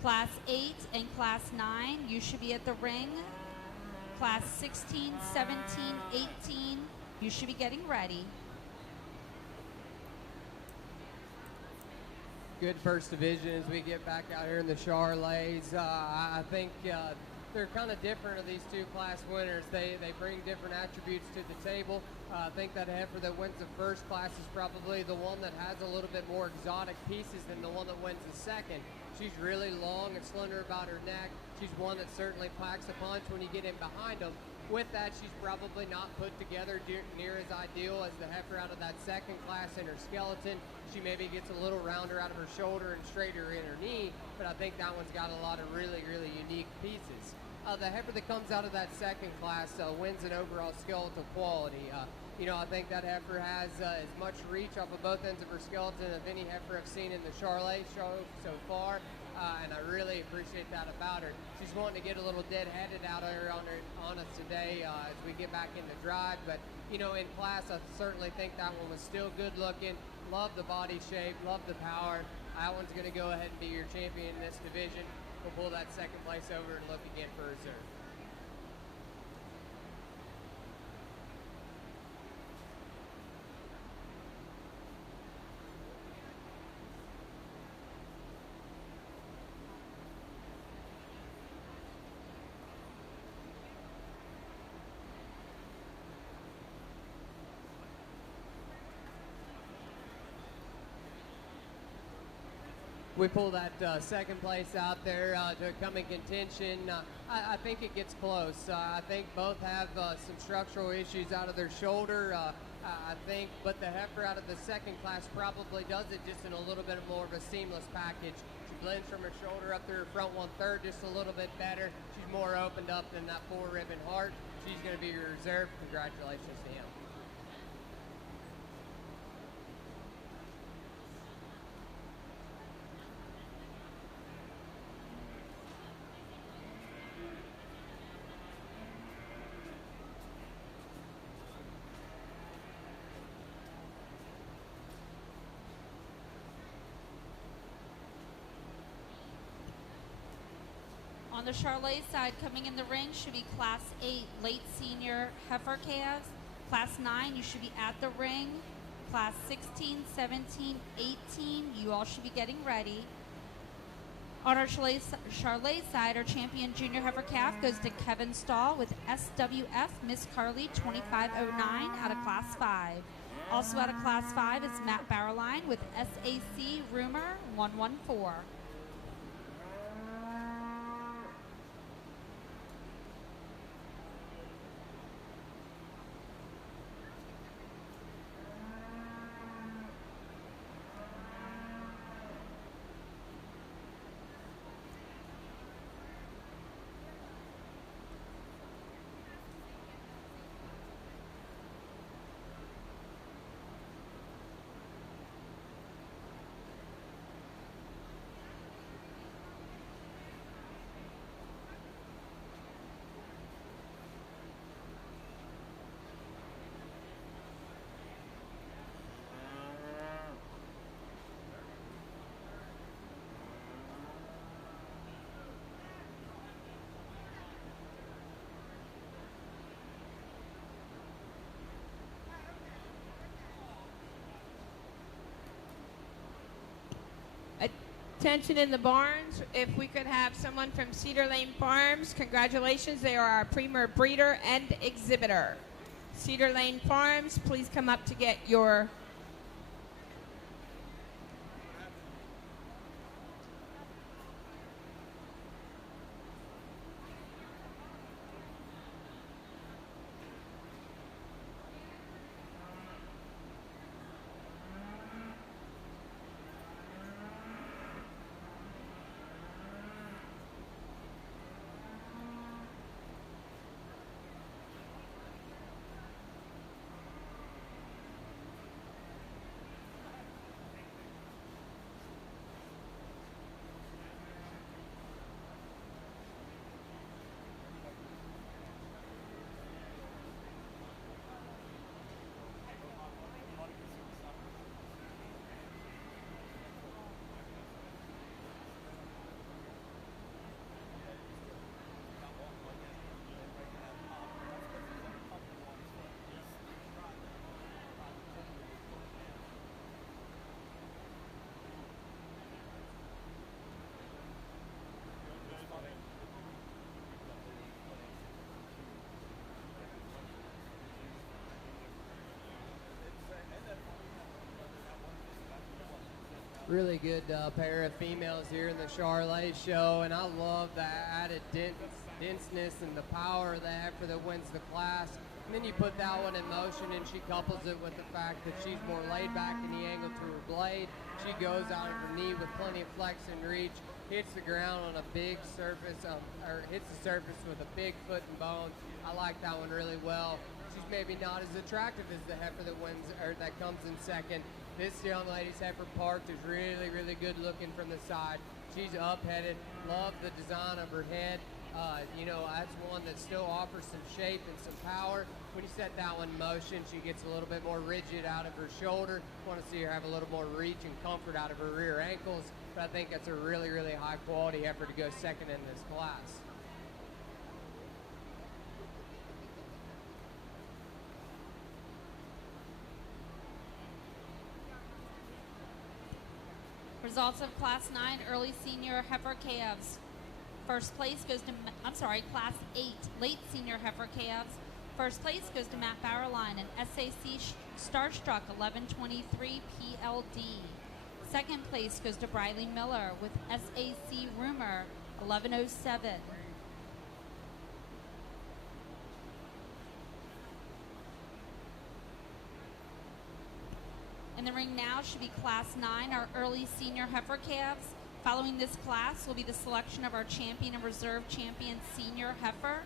Class 8 and Class 9, you should be at the ring. Class 16, 17, 18, you should be getting ready. Good first division as we get back out here in the Charolais. I think they're kind of different of these two class winners. They bring different attributes to the table. I think that heifer that wins the first class is probably the one that has a little bit more exotic pieces than the one that wins the second. She's really long and slender about her neck. She's one that certainly packs a punch when you get in behind them. With that, she's probably not put together near as ideal as the heifer out of that second class in her skeleton. She maybe gets a little rounder out of her shoulder and straighter in her knee, but I think that one's got a lot of really, really unique pieces. The heifer that comes out of that second class wins in overall skeletal quality. I think that heifer has as much reach off of both ends of her skeleton of any heifer I've seen in the Charolais show so far, and I really appreciate that about her. She's wanting to get a little dead-headed out there on us today as we get back in the drive, but in class I certainly think that one was still good looking. Love the body shape, love the power. That one's going to go ahead and be your champion in this division. We'll pull that second place over and look again for reserve. We pull that second place out there to come in contention. I think it gets close. I think both have some structural issues out of their shoulder. I think, but the heifer out of the second class probably does it just in a little bit more of a seamless package. She blends from her shoulder up through her front 1/3 just a little bit better. She's more opened up than that 4-ribbon heart. She's going to be your reserve. Congratulations to him. On the Charolais side, coming in the ring should be Class 8 late senior heifer calves. Class 9, you should be at the ring. Class 16, 17, 18, you all should be getting ready. On our Charolais side, our champion junior heifer calf goes to Kevin Stahl with SWF Miss Carly 2509 out of Class 5. Also out of Class 5 is Matt Barrowline with SAC Rumor 114. Attention in the barns, if we could have someone from Cedar Lane Farms, congratulations, they are our premier breeder and exhibitor. Cedar Lane Farms, please come up to get your really good pair of females here in the Charolais show, and I love the added denseness and the power of the heifer that wins the class. And then you put that one in motion, and she couples it with the fact that she's more laid back in the angle to her blade. She goes out of her knee with plenty of flex and reach, hits the ground on a big surface, or hits the surface with a big foot and bone. I like that one really well. She's maybe not as attractive as the heifer that wins, or that comes in second. This young lady's heifer parked is really, really good looking from the side. She's up-headed. Love the design of her head. You know, that's one that still offers some shape and some power. When you set that one in motion, she gets a little bit more rigid out of her shoulder. Want to see her have a little more reach and comfort out of her rear ankles. But I think that's a really, really high-quality heifer to go second in this class. Results of Class 9 Early Senior Heifer Calves. First place goes to, Class 8 Late Senior Heifer Calves. First place goes to Matt Bauerlein and SAC Starstruck 1123 PLD. Second place goes to Briley Miller with SAC Rumor 1107. In the ring now should be Class 9, our early senior heifer calves. Following this class will be the selection of our champion and reserve champion senior heifer,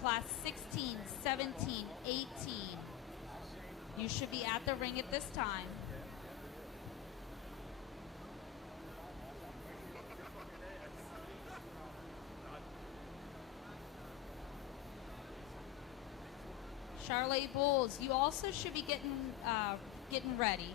Class 16, 17, 18. You should be at the ring at this time. Charolais Bulls, you also should be getting ready.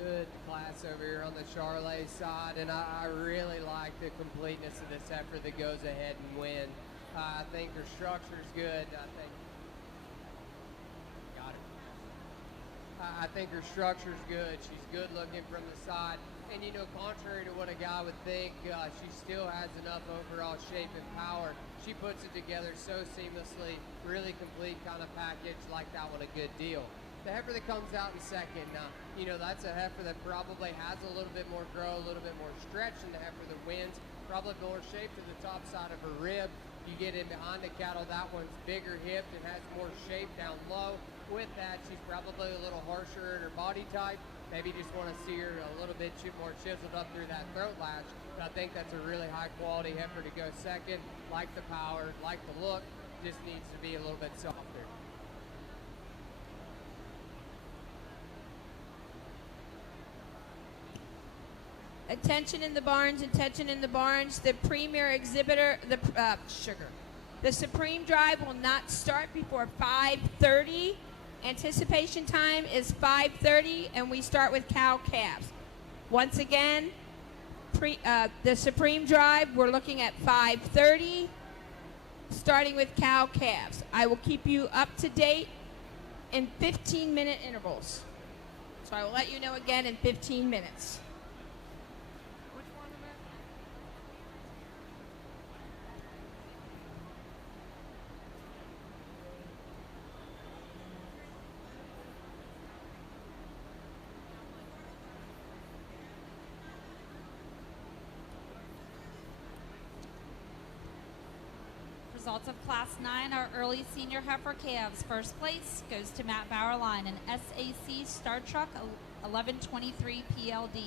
Good class over here on the Charolais side, and I really like the completeness of this heifer that goes ahead and wins. I think her structure's good. I think her structure's good. She's good looking from the side. And, you know, contrary to what a guy would think, she still has enough overall shape and power. She puts it together so seamlessly, really complete kind of package, like that one a good deal. The heifer that comes out in second, you know, that's a heifer that probably has a little bit more grow, a little bit more stretch than the heifer that wins. Probably more shape to the top side of her rib. You get in behind the cattle, that one's bigger hipped and has more shape down low. With that, she's probably a little harsher in her body type. Maybe just want to see her a little bit more chiseled up through that throat latch. But I think that's a really high quality heifer to go second. Like the power, like the look, just needs to be a little bit softer. Attention in the barns, attention in the barns. The premier exhibitor, the Supreme Drive will not start before 5:30. Anticipation time is 5:30, and we start with cow calves. Once again, the Supreme Drive, we're looking at 5:30, starting with cow calves. I will keep you up to date in 15-minute intervals. So I will let you know again in 15 minutes. Results of Class 9 are early senior heifer calves. First place goes to Matt Bauerlein in SAC Star Truck 1123 PLD.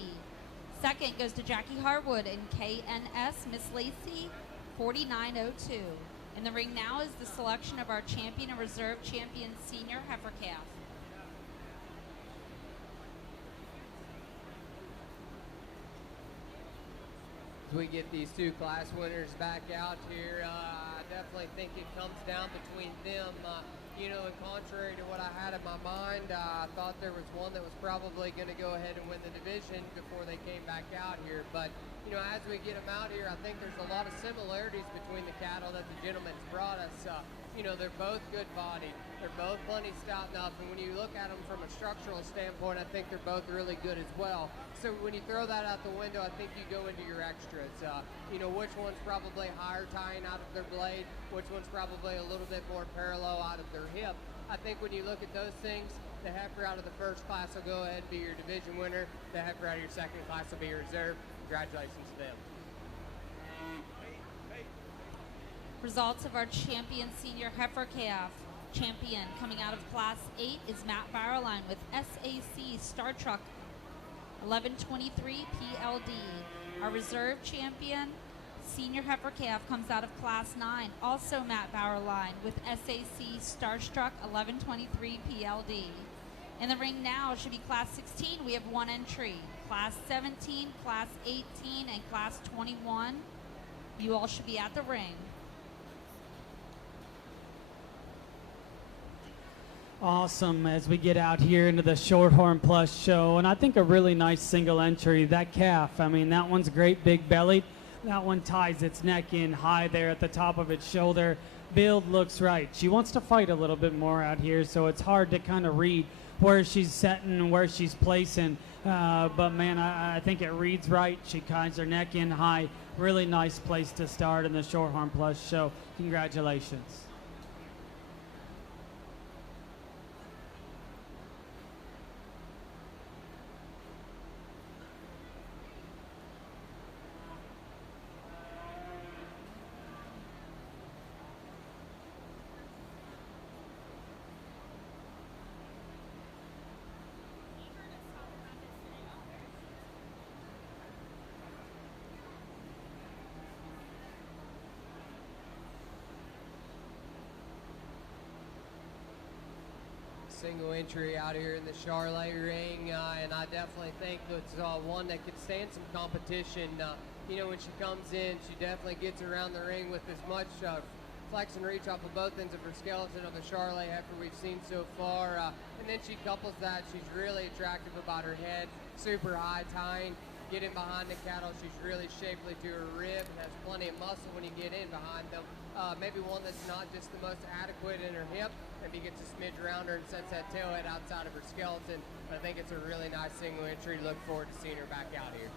Second goes to Jackie Harwood in KNS Miss Lacey 4902. In the ring now is the selection of our champion and reserve champion senior heifer calf. We get these two class winners back out here. I definitely think it comes down between them. And contrary to what I had in my mind, I thought there was one that was probably going to go ahead and win the division before they came back out here. But, as we get them out here, I think there's a lot of similarities between the cattle that the gentleman's brought us. They're both good bodied. They're both plenty stout enough. And when you look at them from a structural standpoint, I think they're both really good as well. So when you throw that out the window, I think you go into your extras. Which one's probably higher tying out of their blade, which one's probably a little bit more parallel out of their hip. I think when you look at those things, the heifer out of the first class will go ahead and be your division winner. The heifer out of your second class will be your reserve. Congratulations to them. Results of our champion senior heifer calf. Champion coming out of Class 8 is Matt Bauerlein with SAC Star Truck 1123 PLD. Our reserve champion senior heifer calf comes out of Class 9, also Matt Bauerlein with SAC Starstruck 1123 PLD. In the ring now should be Class 16. We have one entry. Class 17, Class 18, and Class 21. You all should be at the ring. Awesome as we get out here into the Shorthorn Plus show, and I think a really nice single entry. That calf, that one's great, big bellied. That one ties its neck in high there at the top of its shoulder. Build looks right. She wants to fight a little bit more out here, so it's hard to kind of read where she's setting and where she's placing. But man, I think it reads right. She ties her neck in high. Really nice place to start in the Shorthorn Plus show. Congratulations. Single entry out here in the Charolais ring, and I definitely think that's one that could stand some competition. When she comes in, she definitely gets around the ring with as much flex and reach off of both ends of her skeleton of a Charolais heifer we've seen so far. And then she couples that. She's really attractive about her head, super high tying. Get in behind the cattle, she's really shapely to her rib and has plenty of muscle when you get in behind them. Maybe one that's not just the most adequate in her hip. Maybe gets a smidge around her and sets that tail head outside of her skeleton. But I think it's a really nice single entry. Look forward to seeing her back out here.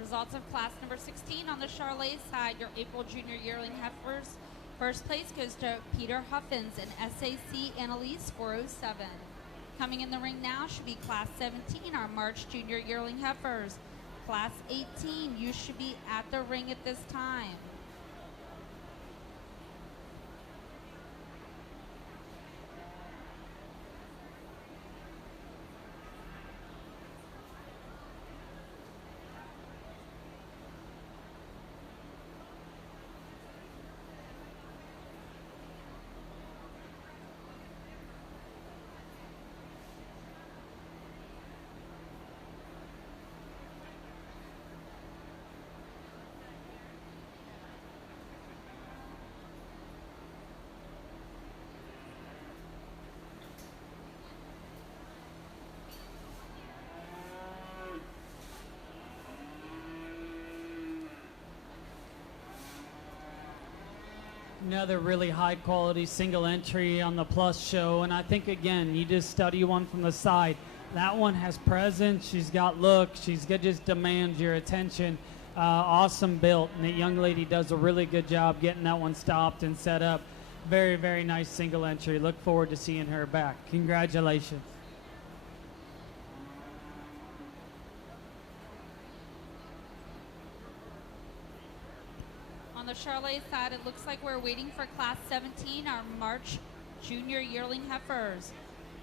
Results of class number 16 on the Charolais side, your April Junior Yearling heifers. First place goes to Peter Huffins and SAC Annalise 407. Coming in the ring now should be Class 17, our March Junior Yearling heifers. Class 18, you should be at the ring at this time. Another really high quality single entry on the Plus show, and I think again you just study one from the side. That one has presence, she's got look, she's got, just demands your attention. Awesome built, and that young lady does a really good job getting that one stopped and set up. Very, very nice single entry. Look forward to seeing her back. Congratulations. Charolais side, it looks like we're waiting for Class 17, our March Junior Yearling Heifers.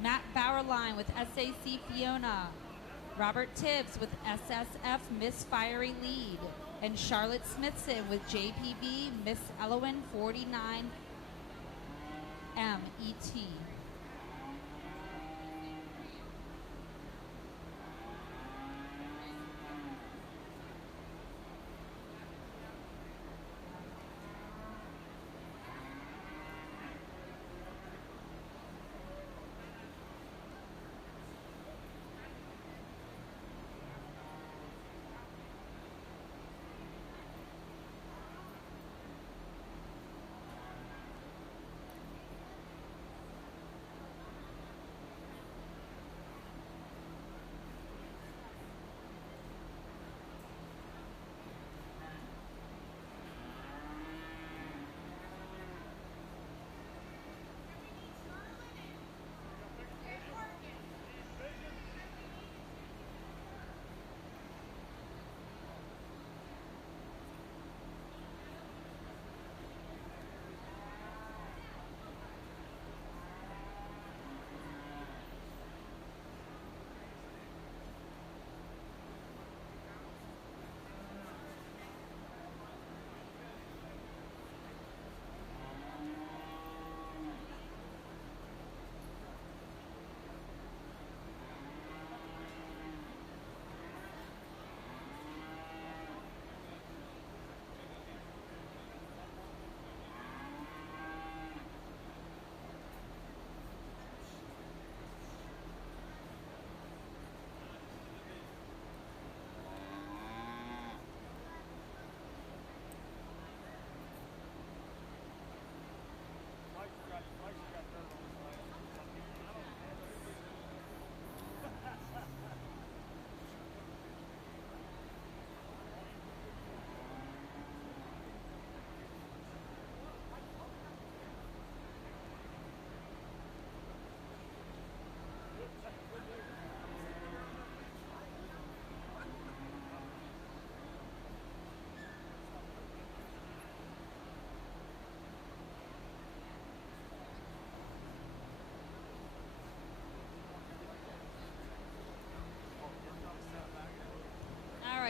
Matt Bauerline with SAC Fiona. Robert Tibbs with SSF Miss Fiery Lead. And Charlotte Smithson with JPB Miss Elowen 49 MET.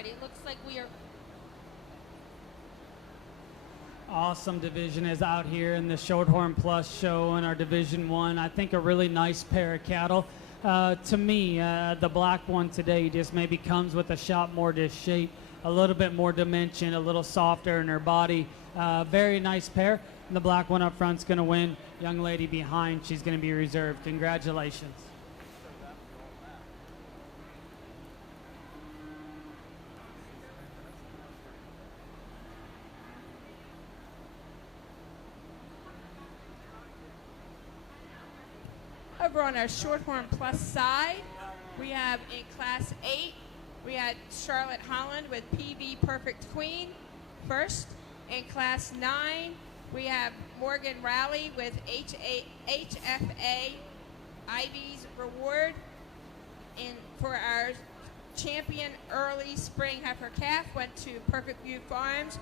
It looks like we are. Awesome division is out here in the Shorthorn Plus show in our Division 1. I think a really nice pair of cattle. To me, the black one today just maybe comes with a shot more to shape, a little bit more dimension, a little softer in her body. Very nice pair. And the black one up front's going to win. Young lady behind, she's going to be reserved. Congratulations. Over on our Shorthorn Plus side, we have in Class 8, we had Charlotte Holland with PB Perfect Queen first. In Class 9, we have Morgan Rowley with HFA Ivy's Reward. And for our champion early spring heifer calf went to Perfect View Farms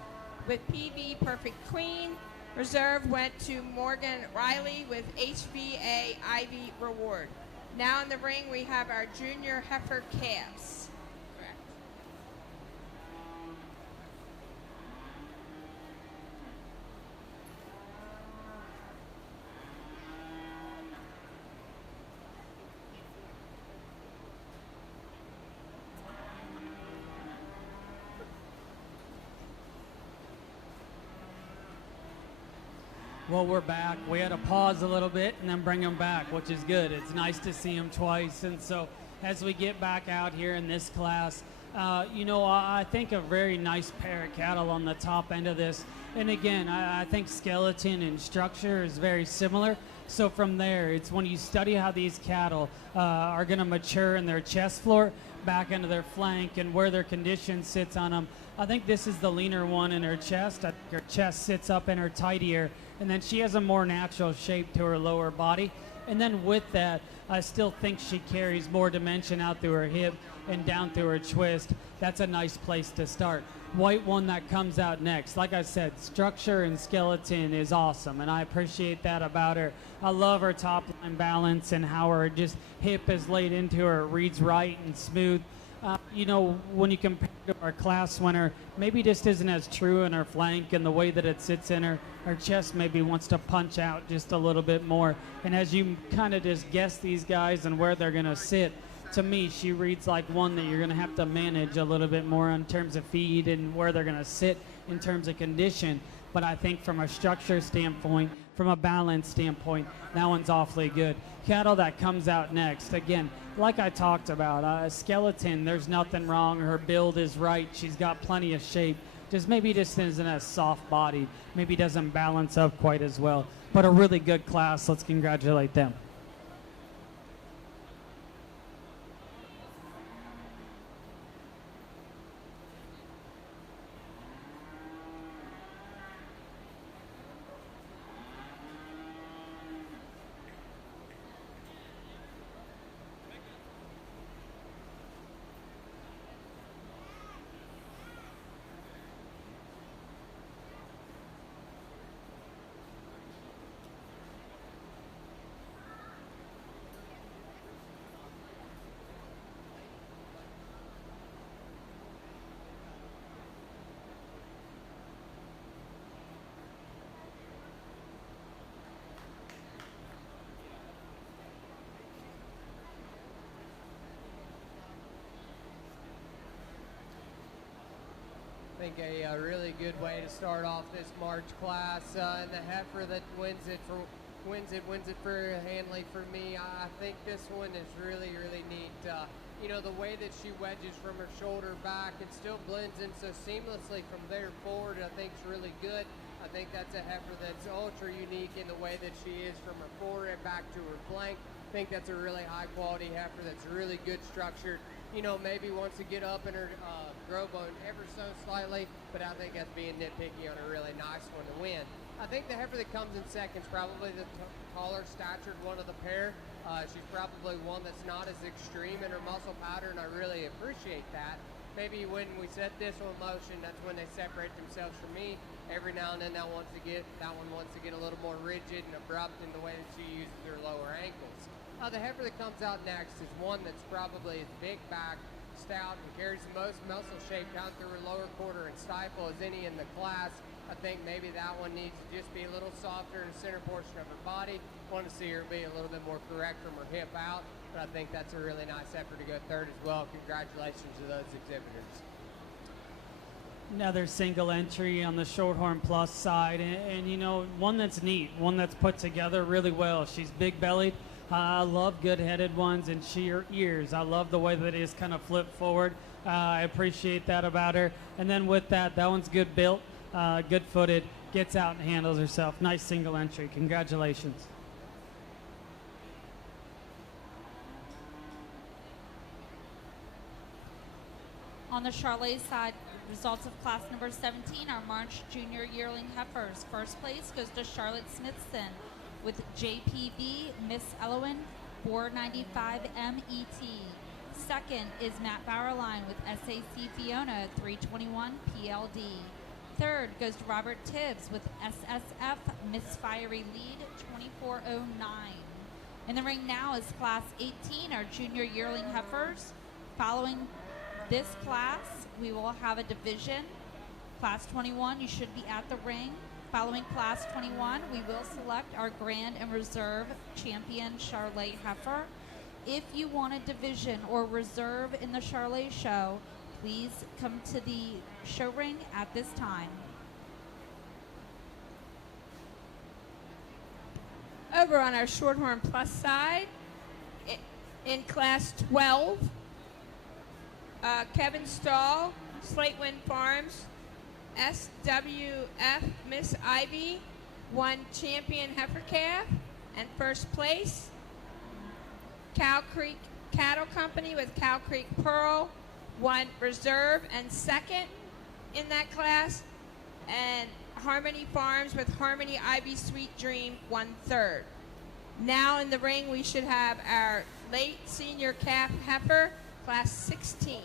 with PB Perfect Queen. Reserve went to Morgan Riley with HVA Ivy Reward. Now in the ring, we have our junior heifer calves. Correct. Well, we're back. We had to pause a little bit and then bring them back, which is good. It's nice to see them twice. And so as we get back out here in this class, I think a very nice pair of cattle on the top end of this. And again, I think skeleton and structure is very similar. So from there, it's when you study how these cattle are going to mature in their chest floor, back into their flank, and where their condition sits on them. I think this is the leaner one in her chest. I think her chest sits up in her tight ear, and then she has a more natural shape to her lower body. And then with that, I still think she carries more dimension out through her hip and down through her twist. That's a nice place to start. White one that comes out next. Like I said, structure and skeleton is awesome, and I appreciate that about her. I love her top line balance and how her just hip is laid into her. It reads right and smooth. You know, when you compare to our class winner, maybe just isn't as true in her flank and the way that it sits in her. Her chest maybe wants to punch out just a little bit more. And as you kind of just guess these guys and where they're going to sit, to me, she reads like one that you're going to have to manage a little bit more in terms of feed and where they're going to sit in terms of condition. But I think from a structure standpoint, from a balance standpoint, that one's awfully good. Cattle that comes out next, again, like I talked about, a skeleton, there's nothing wrong. Her build is right. She's got plenty of shape. Maybe just isn't as soft bodied. Maybe doesn't balance up quite as well. But a really good class. Let's congratulate them. I think a really good way to start off this March class, and the heifer that wins it for Hanley for me. I think this one is really neat. You know, the way that she wedges from her shoulder back, it still blends in so seamlessly from there forward. I think is really good. I think that's a heifer that's ultra unique in the way that she is from her forehead back to her flank. I think that's a really high quality heifer that's really good structured. You know, maybe wants to get up in her grove bone ever so slightly, but I think that's being nitpicky on a really nice one to win. I think the heifer that comes in second is probably the taller statured one of the pair. She's probably one that's not as extreme in her muscle pattern. I really appreciate that. Maybe when we set this one in motion, that's when they separate themselves from me. Every now and then that one wants to get a little more rigid and abrupt in the way that she uses her lower ankles. The heifer that comes out next is one that's probably as big back, stout, and carries the most muscle shape down through her lower quarter and stifle as any in the class. I think maybe that one needs to just be a little softer in the center portion of her body. Want to see her be a little bit more correct from her hip out, but I think that's a really nice effort to go third as well. Congratulations to those exhibitors. Another single entry on the Shorthorn Plus side, and you know, one that's neat, one that's put together really well. She's big-bellied. I love good-headed ones and sheer ears. I love the way that it is kind of flipped forward. I appreciate that about her. And then with that one's good built, good-footed, gets out and handles herself. Nice single entry. Congratulations. On the Charolais side, results of class number 17 are March Junior Yearling Heifers. First place goes to Charlotte Smithson with JPB Miss Elowen 495 MET. Second is Matt Bauerlein with SAC Fiona 321 PLD. Third goes to Robert Tibbs with SSF Miss Fiery Lead 2409. In the ring now is class 18, our Junior Yearling Heifers. Following this class, we will have a division. Class 21, you should be at the ring. Following class 21, we will select our Grand and Reserve champion Charolais heifer. If you want a division or reserve in the Charolais show, please come to the show ring at this time. Over on our Shorthorn Plus side, in class 12, Kevin Stahl, Slate Wind Farms, SWF Miss Ivy won champion heifer calf, and first place Cow Creek Cattle Company with Cow Creek Pearl won reserve and second in that class, and Harmony Farms with Harmony Ivy Sweet Dream won third. Now in the ring, we should have our late senior calf heifer, class 16.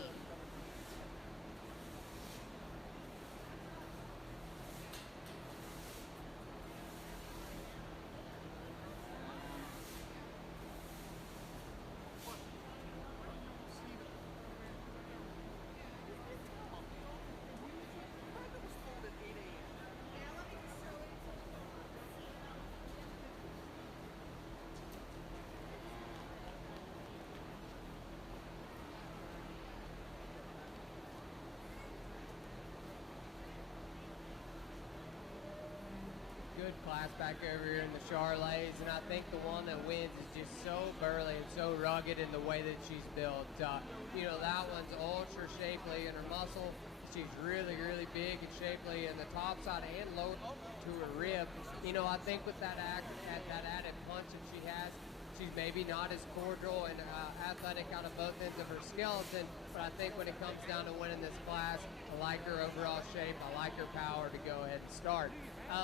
Good class back over here in the Charolais, and I think the one that wins is just so burly and so rugged in the way that she's built. You know, that one's ultra shapely in her muscle. She's really, really big and shapely in the top side and low to her rib. You know, I think with that added punch that she has, she's maybe not as cordial and athletic out of both ends of her skeleton, but I think when it comes down to winning this class, I like her overall shape, I like her power to go ahead and start.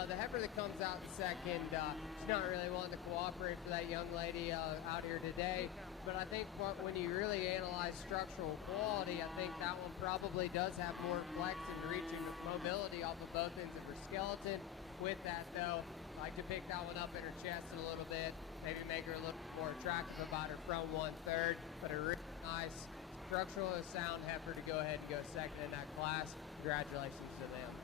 The heifer that comes out in second, she's not really wanting to cooperate for that young lady out here today, but I think when you really analyze structural quality, I think that one probably does have more flex and reach and mobility off of both ends of her skeleton. With that though, I like to pick that one up in her chest a little bit, maybe make her a little more attractive about her front 1/3, but a really nice structural sound heifer to go ahead and go second in that class. Congratulations to them.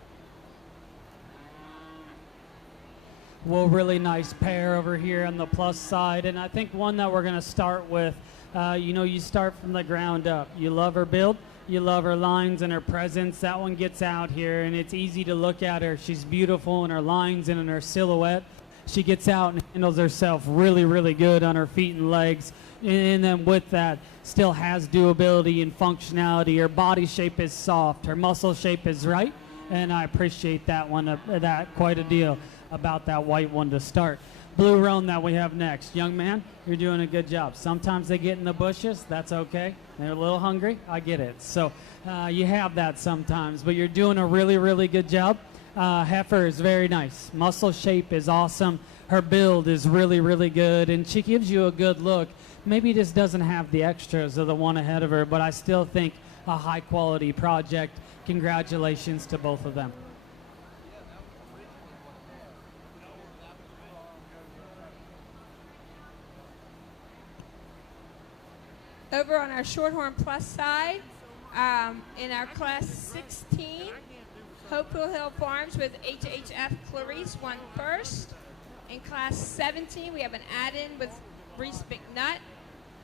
Well, really nice pair over here on the plus side, and I think one that we're going to start with, you know, you start from the ground up. You love her build, you love her lines and her presence. That one gets out here, and it's easy to look at her. She's beautiful in her lines and in her silhouette. She gets out and handles herself really, really good on her feet and legs, and then with that, still has doability and functionality. Her body shape is soft, her muscle shape is right, and I appreciate that one, that quite a deal about that white one to start. Blue roan that we have next. Young man, you're doing a good job. Sometimes they get in the bushes. That's okay. They're a little hungry. I get it. So you have that sometimes, but you're doing a really, really good job. Heifer is very nice. Muscle shape is awesome. Her build is really, really good, and she gives you a good look. Maybe just doesn't have the extras of the one ahead of her, but I still think a high-quality project. Congratulations to both of them. Over on our Shorthorn Plus side, in our class 16, Hopewell Hill Farms with HHF Clarice won first. In class 17, we have an add-in with Reese McNutt,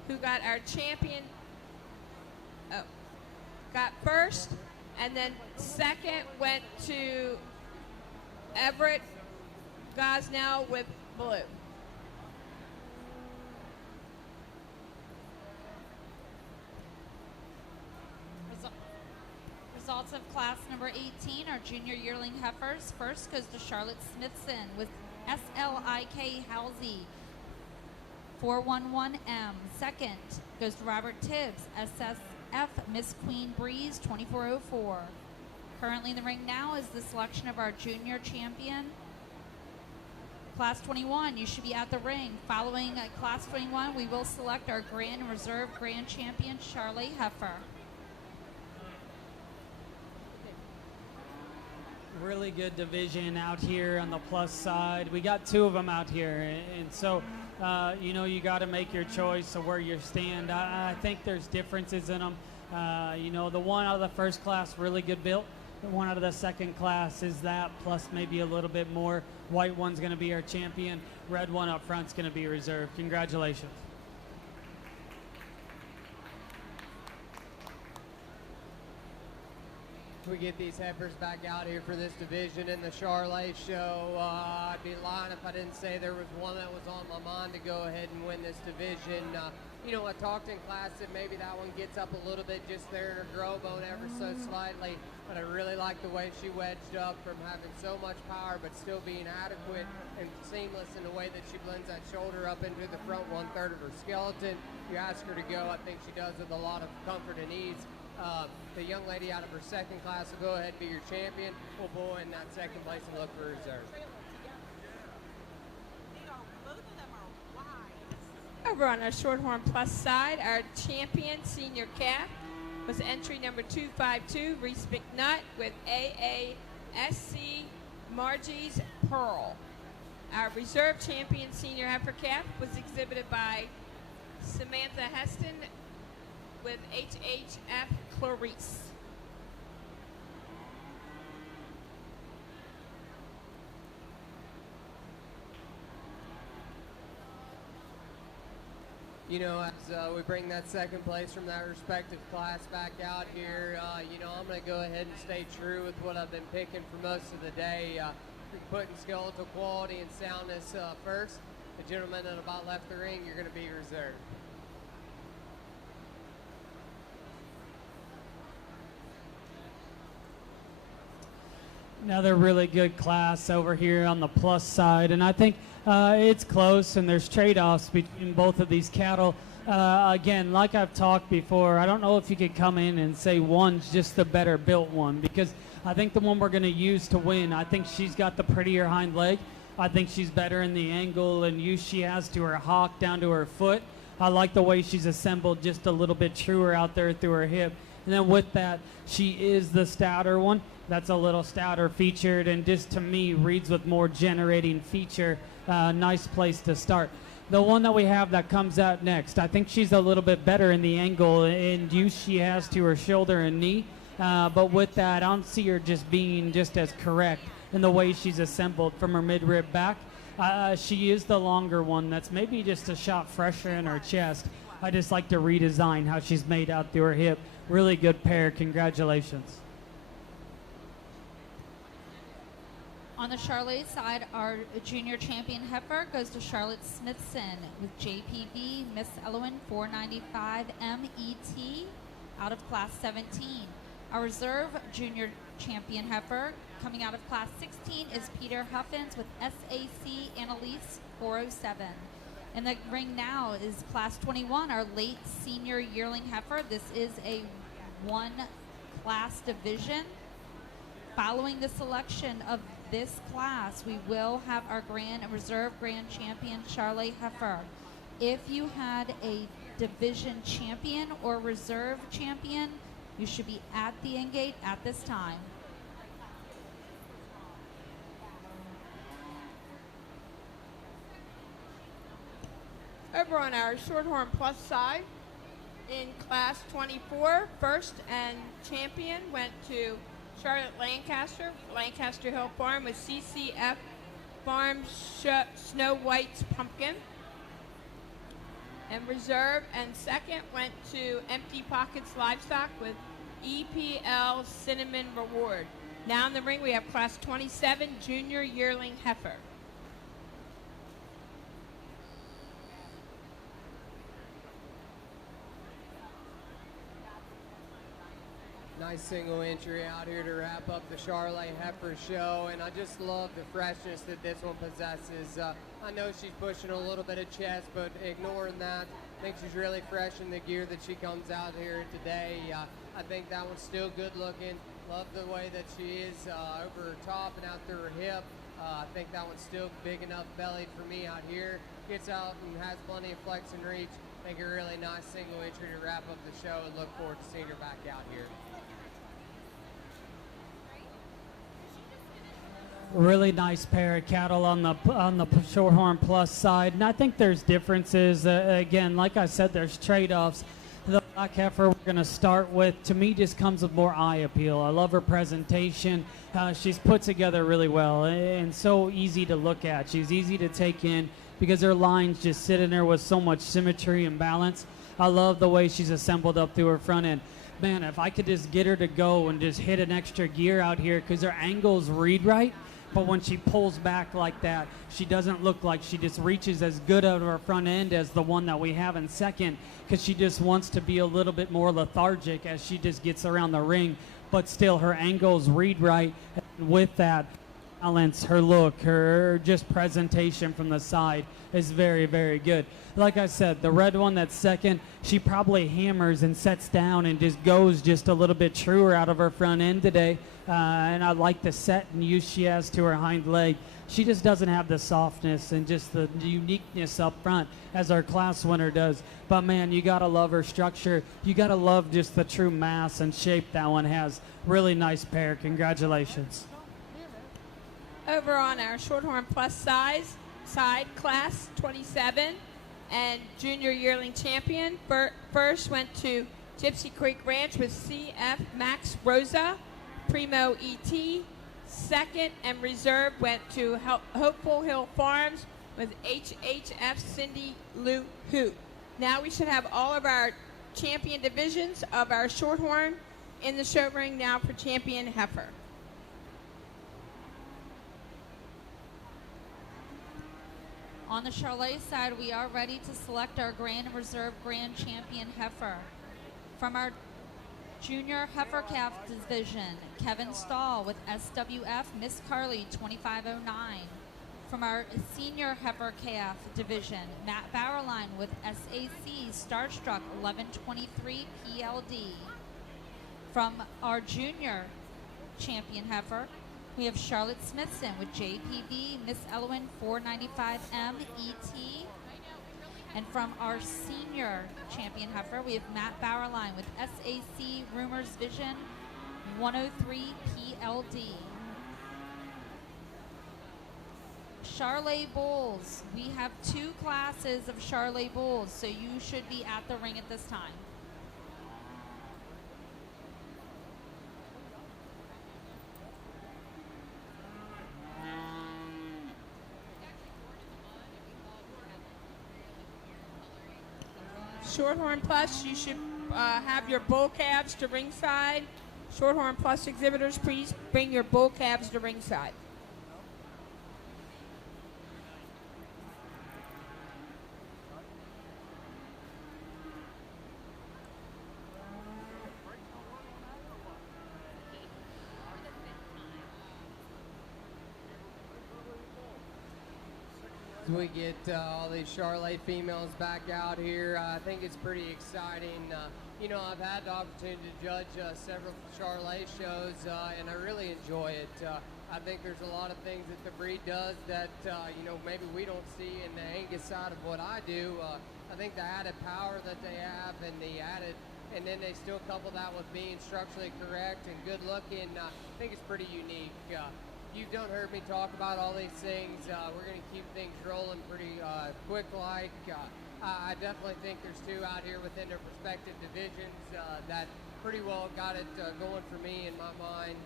who got our champion, got first, and then second went to Everett Gosnell with blue. Results of class number 18 are junior yearling heifers. First goes to Charlotte Smithson with SLIK Halsey 411M. Second goes to Robert Tibbs, SSF Miss Queen Breeze 2404. Currently in the ring now is the selection of our junior champion. Class 21, you should be at the ring. Following class 21, we will select our grand reserve grand champion, Charolais heifer. Really good division out here on the plus side. We got two of them out here, and so you know, you got to make your choice of where you stand. I think there's differences in them. You know, the one out of the first class, really good built. The one out of the second class is that, plus maybe a little bit more. White one's going to be our champion. Red one up front's going to be reserved. Congratulations. We get these heifers back out here for this division in the Charolais show. I'd be lying if I didn't say there was one that was on my mind to go ahead and win this division. You know, I talked in class that maybe that one gets up a little bit just there in her grow bone ever so slightly, but I really like the way she wedged up from having so much power but still being adequate and seamless in the way that she blends that shoulder up into the front 1/3 of her skeleton. If you ask her to go, I think she does with a lot of comfort and ease. The young lady out of her second class will go ahead and be your champion. We'll pull in that second place and look for reserve. Both of them are wide. Over on our Shorthorn Plus side, our champion senior calf was entry number 252, Reese McNutt with AASC Margie's Pearl. Our reserve champion senior heifer calf was exhibited by Samantha Heston with HHF Clarice. You know, as we bring that second place from that respective class back out here, you know, I'm going to go ahead and stay true with what I've been picking for most of the day, putting skeletal quality and soundness first. The gentleman that about left the ring, you're going to be reserved. Another really good class over here on the plus side, and I think it's close, and there's trade-offs between both of these cattle. Again, like I've talked before, I don't know if you could come in and say one's just the better built one, because I think the one we're going to use to win, I think she's got the prettier hind leg. I think she's better in the angle and use she has to her hock down to her foot. I like the way she's assembled just a little bit truer out there through her hip. And then with that, she is the stouter one. That's a little stouter featured, and just to me reads with more generating feature. Nice place to start. The one that we have that comes out next, I think she's a little bit better in the angle and use she has to her shoulder and knee. But with that, I don't see her just being just as correct in the way she's assembled from her mid-rib back. She is the longer one that's maybe just a shot fresher in her chest. I just like to redesign how she's made out through her hip. Really good pair. Congratulations. On the Charolais side, our junior champion heifer goes to Charlotte Smithson with JPB Miss Elowen 495 MET out of class 17. Our reserve junior champion heifer coming out of class 16 is Peter Huffins with SAC Annalise 407. In the ring now is class 21, our late senior yearling heifer. This is a one class division. Following the selection of this class, we will have our grand and reserve grand champion Charolais heifer. If you had a division champion or reserve champion, you should be at the in-gate at this time. Over on our Shorthorn Plus side, in class 24, first and champion went to Charlotte Lancaster Hill Farm with CCF Farm Snow White's Pumpkin. And reserve and second went to Empty Pockets Livestock with EPL Cinnamon Reward. Now in the ring we have class 27 junior yearling heifer. Nice single entry out here to wrap up the Charolais Heifer show, and I just love the freshness that this one possesses. I know she's pushing a little bit of chest, but ignoring that, I think she's really fresh in the gear that she comes out here today. I think that one's still good looking. Love the way that she is over her top and out through her hip. I think that one's still big enough bellied for me out here. Gets out and has plenty of flex and reach. I think a really nice single entry to wrap up the show, and look forward to seeing her back out here. Really nice pair of cattle on the Shorthorn Plus side, and I think there's differences. Again, like I said, there's trade-offs. The black heifer we're going to start with, to me, just comes with more eye appeal. I love her presentation. She's put together really well and so easy to look at. She's easy to take in because her lines just sit in there with so much symmetry and balance. I love the way she's assembled up through her front end. Man, if I could just get her to go and just hit an extra gear out here, because her angles read right. But when she pulls back like that, she doesn't look like she just reaches as good out of her front end as the one that we have in second, because she just wants to be a little bit more lethargic as she just gets around the ring. But still, her angles read right. And with that, balance, her look, her just presentation from the side is very, very good. Like I said, the red one that's second, she probably hammers and sets down and just goes just a little bit truer out of her front end today. And I like the set and use she has to her hind leg. She just doesn't have the softness and just the uniqueness up front as our class winner does. But man, you gotta love her structure. You gotta love just the true mass and shape that one has. Really nice pair. Congratulations. Over on our Shorthorn plus side, class 27 and junior yearling champion. First went to Gypsy Creek Ranch with CF Max Rosa, Primo ET. Second and reserve went to Hopeful Hill Farms with HHF Cindy Lou Hoot. Now we should have all of our champion divisions of our Shorthorn in the show ring now for champion heifer. On the Charolais side, we are ready to select our Grand and Reserve Grand Champion heifer. From our Junior Heifer Calf Division, Kevin Stahl with SWF Miss Carly 2509. From our Senior Heifer Calf Division, Matt Bauerlein with SAC Starstruck 1123 PLD. From our Junior Champion Heifer, we have Charlotte Smithson with JPV Miss Elwin 495M ET. And from our Senior Champion Heifer, we have Matt Bauerlein with SAC Rumors Vision 103 PLD. Charolais Bulls. We have 2 classes of Charolais Bulls, so you should be at the ring at this time. Shorthorn Plus, you should have your bull calves to ringside. Shorthorn Plus exhibitors, please bring your bull calves to ringside. As we get all these Charolais females back out here, I think it's pretty exciting. You know, I've had the opportunity to judge several Charolais shows, and I really enjoy it. I think there's a lot of things that the breed does that, you know, maybe we don't see in the Angus side of what I do. I think the added power that they have and and then they still couple that with being structurally correct and good looking, I think it's pretty unique. You don't heard me talk about all these things. We're going to keep things rolling pretty quick-like. I definitely think there's 2 out here within their respective divisions that pretty well got it going for me in my mind.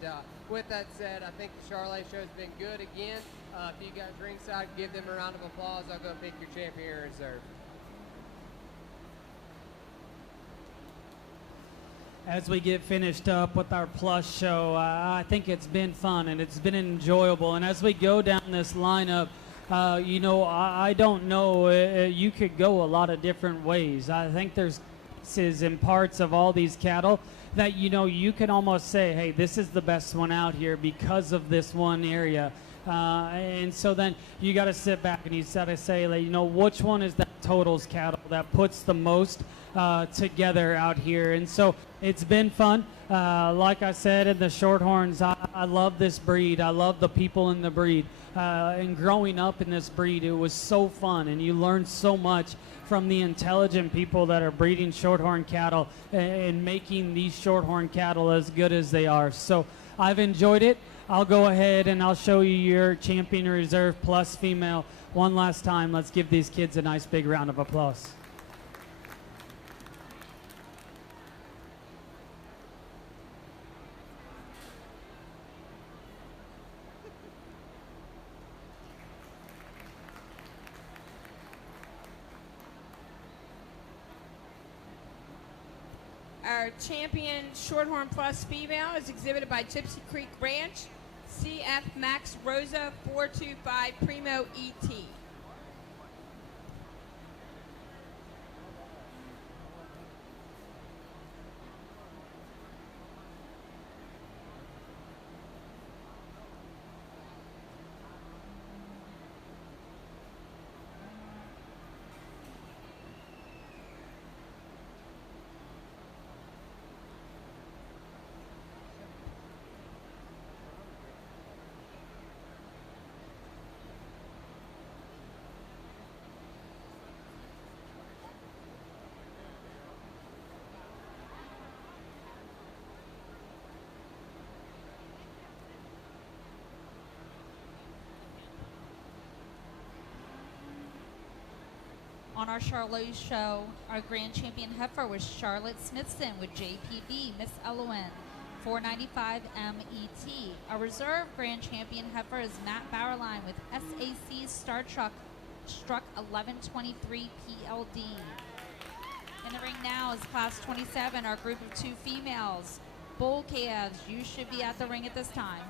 With that said, I think the Charolais show's been good again. If you guys ringside, give them a round of applause. I'll go pick your champion in reserve. As we get finished up with our plus show, I think it's been fun and it's been enjoyable. And as we go down this lineup, you know, I don't know, you could go a lot of different ways. I think there's pieces and parts of all these cattle that, you know, you can almost say, hey, this is the best one out here because of this one area. And so then you got to sit back and you got to say, like, you know, which one is that totals cattle that puts the most together out here. And so it's been fun. Like I said, in the Shorthorns, I love this breed. I love the people in the breed. And growing up in this breed, it was so fun, and you learn so much from the intelligent people that are breeding Shorthorn cattle and making these Shorthorn cattle as good as they are. So I've enjoyed it. I'll go ahead and I'll show you your Champion Reserve Plus female one last time. Let's give these kids a nice big round of applause. Our champion Shorthorn Plus female is exhibited by Gypsy Creek Ranch, CF Max Rosa 425 Primo ET. On our Charolais show, our grand champion heifer was Charlotte Smithson with JPB, Miss Elowen, 495 MET. Our reserve grand champion heifer is Matt Bauerlein with SAC Star Truck, struck 1123 PLD. In the ring now is class 27, our group of 2 females. Bull calves, you should be at the ring at this time.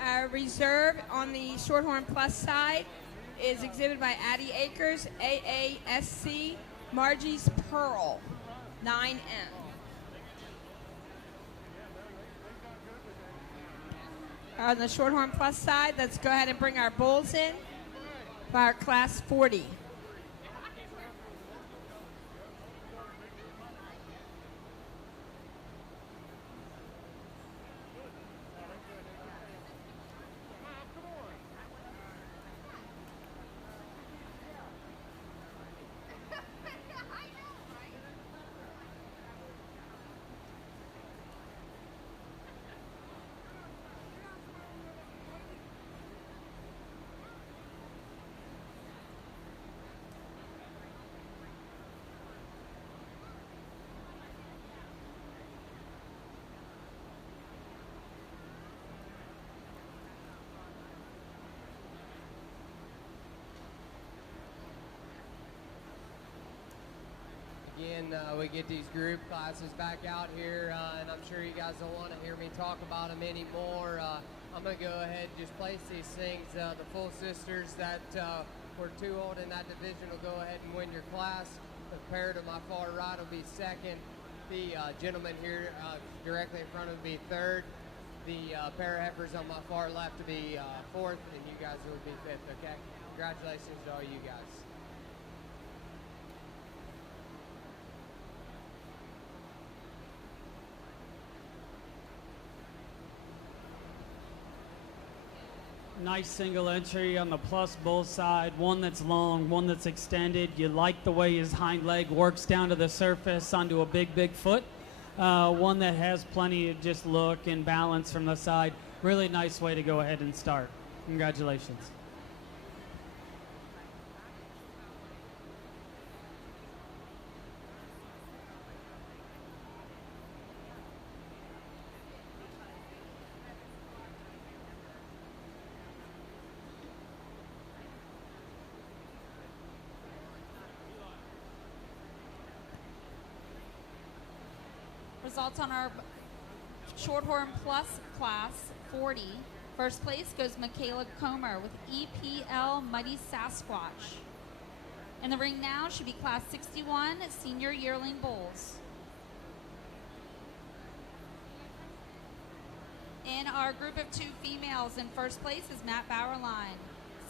Our reserve on the Shorthorn Plus side is exhibited by Addie Akers, AASC, Margie's Pearl, 9M. On the Shorthorn Plus side, let's go ahead and bring our bulls in for our class 40. Again, we get these group classes back out here, and I'm sure you guys don't want to hear me talk about them anymore. I'm going to go ahead and just place these things. The full sisters that were 2 old in that division will go ahead and win your class. The pair to my far right will be second. The gentleman here directly in front will be third. The pair of heifers on my far left will be fourth, and you guys will be fifth, okay? Congratulations to all you guys. Nice single entry on the plus bull side, one that's long, one that's extended. You like the way his hind leg works down to the surface onto a big foot. One that has plenty of just look and balance from the side. Really nice way to go ahead and start. Congratulations. Results on our Shorthorn Plus class 40. First place goes Michaela Comer with EPL Mighty Sasquatch. In the ring now should be class 61 senior yearling bulls. In our group of 2 females, in first place is Matt Bauerlein.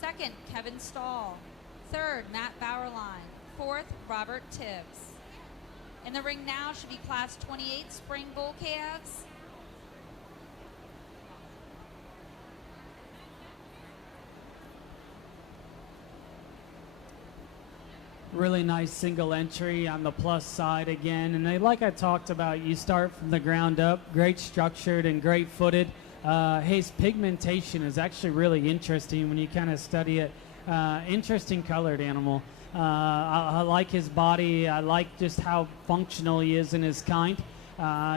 Second, Kevin Stahl. Third, Matt Bauerlein. Fourth, Robert Tibbs. In the ring now should be class 28 spring bull calves. Really nice single entry on the plus side again. And like I talked about, you start from the ground up, great structured and great footed. His pigmentation is actually really interesting when you kind of study it. Interesting colored animal. I like his body. I like just how functional he is in his kind.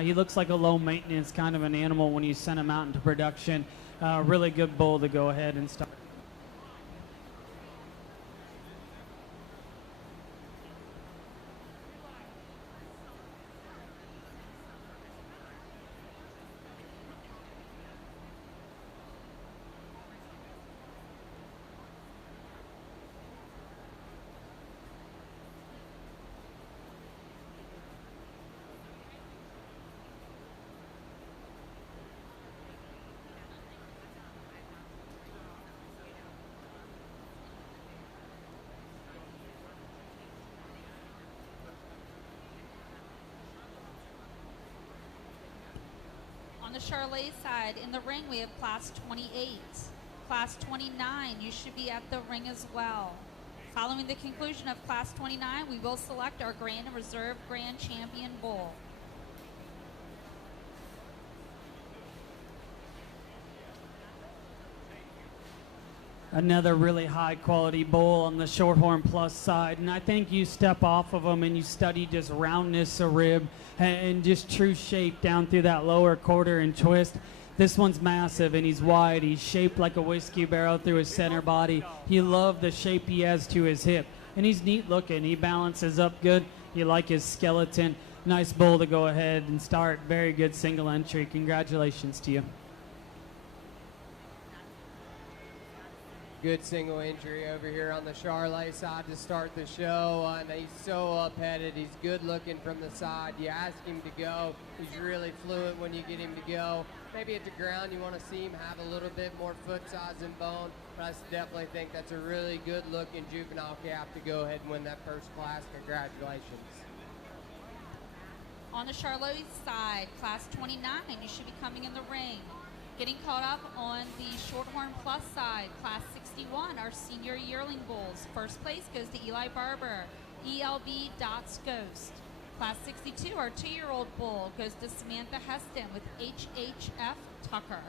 He looks like a low maintenance kind of an animal when you send him out into production. Really good bull to go ahead and start. On the Charolais side, in the ring, we have class 28. Class 29, you should be at the ring as well. Following the conclusion of Class 29, we will select our Grand and Reserve Grand Champion Bull. Another really high quality bull on the Shorthorn Plus side, and I think you step off of them and you study just roundness of rib and just true shape down through that lower quarter and twist. This one's massive and he's wide. He's shaped like a whiskey barrel through his center body. You love the shape he has to his hip, and he's neat looking. He balances up good. You like his skeleton. Nice bull to go ahead and start. Very good single entry. Congratulations to you. Good single entry over here on the Charolais side to start the show. And he's so up-headed. He's good looking from the side. You ask him to go. He's really fluent when you get him to go. Maybe at the ground you want to see him have a little bit more foot size and bone, but I definitely think that's a really good looking juvenile calf to go ahead and win that first class. Congratulations. On the Charolais side, Class 29, you should be coming in the ring. Getting caught up on the Shorthorn Plus side, Class 61, our senior yearling bulls. First place goes to Eli Barber, ELB Dots Ghost. Class 62, our 2-year-old bull, goes to Samantha Heston with HHF Tucker.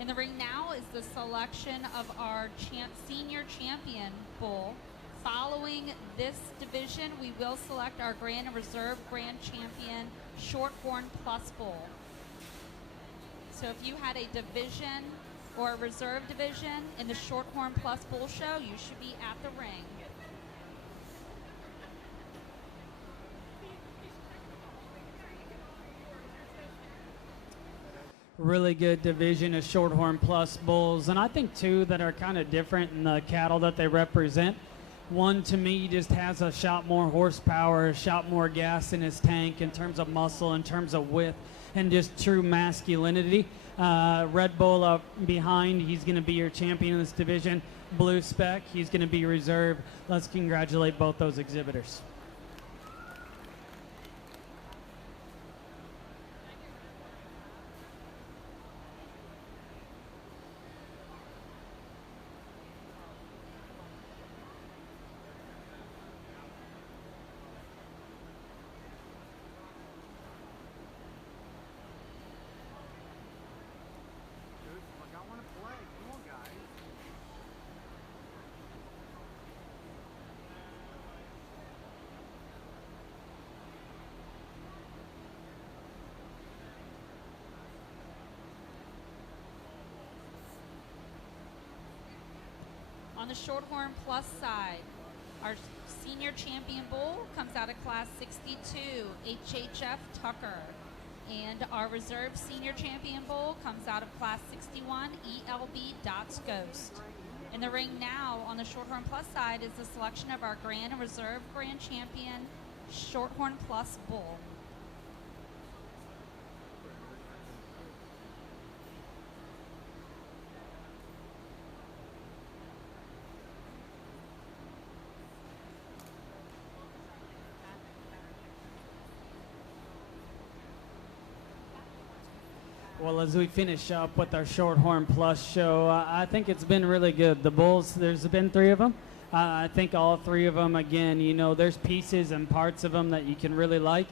In the ring now is the selection of our senior champion bull. Following this division, we will select our Grand and Reserve Grand Champion Shorthorn Plus bull. So if you had a division or a reserve division in the Shorthorn Plus bull show, you should be at the ring. Really good division of Shorthorn Plus bulls, and I think two that are kind of different in the cattle that they represent. One, to me, just has a shot more horsepower, a shot more gas in his tank in terms of muscle, in terms of width, and just true masculinity. Red Bull up behind, he's going to be your champion in this division. Blue Spec, he's going to be reserved. Let's congratulate both those exhibitors. On the Shorthorn Plus side, our senior champion bull comes out of Class 62, HHF Tucker. And our reserve senior champion bull comes out of Class 61, ELB Dots Ghost. In the ring now on the Shorthorn Plus side is the selection of our Grand and Reserve Grand Champion Shorthorn Plus bull. Well, as we finish up with our Shorthorn Plus show, I think it's been really good. The bulls, there's been 3 of them. I think all 3 of them, again, you know, there's pieces and parts of them that you can really like.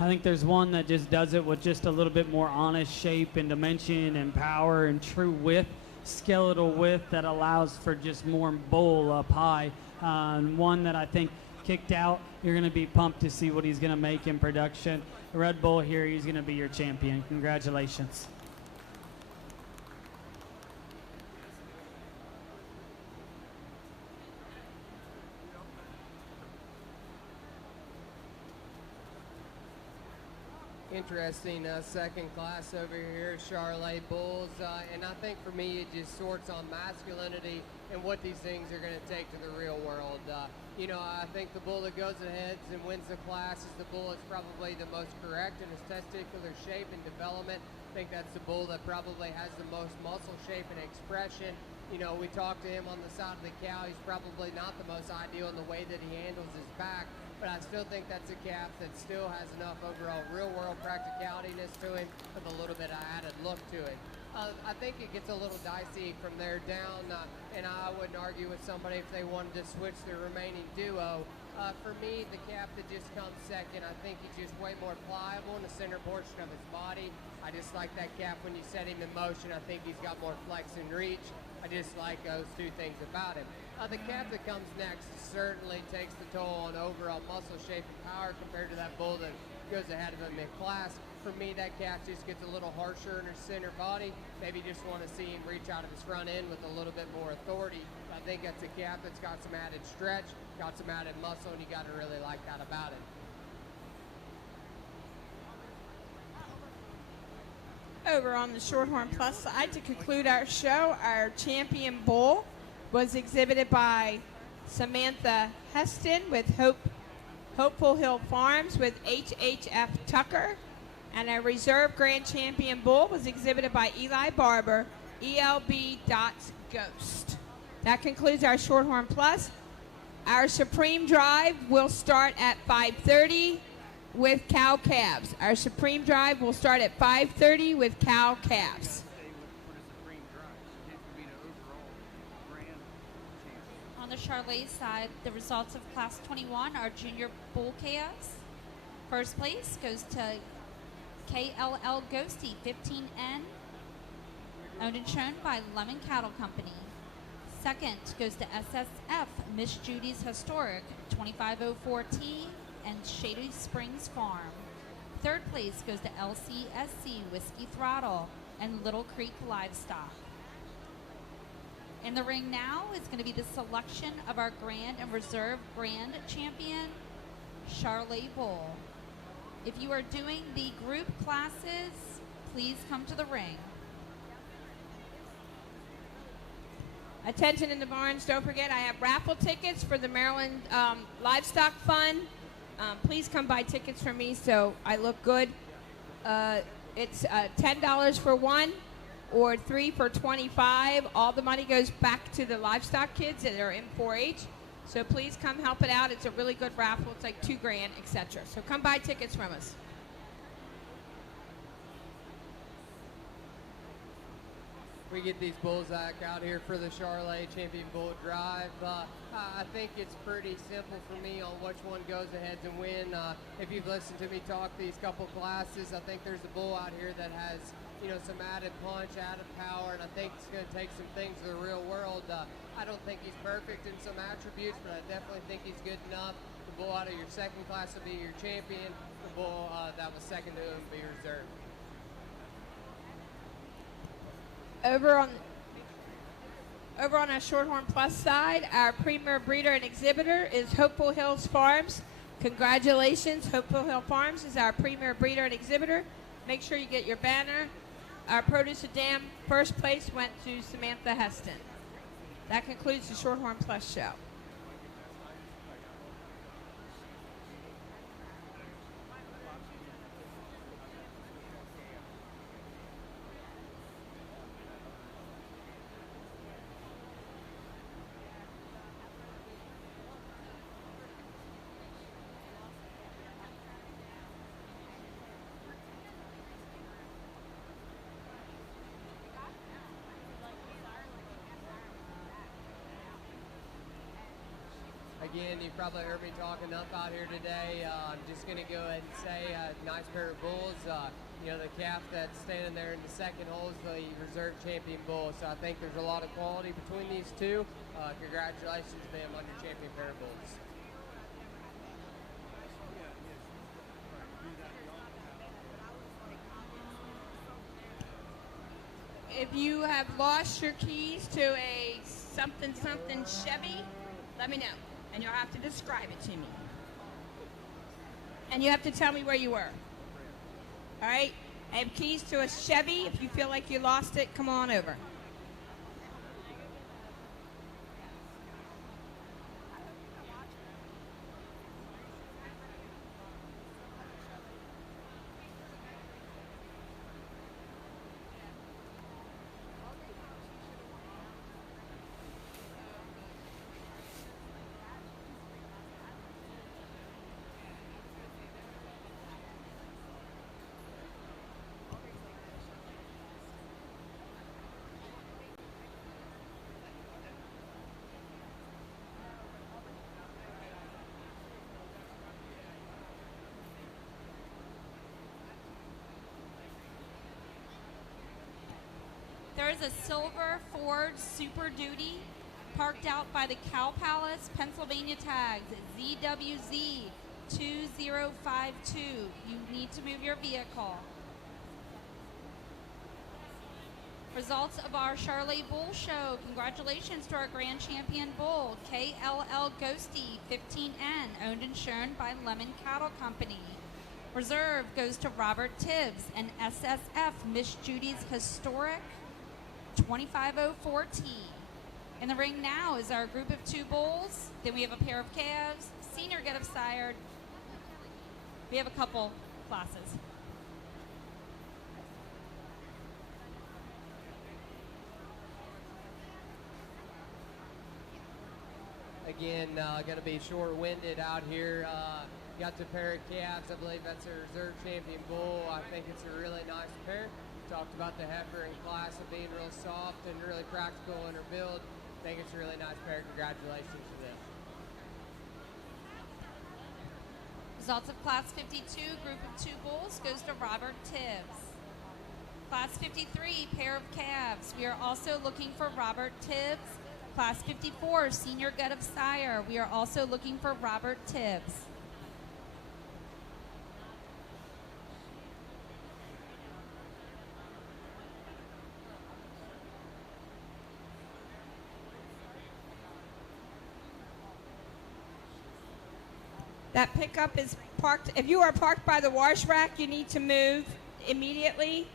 I think there's one that just does it with just a little bit more honest shape and dimension and power and true width, skeletal width that allows for just more bull up high. And one that I think kicked out, you're going to be pumped to see what he's going to make in production. Red Bull here, he's going to be your champion. Congratulations. Interesting second class over here, Charolais bulls, and I think for me it just sorts on masculinity and what these things are going to take to the real world. You know, I think the bull that goes ahead and wins the class is the bull that's probably the most correct in his testicular shape and development. I think that's the bull that probably has the most muscle shape and expression. You know, we talked to him on the side of the cow. He's probably not the most ideal in the way that he handles his back, but I still think that's a calf that still has enough overall real-world practicalityness to him with a little bit of added look to it. I think it gets a little dicey from there down, and I wouldn't argue with somebody if they wanted to switch the remaining duo. For me, the calf that just comes second, I think he's just way more pliable in the center portion of his body. I just like that calf when you set him in motion. I think he's got more flex and reach. I just like those two things about him. The calf that comes next certainly takes the toll on overall muscle shape and power compared to that bull that goes ahead of him in class. For me, that calf just gets a little harsher in her center body. Maybe just want to see him reach out of his front end with a little bit more authority. I think that's a calf that's got some added stretch, got some added muscle, and you got to really like that about it. Over on the Shorthorn Plus side, to conclude our show, our champion bull was exhibited by Samantha Heston with Hopeful Hill Farms with HHF Tucker. And our reserve grand champion bull was exhibited by Eli Barber, ELB.Ghost. That concludes our Shorthorn Plus. Our Supreme Drive will start at 5:30 with cow calves. Our Supreme Drive will start at 5:30 with cow calves. On the Charolais side, the results of Class 21 are junior bull calves. First place goes to KLL Ghosty 15N, owned and shown by Lemon Cattle Company. Second goes to SSF Miss Judy's Historic 2504T and Shady Springs Farm. Third place goes to LCSC Whiskey Throttle and Little Creek Livestock. In the ring now is going to be the selection of our Grand and Reserve Grand Champion, Charolais Bull. If you are doing the group classes, please come to the ring. Attention in the barns, don't forget I have raffle tickets for the Maryland Livestock Fund. Please come buy tickets from me so I look good. It's $10 for one or 3 for $25. All the money goes back to the livestock kids that are in 4-H. So please come help it out. It's a really good raffle. It's like $2 grand, etc. So come buy tickets from us. We get these bulls out here for the Charolais Champion Bull Drive. I think it's pretty simple for me on which one goes ahead and win. If you've listened to me talk these couple classes, I think there's a bull out here that has, some added punch, added power, and I think it's going to take some things to the real world. I don't think he's perfect in some attributes, but I definitely think he's good enough. The bull out of your second class will be your champion. The bull that was second to him will be reserved. Over on our Shorthorn Plus side, our premier breeder and exhibitor is Hopeful Hills Farms. Congratulations, Hopeful Hill Farms is our premier breeder and exhibitor. Make sure you get your banner. Our producer dam first place went to Samantha Heston. That concludes the Shorthorn Plus show. Again, you probably heard me talk enough out here today. I'm just going to go ahead and say nice pair of bulls. The calf that's standing there in the second hole is the reserve champion bull. So I think there's a lot of quality between these two. Congratulations to them on your champion pair of bulls. If you have lost your keys to a something Chevy, let me know. And you'll have to describe it to me. And you have to tell me where you were. All right? I have keys to a Chevy. If you feel like you lost it, come on over. There is a silver Ford Super Duty parked out by the Cow Palace, Pennsylvania tags ZWZ 2052. You need to move your vehicle. Results of our Charolais Bull Show. Congratulations to our grand champion bull, KLL Ghosty 15N, owned and shown by Lemon Cattle Company. Reserve goes to Robert Tibbs and SSF Miss Judy's Historic 25040. In the ring now is our group of 2 bulls. Then we have a pair of calves, senior get of sired. We have a couple classes. Again, going to be short-winded out here. Got the pair of calves. I believe that's a reserve champion bull. I think it's a really nice pair. Talked about the heifer in class of being real soft and really practical in her build. I think it's a really nice pair. Congratulations to them. Results of Class 52, group of 2 bulls, goes to Robert Tibbs. Class 53, pair of calves. We are also looking for Robert Tibbs. Class 54, senior gut of sire. We are also looking for Robert Tibbs. That pickup is parked. If you are parked by the wash rack, you need to move immediately.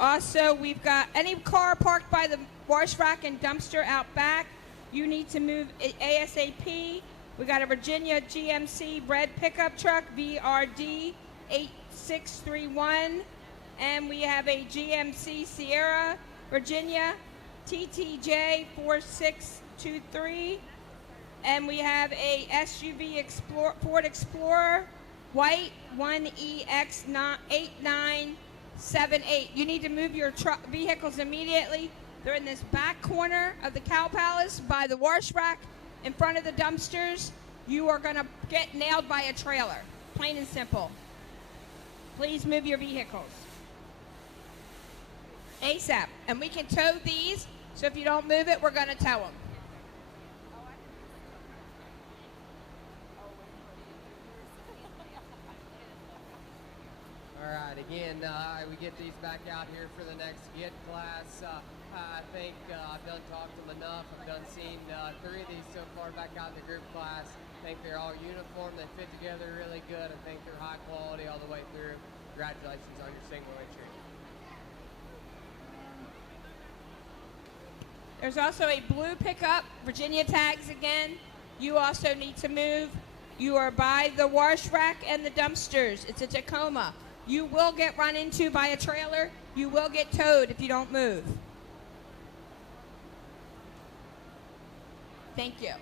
Also, we've got any car parked by the wash rack and dumpster out back, you need to move ASAP. We got a Virginia GMC red pickup truck, VRD 8631. And we have a GMC Sierra, Virginia TTJ 4623. And we have a SUV Ford Explorer, white 1EX8978. You need to move your vehicles immediately. They're in this back corner of the Cow Palace by the wash rack in front of the dumpsters. You are going to get nailed by a trailer, plain and simple. Please move your vehicles ASAP. And we can tow these, so if you don't move it, we're going to tow them. All right, again, we get these back out here for the next get class. I think I've done talked to them enough. I've done seen 3 of these so far back out in the group class. I think they're all uniform. They fit together really good. I think they're high quality all the way through. Congratulations on your single entry. There's also a blue pickup, Virginia tags again. You also need to move. You are by the wash rack and the dumpsters. It's a Tacoma. You will get run into by a trailer. You will get towed if you don't move. Thank you.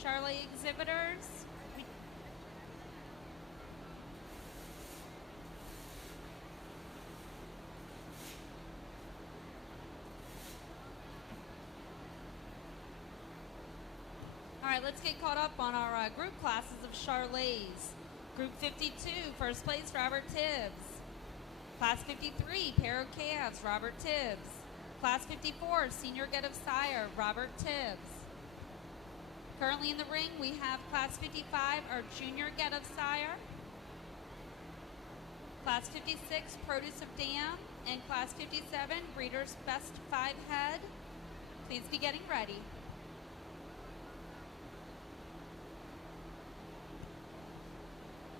Charolais exhibitors. All right, let's get caught up on our group classes of Charolais. Group 52, first place, Robert Tibbs. Class 53, pair of calves, Robert Tibbs. Class 54, senior get of sire, Robert Tibbs. Currently in the ring, we have Class 55, our junior get of sire. Class 56, produce of dam. And Class 57, breeder's best 5 head. Please be getting ready.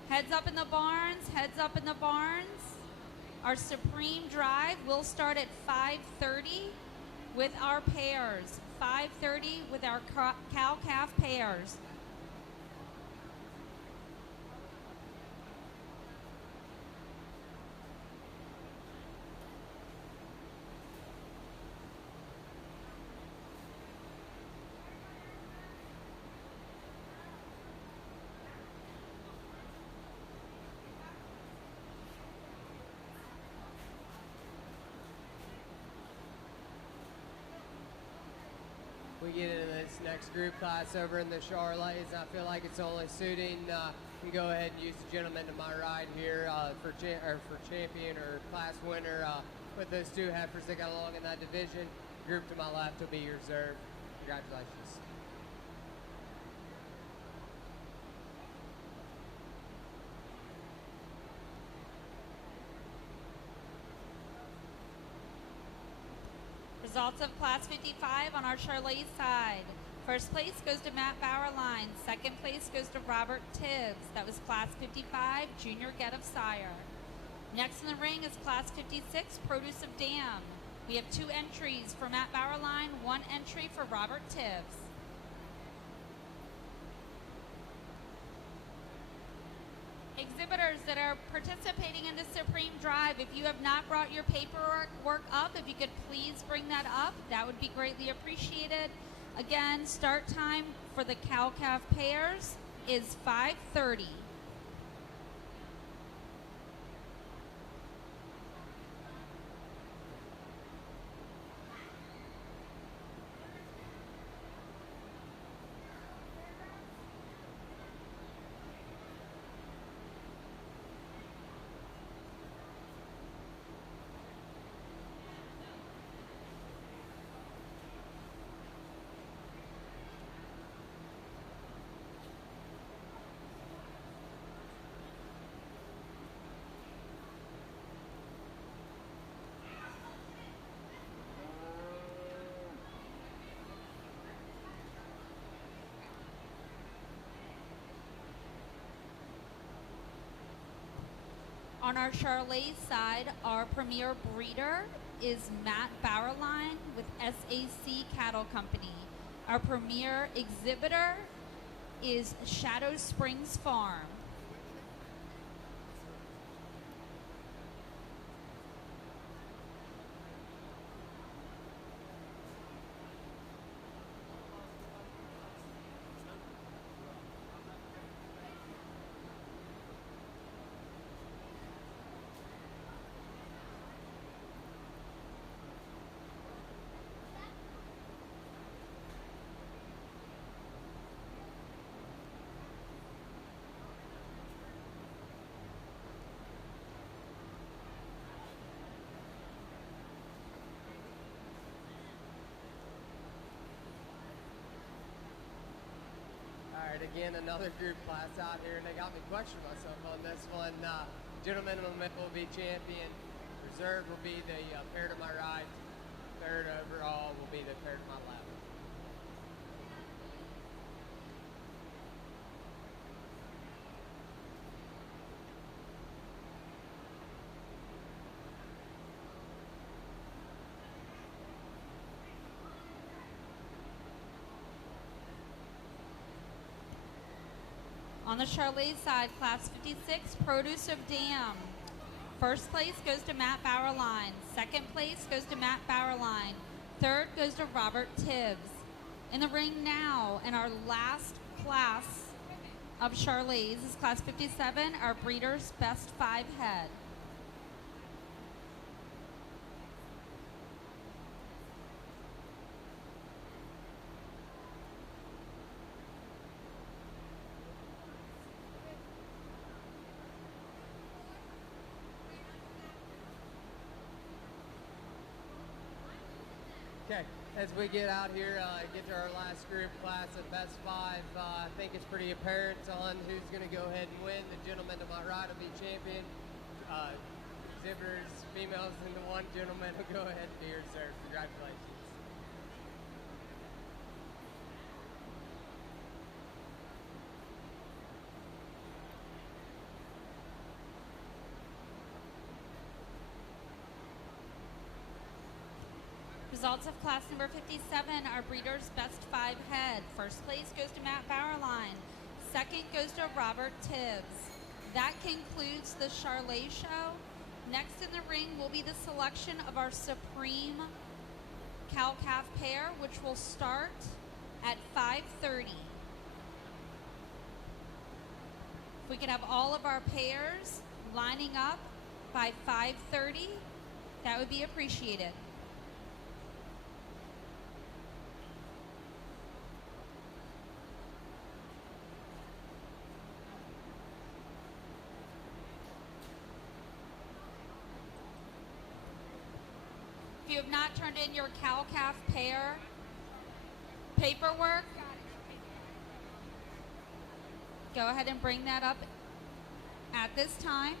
Heads up in the barns, heads up in the barns. Our Supreme Drive will start at 5:30 with our pairs. 5:30 with our cow-calf pairs. We get into this next group class over in the Charolais. I feel like it's only suiting. You can go ahead and use the gentleman to my right here for champion or class winner. With those two heifers that got along in that division, group to my left will be your reserve. Congratulations. Results of Class 55 on our Charolais side. First place goes to Matt Bauerlein. Second place goes to Robert Tibbs. That was Class 55, Junior Get of Sire. Next in the ring is Class 56, Produce of Dam. We have 2 entries for Matt Bauerlein, 1 entry for Robert Tibbs. Exhibitors that are participating in the Supreme Drive, if you have not brought your paperwork up, if you could please bring that up, that would be greatly appreciated. Again, start time for the cow-calf pairs is 5:30. On our Charolais side, our premier breeder is Matt Bauerlein with SAC Cattle Company. Our premier exhibitor is Shadow Springs Farm. All right, again, another group class out here, and they got me questioning myself on this one. Gentleman will be champion. Reserve will be the pair to my right. Third overall will be the pair to my left. On the Charolais side, Class 56, Produce of Dam. First place goes to Matt Bauerlein. Second place goes to Matt Bauerlein. Third goes to Robert Tibbs. In the ring now, in our last class of Charolais is Class 57, our breeder's best 5 head. Okay, as we get out here, get to our last group class of best 5, I think it's pretty apparent on who's going to go ahead and win. The gentleman to my right will be champion. Exhibitors, females into 1, gentleman will go ahead and be reserved. Congratulations. Results of class number 57, our breeder's best 5 head. First place goes to Matt Bauerlein. Second goes to Robert Tibbs. That concludes the Charolais show. Next in the ring will be the selection of our Supreme cow-calf pair, which will start at 5:30. If we could have all of our pairs lining up by 5:30, that would be appreciated. you have not turned in your cow-calf pair paperwork, go ahead and bring that up at this time.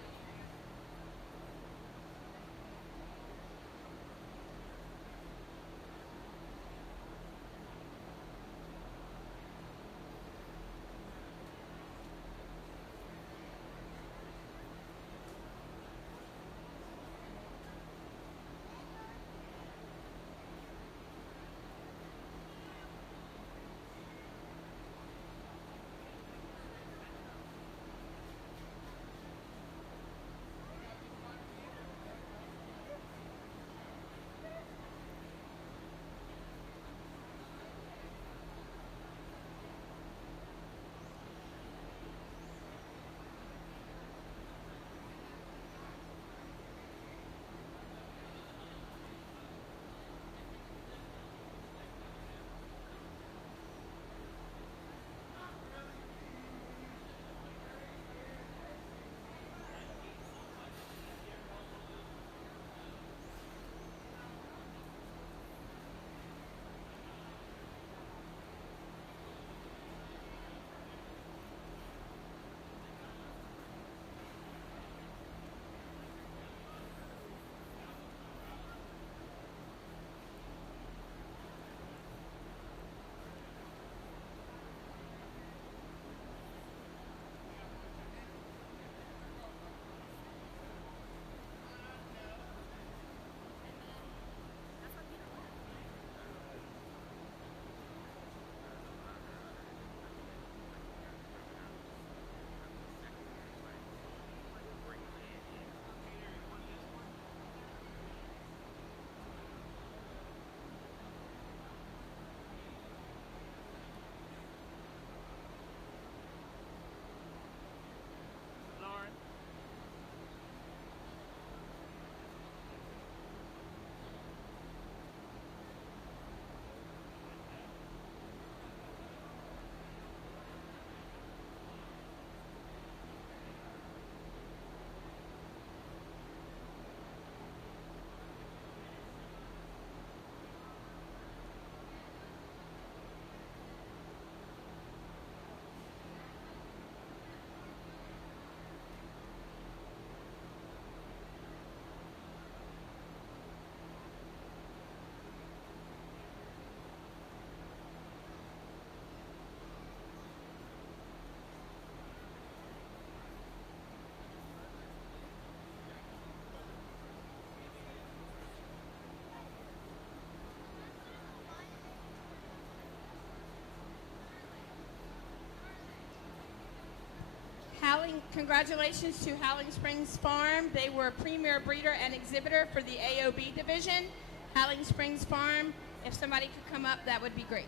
Congratulations to Howling Springs Farm. They were premier breeder and exhibitor for the AOB division. Howling Springs Farm, if somebody could come up, that would be great.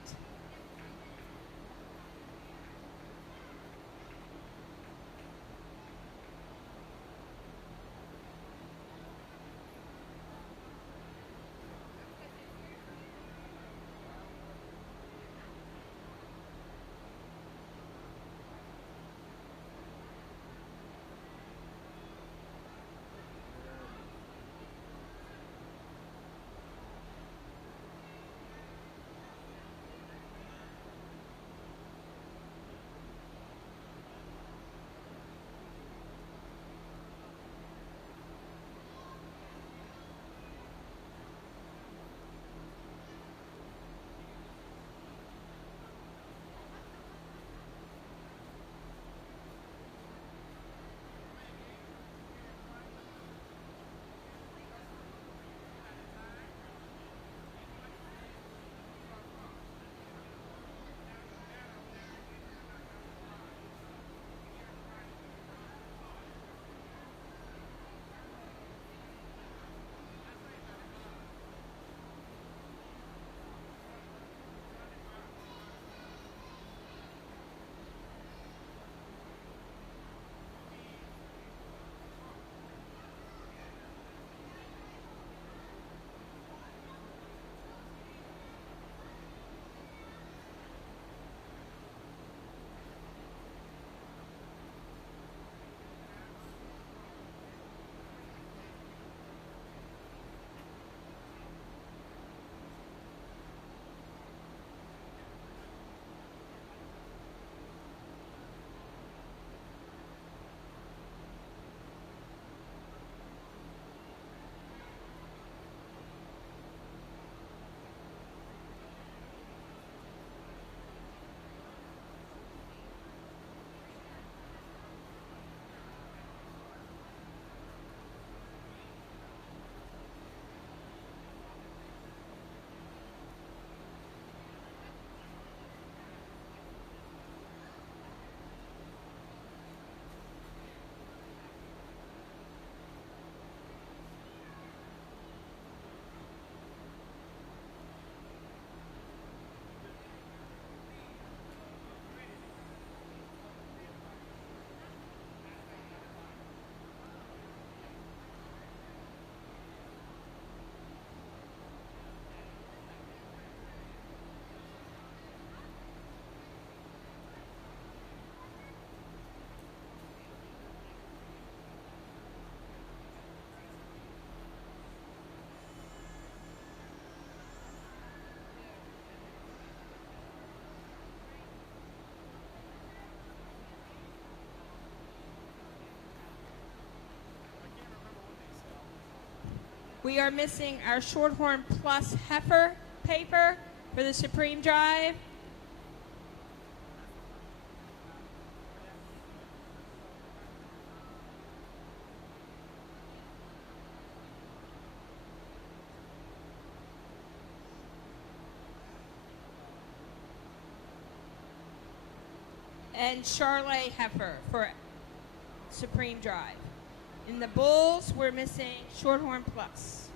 We are missing our Shorthorn Plus heifer paper for the Supreme Drive. And Charolais heifer for Supreme Drive. In the bulls, we're missing Shorthorn Plus.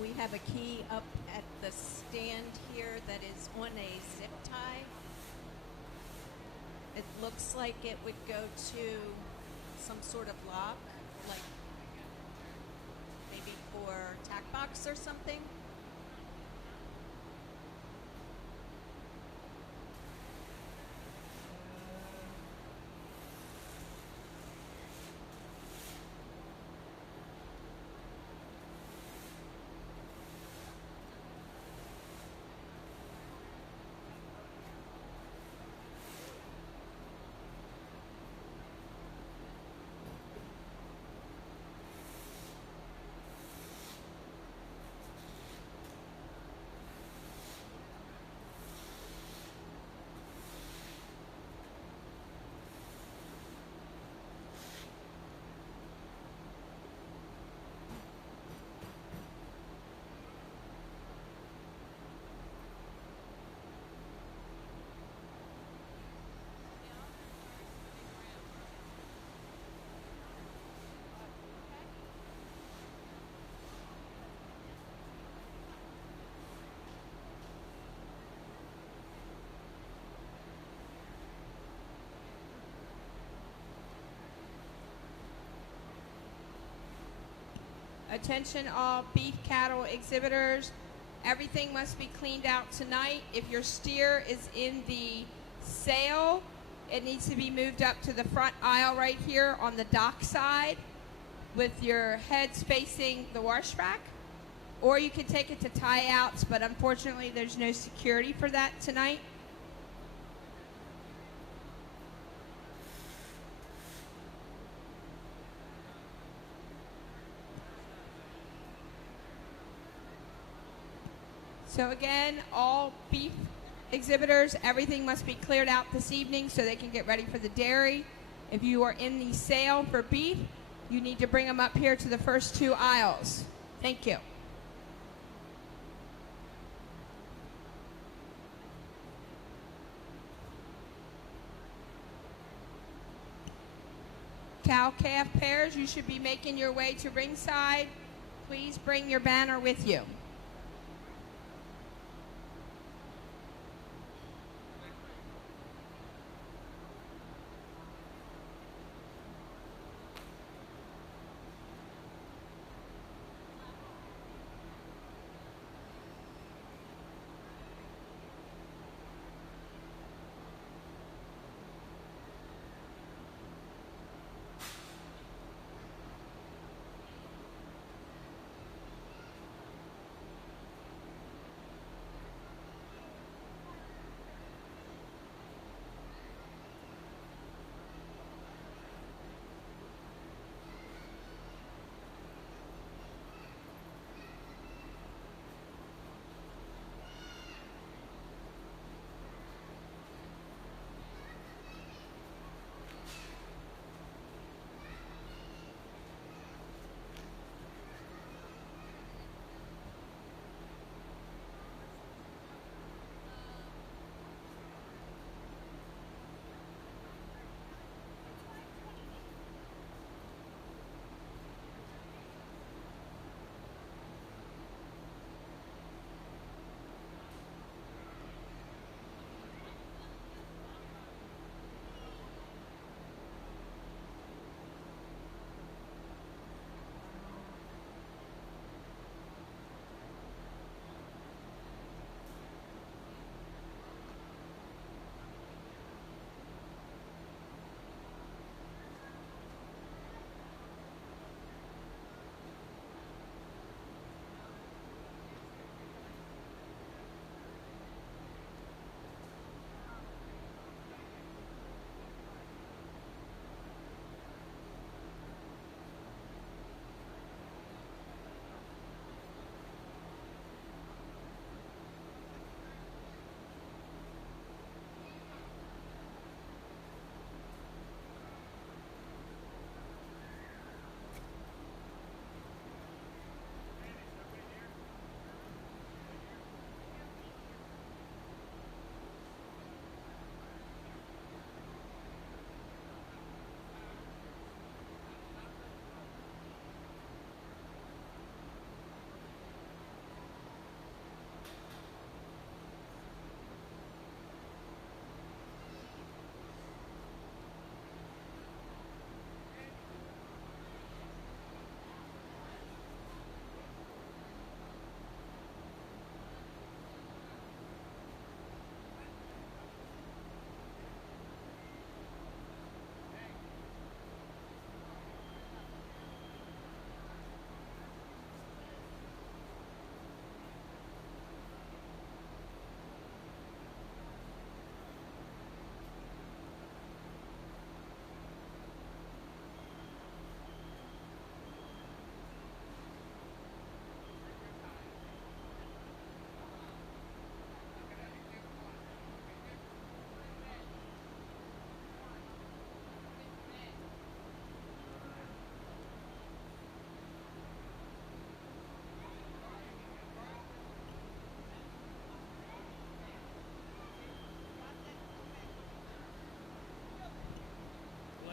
We have a key up at the stand here that is on a zip tie. It looks like it would go to some sort of lock, like maybe for tack box or something. attention all beef cattle exhibitors. Everything must be cleaned out tonight. If your steer is in the sale, it needs to be moved up to the front aisle right here on the dock side with your heads facing the wash rack. Or you can take it to tie outs, but unfortunately there's no security for that tonight. So again, all beef exhibitors, everything must be cleared out this evening so they can get ready for the dairy. If you are in the sale for beef, you need to bring them up here to the first two aisles. Thank you. Cow-calf pairs, you should be making your way to ringside. Please bring your banner with you.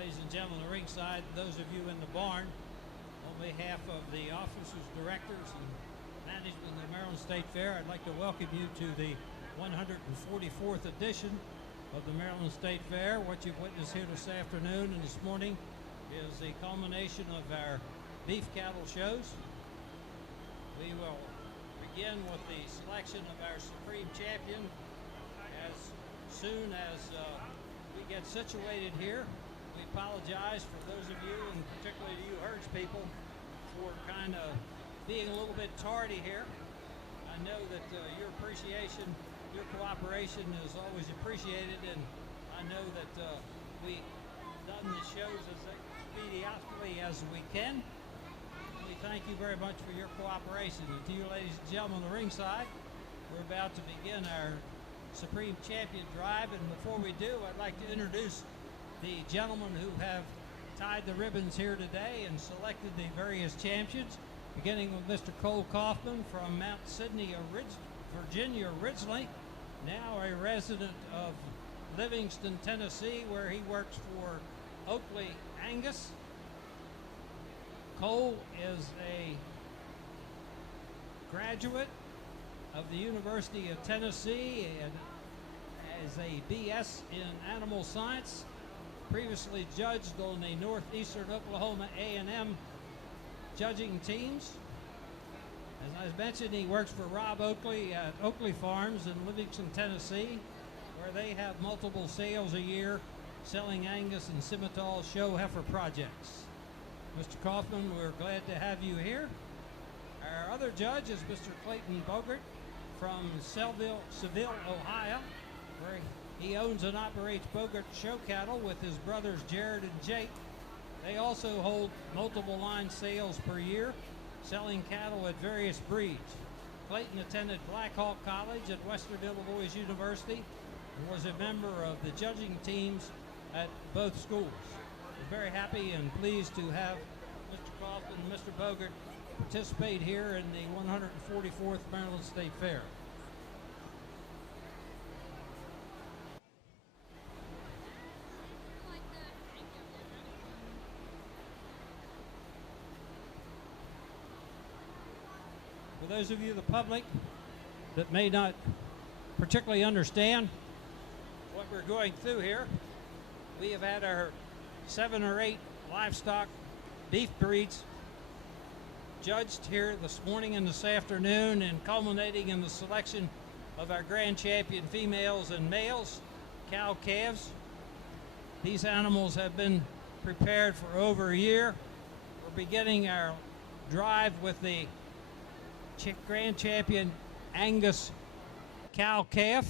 Ladies and gentlemen, the ringside, those of you in the barn, on behalf of the officers, directors, and management of the Maryland State Fair, I'd like to welcome you to the 144th edition of the Maryland State Fair. What you've witnessed here this afternoon and this morning is the culmination of our beef cattle shows. We will begin with the selection of our Supreme Champion as soon as we get situated here. We apologize for those of you, and particularly you Hertz people, for kind of being a little bit tardy here. I know that your appreciation, your cooperation is always appreciated, and I know that we've done the shows as expeditiously as we can. We thank you very much for your cooperation. And to you, ladies and gentlemen, on the ringside, we're about to begin our Supreme Champion drive, and before we do, I'd like to introduce the gentlemen who have tied the ribbons here today and selected the various champions, beginning with Mr. Cole Kaufman from Mount Sidney, Virginia originally, now a resident of Livingston, Tennessee, where he works for Oakley Angus. Cole is a graduate of the University of Tennessee and has a BS in animal science. Previously judged on the Northeastern Oklahoma A&M judging teams. As I mentioned, he works for Rob Oakley at Oakley Farms in Livingston, Tennessee, where they have multiple sales a year selling Angus and Simmental show heifer projects. Mr. Kaufman, we're glad to have you here. Our other judge is Mr. Clayton Bogert from Seville, Ohio, where he owns and operates Bogert Show Cattle with his brothers Jared and Jake. They also hold multiple line sales per year, selling cattle at various breeds. Clayton attended Black Hawk College at Western Illinois University and was a member of the judging teams at both schools. We're very happy and pleased to have Mr. Kaufman and Mr. Bogert participate here in the 144th Maryland State Fair. For those of you, the public, that may not particularly understand what we're going through here, we have had our 7 or 8 livestock beef breeds judged here this morning and this afternoon, and culminating in the selection of our grand champion females and males, cow calves. These animals have been prepared for over a year. We're beginning our drive with the grand champion Angus cow calf,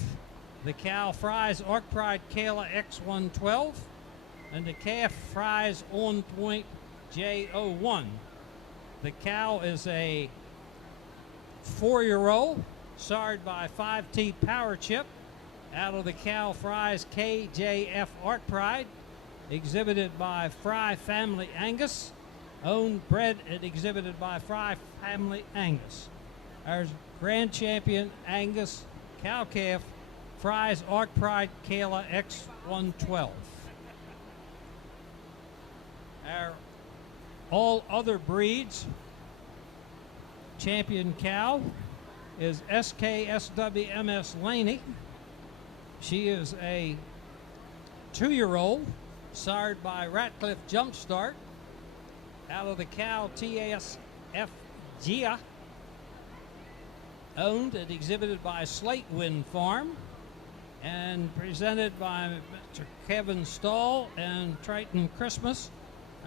the cow Fry's Arc Pride Kayla X112, and the calf Fry's On Point J01. The cow is a 4-year-old, sired by 5T Power Chip out of the cow Fry's KJF Arc Pride, exhibited by Fry Family Angus, owned, bred, and exhibited by Fry Family Angus. Our grand champion Angus cow calf, Fry's Arc Pride Kayla X112. Our all other breeds champion cow is SKSWMS Laney. She is a 2-year-old, sired by Ratcliffe Jumpstart, out of the cow TSF Gia, owned and exhibited by Slate Wind Farm, and presented by Mr. Kevin Stahl and Triton Christmas.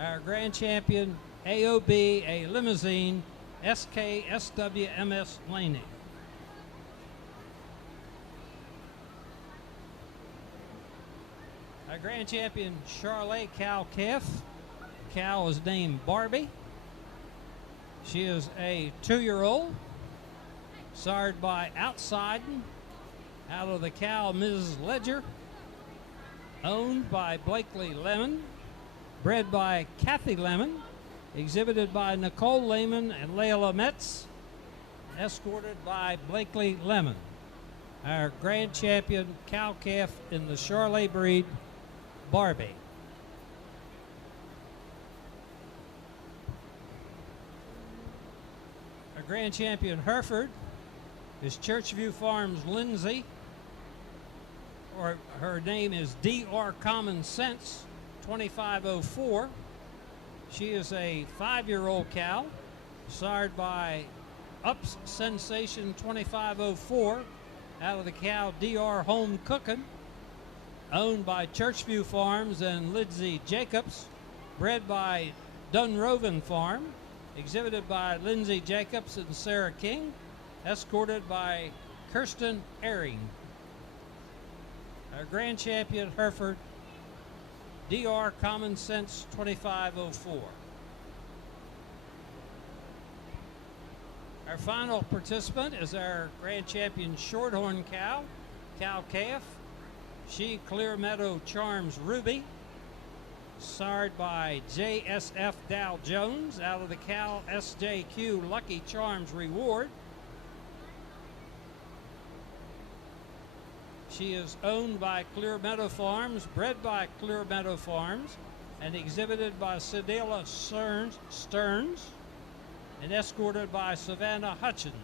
Our grand champion AOB, a limousine, SKSWMS Laney. Our grand champion Charolais cow calf. Cow is named Barbie. She is a 2-year-old, sired by Outsiden, out of the cow Mrs. Ledger, owned by Blakely Lemon, bred by Kathy Lemon, exhibited by Nicole Lehman and Layla Metz, escorted by Blakely Lemon. Our grand champion cow calf in the Charolais breed, Barbie. Our grand champion Hereford is Churchview Farms Lindsay, or her name is DR Common Sense 2504. She is a 5-year-old cow, sired by Ups Sensation 2504 out of the cow DR Home Cookin', owned by Churchview Farms and Lindsay Jacobs, bred by Dunroven Farm, exhibited by Lindsay Jacobs and Sarah King, escorted by Kirsten Ehring. Our grand champion Hereford, DR Common Sense 2504. Our final participant is our grand champion Shorthorn cow, cow calf. She Clear Meadow Charms Ruby, sired by JSF Dow Jones out of the cow SJQ Lucky Charms Reward. She is owned by Clear Meadow Farms, bred by Clear Meadow Farms, and exhibited by Sedela Stearns, and escorted by Savannah Hutchins.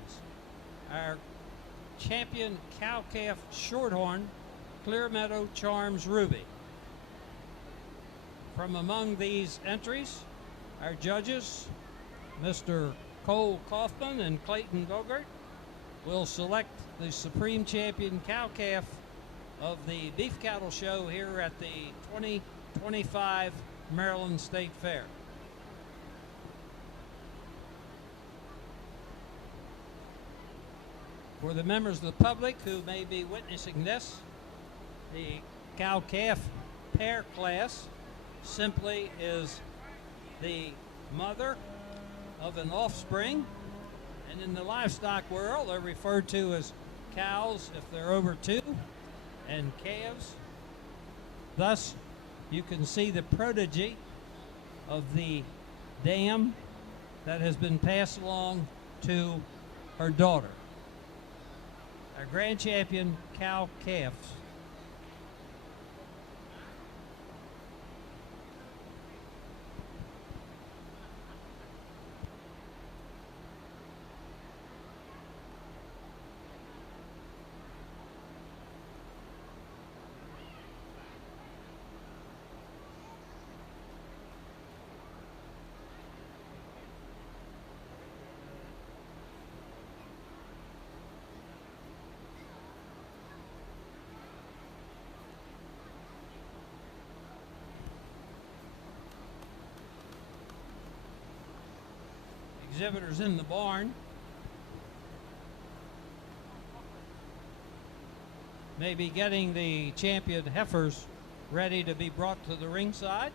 Our champion cow-calf Shorthorn, Clear Meadow Charms Ruby. From among these entries, our judges, Mr. Cole Kaufman and Clayton Bogart, will select the supreme champion cow-calf of the Beef Cattle Show here at the 2025 Maryland State Fair. For the members of the public who may be witnessing this, the cow-calf pair class simply is the mother of an offspring, and in the livestock world they're referred to as cows if they're over 2 and calves. Thus you can see the prodigy of the dam that has been passed along to her daughter. Our grand champion cow calves. Exhibitors in the barn may be getting the champion heifers ready to be brought to the ringside.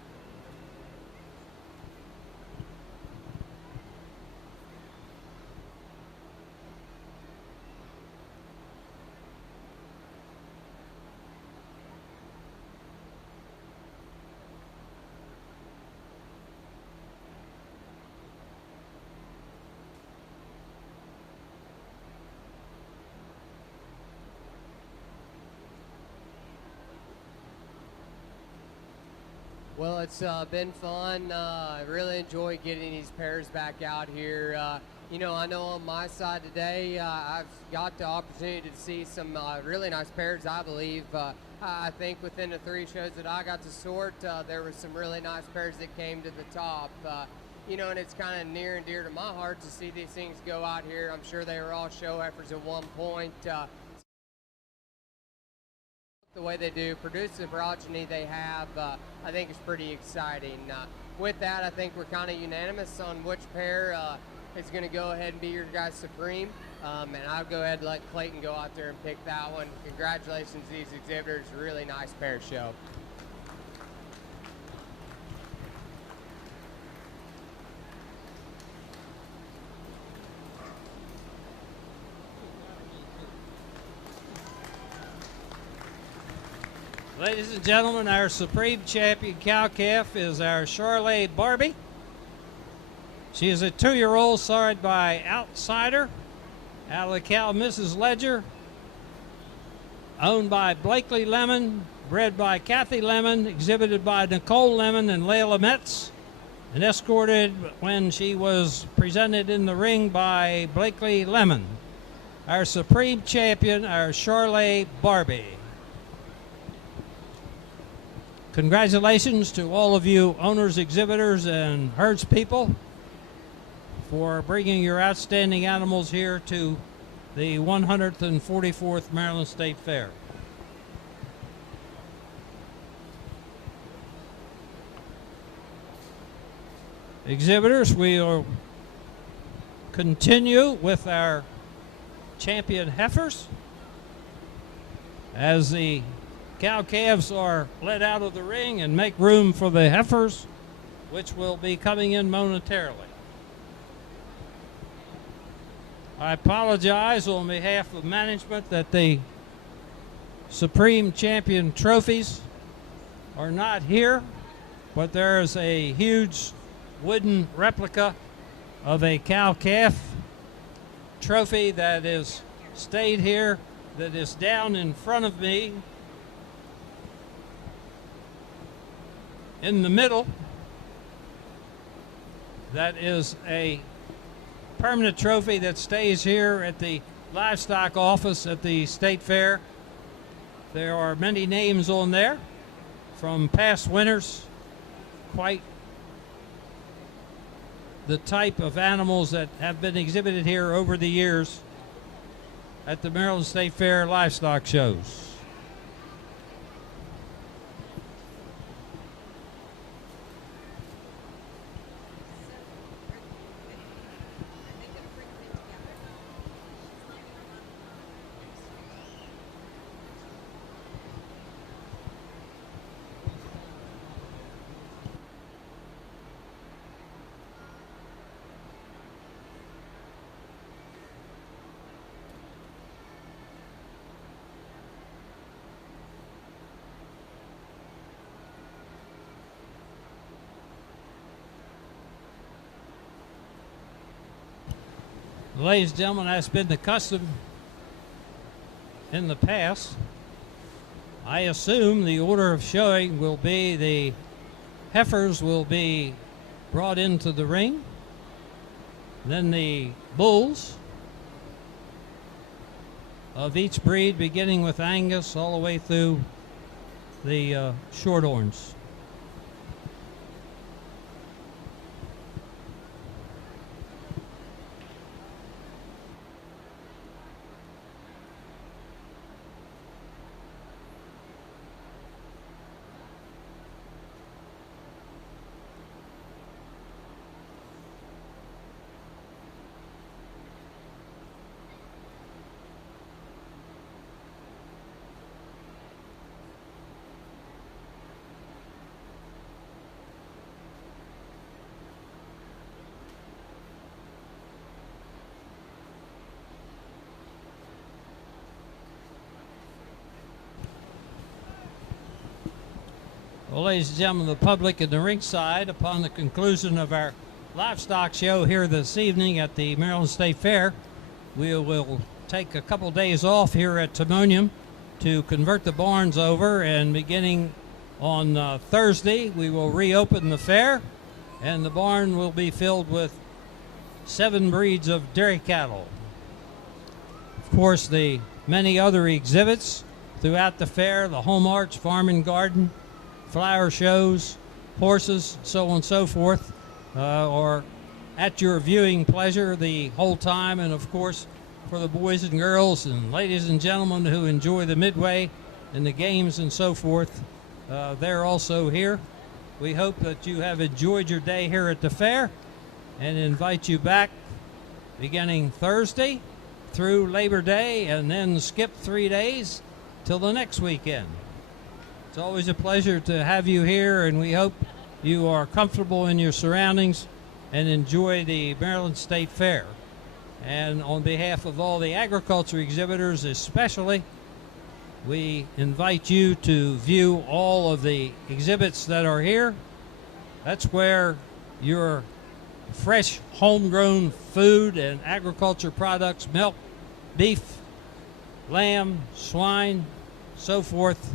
Well, it's been fun. I really enjoy getting these pairs back out here. You know, I know on my side today, I've got the opportunity to see some really nice pairs, I believe. I think within the 3 shows that I got to sort, there were some really nice pairs that came to the top. You know, and it's kind of near and dear to my heart to see these things go out here. I'm sure they were all show efforts at one point. The way they do, produce the progeny they have, I think is pretty exciting. With that, I think we're kind of unanimous on which pair is going to go ahead and be your guys' supreme. And I'll go ahead and let Clayton go out there and pick that one. Congratulations to these exhibitors. Really nice pair show. Ladies and gentlemen, our supreme champion cow-calf is our Charolais Barbie. She is a 2-year-old sired by Outsider out of the cow Mrs. Ledger, owned by Blakely Lemon, bred by Kathy Lemon, exhibited by Nicole Lemon and Layla Metz, and escorted when she was presented in the ring by Blakely Lemon. Our supreme champion, our Charolais Barbie. Congratulations to all of you owners, exhibitors, and herds people for bringing your outstanding animals here to the 144th Maryland State Fair. Exhibitors, we will continue with our champion heifers as the cow-calves are led out of the ring and make room for the heifers, which will be coming in momentarily. I apologize on behalf of management that the Supreme Champion trophies are not here, but there is a huge wooden replica of a cow-calf trophy that is stayed here, that is down in front of me in the middle. That is a permanent trophy that stays here at the livestock office at the State Fair. There are many names on there from past winners, quite the type of animals that have been exhibited here over the years at the Maryland State Fair livestock shows. Ladies and gentlemen, that's been the custom in the past. I assume the order of showing will be the heifers will be brought into the ring, then the bulls of each breed, beginning with Angus all the way through the Shorthorns. Well, ladies and gentlemen, the public in the ringside, upon the conclusion of our livestock show here this evening at the Maryland State Fair, we will take a couple days off here at Timonium to convert the barns over, and beginning on Thursday, we will reopen the fair, and the barn will be filled with 7 breeds of dairy cattle. Of course, the many other exhibits throughout the fair, the home arts, farm and garden, flower shows, horses, so on and so forth, are at your viewing pleasure the whole time. And of course, for the boys and girls and ladies and gentlemen who enjoy the midway and the games and so forth, they're also here. We hope that you have enjoyed your day here at the fair and invite you back beginning Thursday through Labor Day, and then skip 3 days till the next weekend. It's always a pleasure to have you here, and we hope you are comfortable in your surroundings and enjoy the Maryland State Fair. And on behalf of all the agriculture exhibitors especially, we invite you to view all of the exhibits that are here. That's where your fresh homegrown food and agriculture products, milk, beef, lamb, swine, so forth.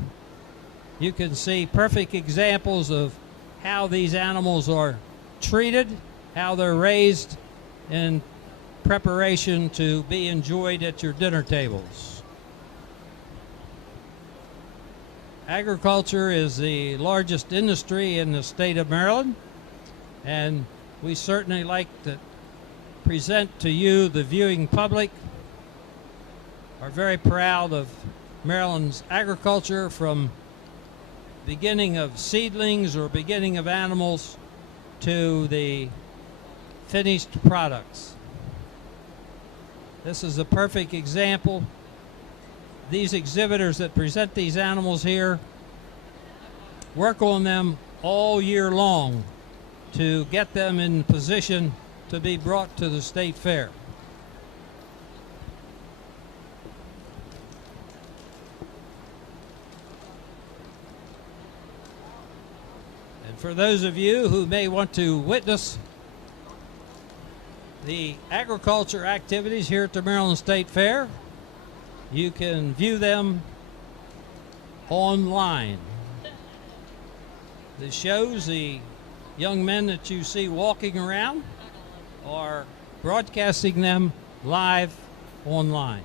You can see perfect examples of how these animals are treated, how they're raised in preparation to be enjoyed at your dinner tables. Agriculture is the largest industry in the state of Maryland, and we certainly like to present to you, the viewing public, are very proud of Maryland's agriculture, from beginning of seedlings or beginning of animals to the finished products. This is a perfect example. These exhibitors that present these animals here work on them all year long to get them in position to be brought to the state fair. And for those of you who may want to witness the agriculture activities here at the Maryland State Fair, you can view them online. The shows, the young men that you see walking around, are broadcasting them live online.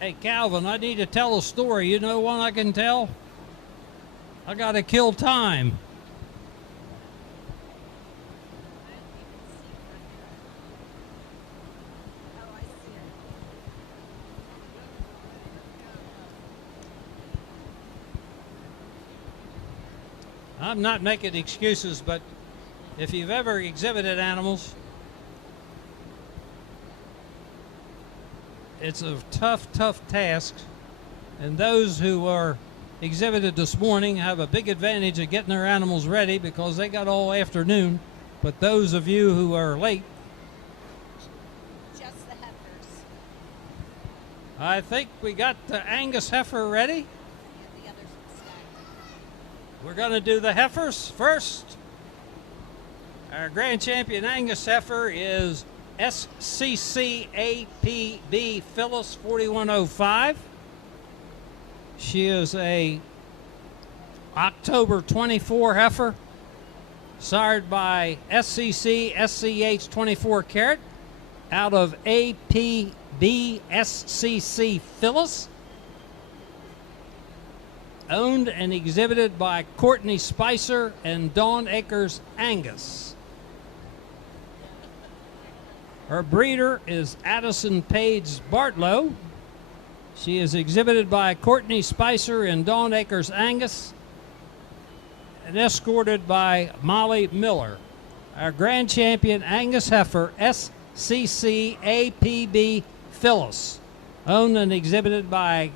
Hey, Calvin, I need to tell a story. You know one I can tell? I got to kill time. I'm not making excuses, but if you've ever exhibited animals, it's a tough task, and those who are exhibited this morning have a big advantage of getting their animals ready because they got all afternoon. But those of you who are late, Just the heifers. I think we got the Angus heifer ready. Yeah, the others are stacked. We're going to do the heifers first. Our grand champion Angus heifer is SCCAPB Phyllis 4105. She is a October 24 heifer, sired by SCC SCH 24 carat out of APB SCC Phyllis, owned and exhibited by Courtney Spicer and Dawn Akers Angus. Her breeder is Addison Page Bartlow. She is exhibited by Courtney Spicer and Dawn Akers Angus and escorted by Molly Miller. Our grand champion Angus heifer, SCC APB Phyllis, owned and exhibited by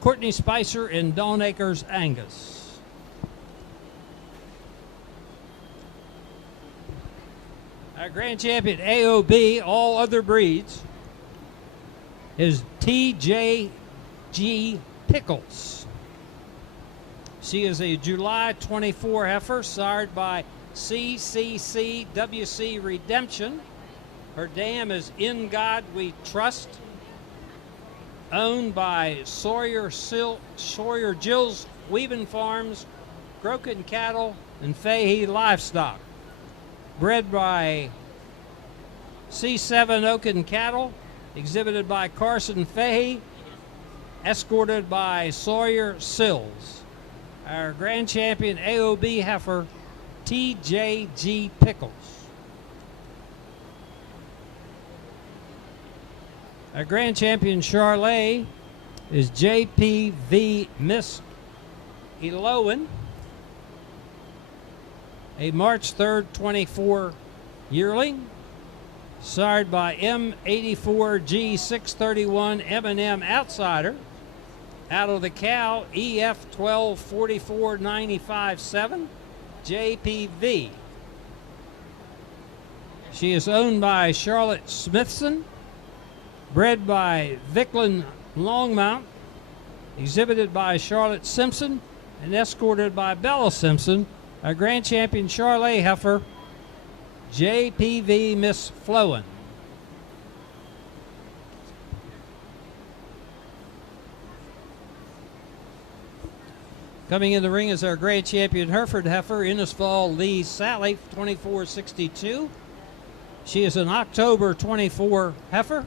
Courtney Spicer and Dawn Akers Angus. Our grand champion AOB, all other breeds, is TJG Pickles. She is a July 24 heifer, sired by CCCWC Redemption. Her dam is In God We Trust, owned by Sawyer Gills Weaving Farms, Groken Cattle, and Fahey Livestock. Bred by C7 Oaken Cattle, exhibited by Carson Fahey, escorted by Sawyer Sills. Our grand champion AOB heifer, TJG Pickles. Our grand champion Charolais is JPV Miss Elowen, a March 3rd, 24 yearling, sired by M84G631 M&M Outsider, out of the cow EF 124495-7 JPV. She is owned by Charlotte Smithson, bred by Vicklin Longmount, exhibited by Charlotte Simpson, and escorted by Bella Simpson. Our grand champion Charolais heifer, JPV Miss Flowen. Coming in the ring is our grand champion Hereford heifer, Innisfall Lee Sally, 2462. She is an October 24 heifer,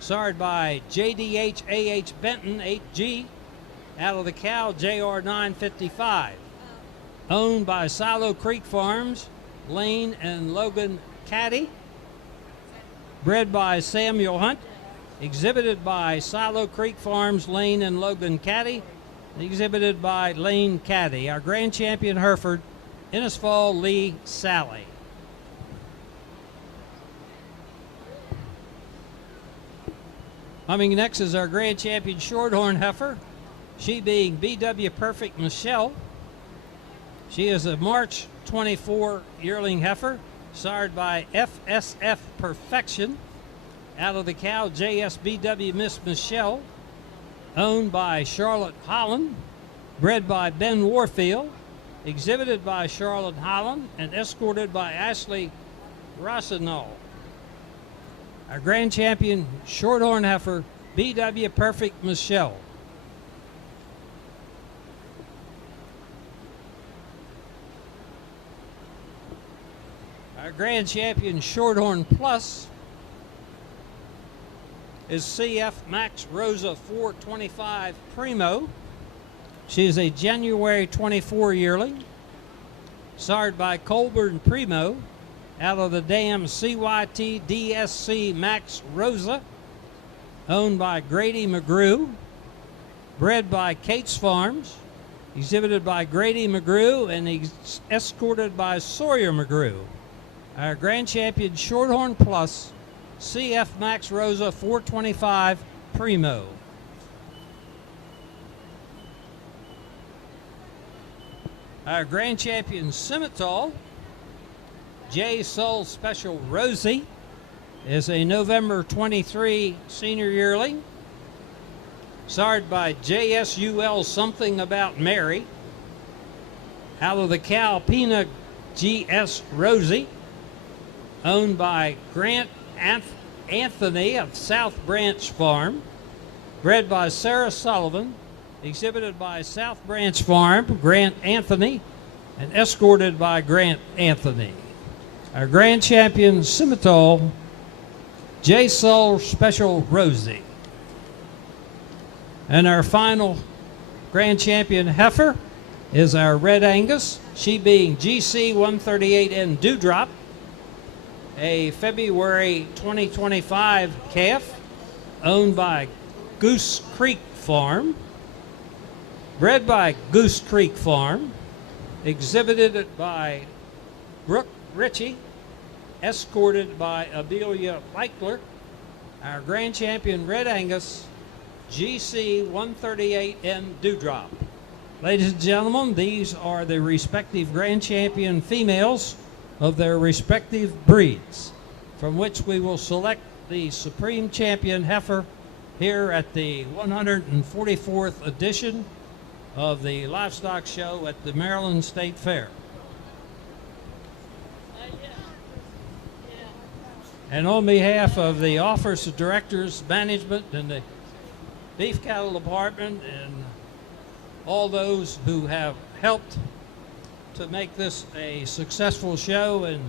sired by JDH AH Benton 8G, out of the cow JR 955. Owned by Silo Creek Farms, Lane and Logan Caddy. Bred by Samuel Hunt, exhibited by Silo Creek Farms, Lane and Logan Caddy. Exhibited by Lane Caddy. Our grand champion Hereford, Innisfall Lee Sally. Coming next is our grand champion Shorthorn heifer, she being BW Perfect Michelle. She is a March 24 yearling heifer, sired by FSF Perfection, out of the cow JSBW Miss Michelle. Owned by Charlotte Holland, bred by Ben Warfield, exhibited by Charlotte Holland, and escorted by Ashley Rossignol. Our grand champion Shorthorn heifer, BW Perfect Michelle. Our grand champion Shorthorn Plus is CF Max Rosa 425 Primo. She is a January 24 yearling, sired by Colburn Primo, out of the dam CYT DSC Max Rosa, owned by Grady McGrew, bred by Kate's Farms, exhibited by Grady McGrew, and escorted by Sawyer McGrew. Our grand champion Shorthorn Plus, CF Max Rosa 425 Primo. Our grand champion Simmental, J Soul Special Rosie, is a November 23 senior yearling, sired by JSUL Something About Mary, out of the cow Pina GS Rosie, owned by Grant Anthony of South Branch Farm, bred by Sarah Sullivan, exhibited by South Branch Farm, Grant Anthony, and escorted by Grant Anthony. Our grand champion Simmental, J Soul Special Rosie. And our final grand champion heifer is our Red Angus, she being GC 138N Dewdrop, a February 2025 calf, owned by Goose Creek Farm, bred by Goose Creek Farm, exhibited by Brooke Ritchie, escorted by Amelia Leichler. Our grand champion Red Angus, GC 138N Dewdrop. Ladies and gentlemen, these are the respective grand champion females of their respective breeds, from which we will select the supreme champion heifer here at the 144th edition of the livestock show at the Maryland State Fair. And on behalf of the office of directors, management, and the beef cattle department, and all those who have helped to make this a successful show, and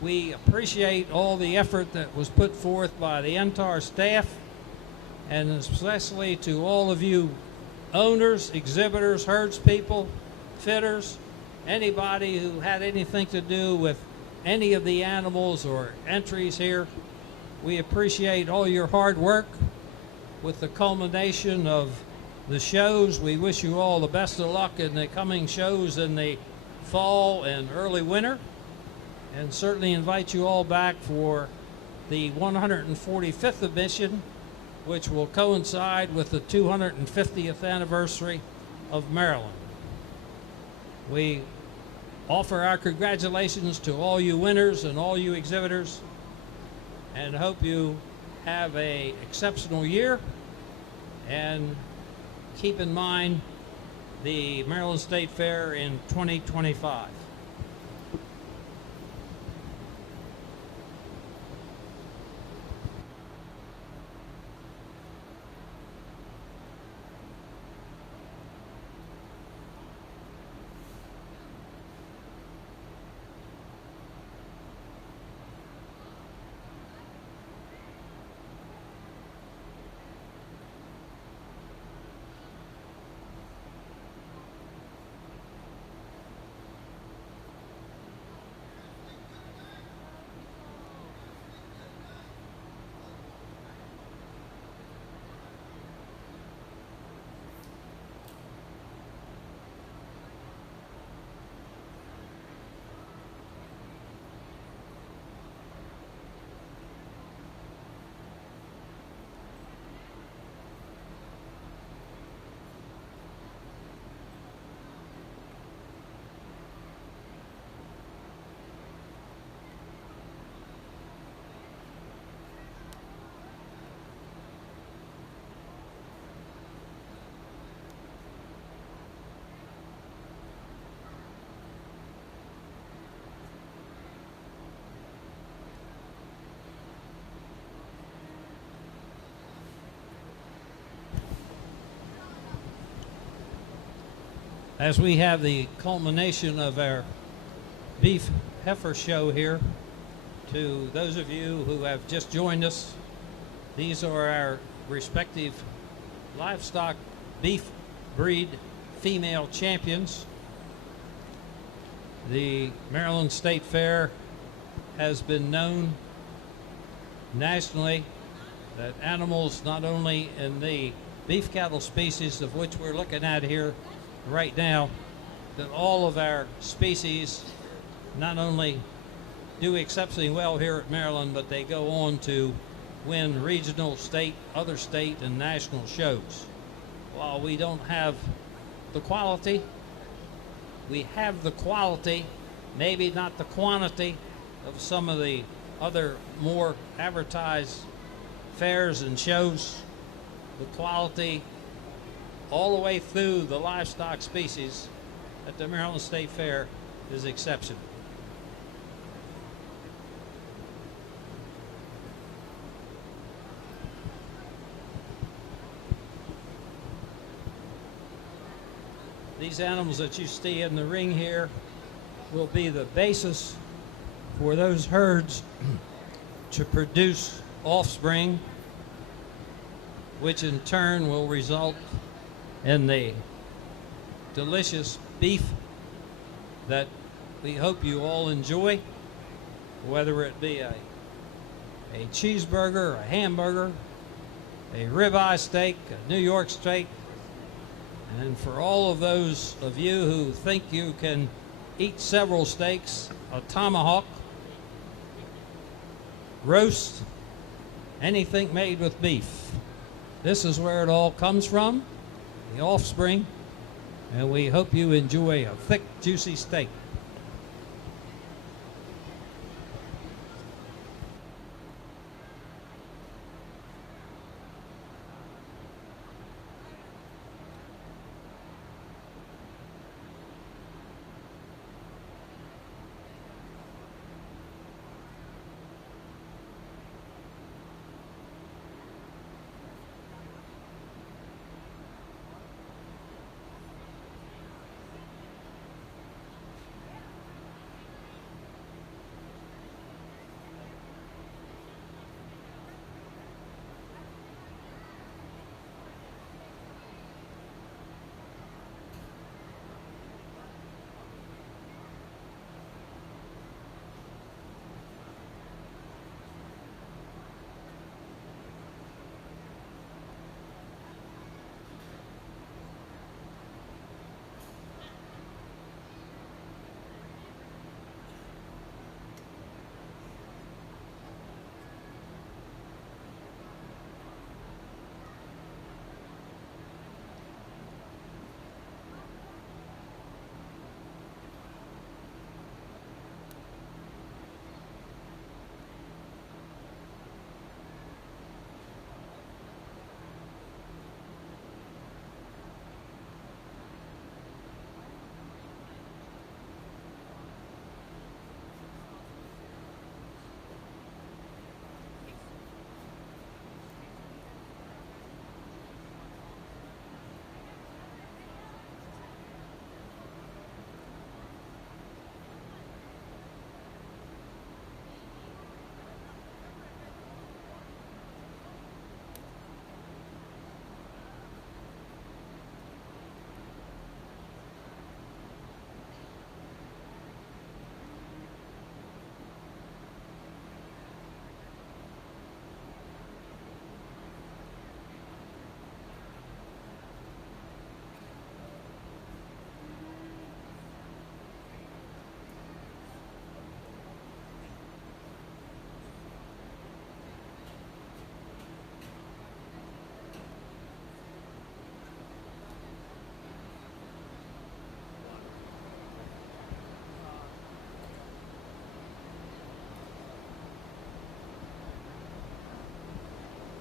we appreciate all the effort that was put forth by the entire staff, and especially to all of you owners, exhibitors, herdspeople, fitters, anybody who had anything to do with any of the animals or entries here. We appreciate all your hard work. With the culmination of the shows, we wish you all the best of luck in the coming shows in the fall and early winter, and certainly invite you all back for the 145th edition, which will coincide with the 250th anniversary of Maryland. We offer our congratulations to all you winners and all you exhibitors, and hope you have a exceptional year. And keep in mind the Maryland State Fair in 2025. As we have the culmination of our beef heifer show here, to those of you who have just joined us, these are our respective livestock beef breed female champions. The Maryland State Fair has been known nationally that animals, not only in the beef cattle species of which we're looking at here right now, that all of our species not only do exceptionally well here at Maryland, but they go on to win regional, state, other state, and national shows. While we don't have the quality, we have the quality, maybe not the quantity of some of the other more advertised fairs and shows. The quality all the way through the livestock species at the Maryland State Fair is exceptional. These animals that you see in the ring here will be the basis for those herds to produce offspring, which in turn will result in the delicious beef that we hope you all enjoy, whether it be a cheeseburger, a hamburger, a ribeye steak, a New York steak. And for all of those of you who think you can eat several steaks, a tomahawk, roast, anything made with beef. This is where it all comes from, the offspring, and we hope you enjoy a thick, juicy steak.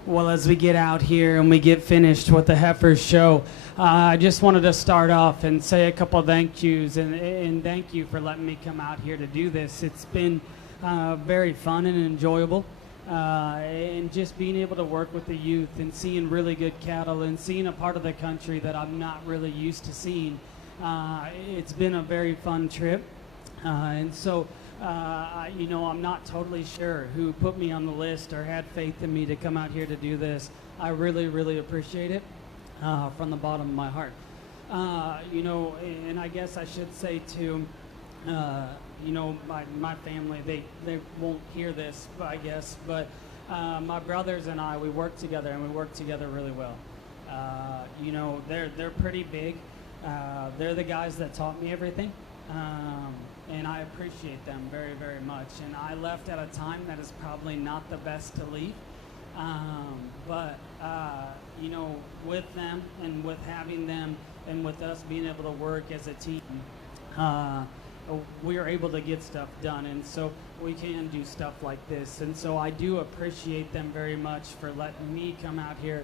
Well, as we get out here and we get finished with the Heifers show, I just wanted to start off and say a couple thank yous and thank you for letting me come out here to do this. It's been very fun and enjoyable, and just being able to work with the youth and seeing really good cattle and seeing a part of the country that I'm not really used to seeing. It's been a very fun trip, and so you know, I'm not totally sure who put me on the list or had faith in me to come out here to do this. I really, really appreciate it from the bottom of my heart. You know, and I guess I should say too, you know, my family, they won't hear this, I guess, but my brothers and I, we work together, and we work together really well. You know, they're pretty big. They're the guys that taught me everything. And I appreciate them very, very much. And I left at a time that is probably not the best to leave. But, you know, with them and with having them and with us being able to work as a team, we are able to get stuff done. And so we can do stuff like this. And so I do appreciate them very much for letting me come out here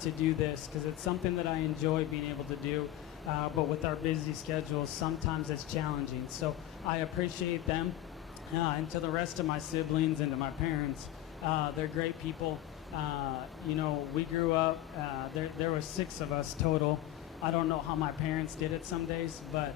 to do this, because it's something that I enjoy being able to do. But with our busy schedules, sometimes it's challenging. So I appreciate them, and to the rest of my siblings and to my parents, they're great people. You know, we grew up, there were 6 of us total. I don't know how my parents did it some days, but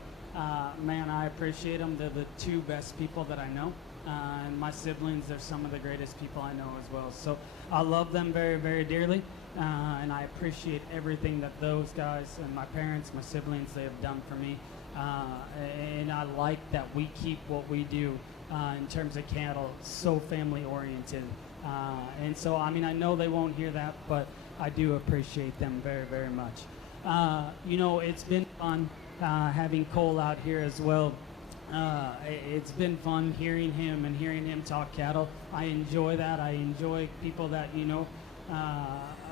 man, I appreciate them. They're the 2 best people that I know. And my siblings, they're some of the greatest people I know as well. So I love them very, very dearly. And I appreciate everything that those guys and my parents, my siblings, they have done for me. And I like that we keep what we do in terms of cattle so family oriented. And so, I mean, I know they won't hear that, but I do appreciate them very, very much. You know, it's been fun having Cole out here as well. It's been fun hearing him talk cattle. I enjoy that. I enjoy people that, you know,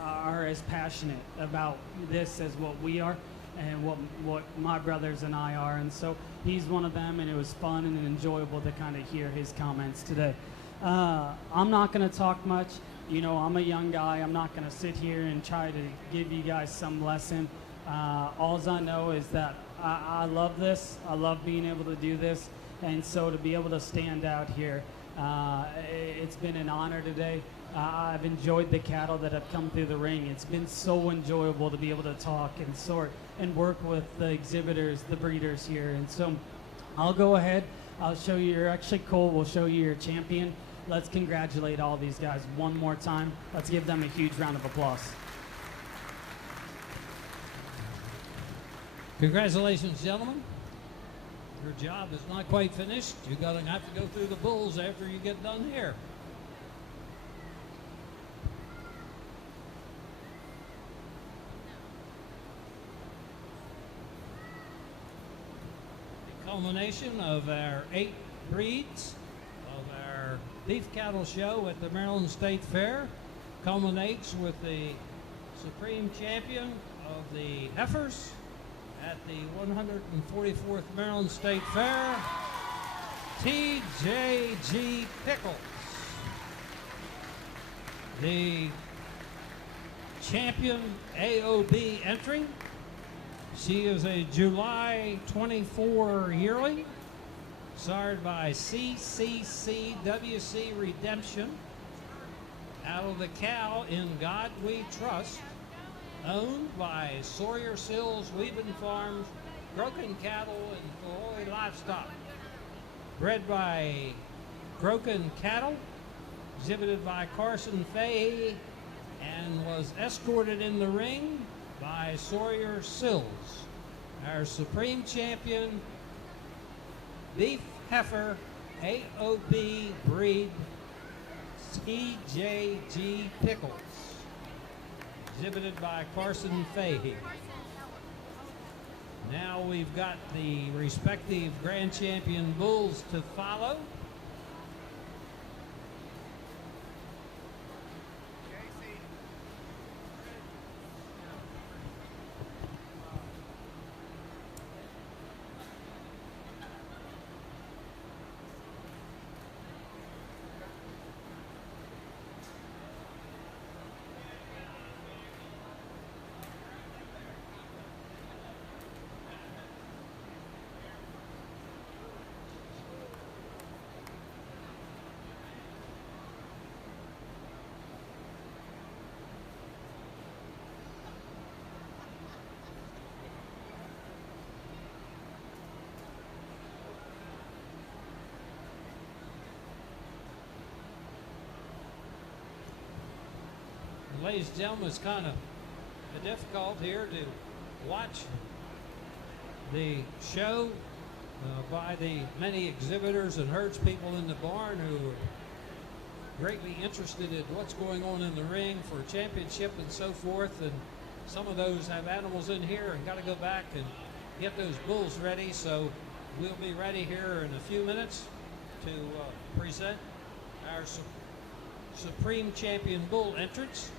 are as passionate about this as what we are and what my brothers and I are. And so he's one of them, and it was fun and enjoyable to kind of hear his comments today. I'm not going to talk much. You know, I'm a young guy. I'm not going to sit here and try to give you guys some lesson. All I know is that I love this. I love being able to do this. And so to be able to stand out here, it's been an honor today. I've enjoyed the cattle that have come through the ring. It's been so enjoyable to be able to talk and sort and work with the exhibitors, the breeders here. And so I'll go ahead. I'll show you actually Cole will show you your champion. Let's congratulate all these guys one more time. Let's give them a huge round of applause. Congratulations, gentlemen. Your job is not quite finished. You're going to have to go through the bulls after you get done here. The culmination of our 8 breeds of our beef cattle show at the Maryland State Fair culminates with the supreme champion of the heifers at the 144th Maryland State Fair, TJG Pickles. The champion AOB entry. She is a July 24 yearling, sired by CCCWC Redemption, out of the cow In God We Trust, owned by Sawyer Sills Weaving Farms, Broken Cattle and Foy Livestock. Bred by Broken Cattle, exhibited by Carson Fahey, and was escorted in the ring by Sawyer Sills. Our supreme champion, beef heifer, AOB breed, TJG Pickles, exhibited by Carson Fahey. Now we've got the respective grand champion bulls to follow. ladies and gentlemen, it's kind of difficult here to watch the show by the many exhibitors and herds people in the barn who are greatly interested in what's going on in the ring for championship and so forth. And some of those have animals in here and got to go back and get those bulls ready. So we'll be ready here in a few minutes to present our Supreme Champion Bull entrants.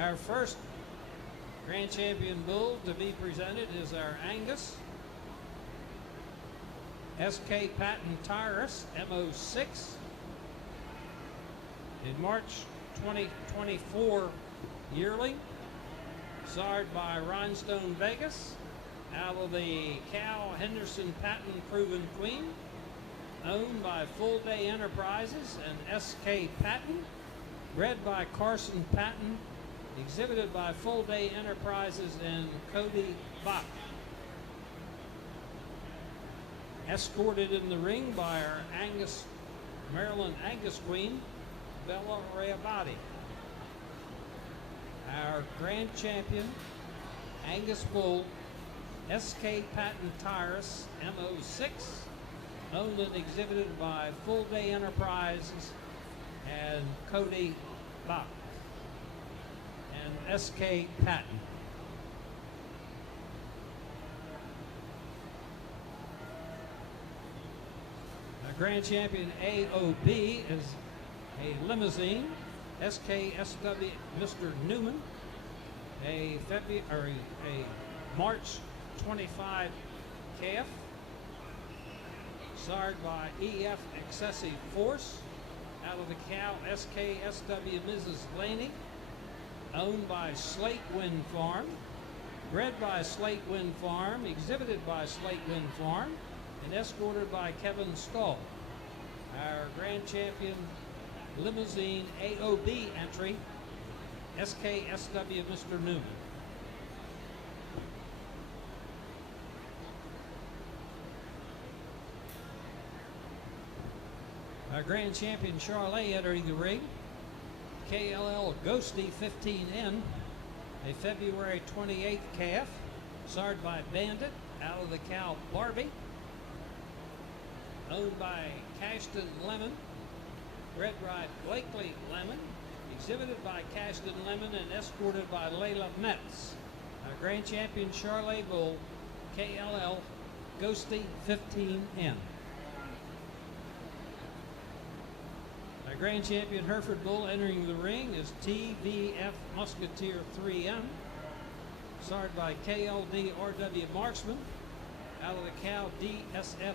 Our first Grand Champion Bull to be presented is our Angus SK Patent Tyrus MO6 in March 2024 yearling, sired by Rhinestone Vegas, out of the Cal Henderson Patent Proven Queen, owned by Full Day Enterprises and SK Patent, bred by Carson Patent, exhibited by Full Day Enterprises and Cody Bach. Escorted in the ring by our Angus, Maryland Angus Queen, Bella Reabati. Our Grand Champion, Angus Bull, SK Patent Tyrus MO6, owned and exhibited by Full Day Enterprises and Cody Bach and SK Patent. Our Grand Champion AOB is a limousine, SKSW Mr. Newman, a March 25 calf, sired by EF Excessive Force, out of the Cal SKSW Mrs. Laney, owned by Slate Wind Farm, bred by Slate Wind Farm, exhibited by Slate Wind Farm, and escorted by Kevin Stahl. Our Grand Champion Limousine AOB entry, SKSW Mr. Newman. Our Grand Champion Charolais entering the ring, KLL Ghosty 15N, a February 28th calf, sired by Bandit, out of the Cal Barbie, owned by Cashton Lemon, bred by Blakely Lemon, exhibited by Cashton Lemon and escorted by Layla Metz. Our Grand Champion Charolais Bull, KLL Ghosty 15N. Our Grand Champion Hereford Bull entering the ring is TVF Musketeer 3M, sired by KLD RW Marksman, out of the Cal DSF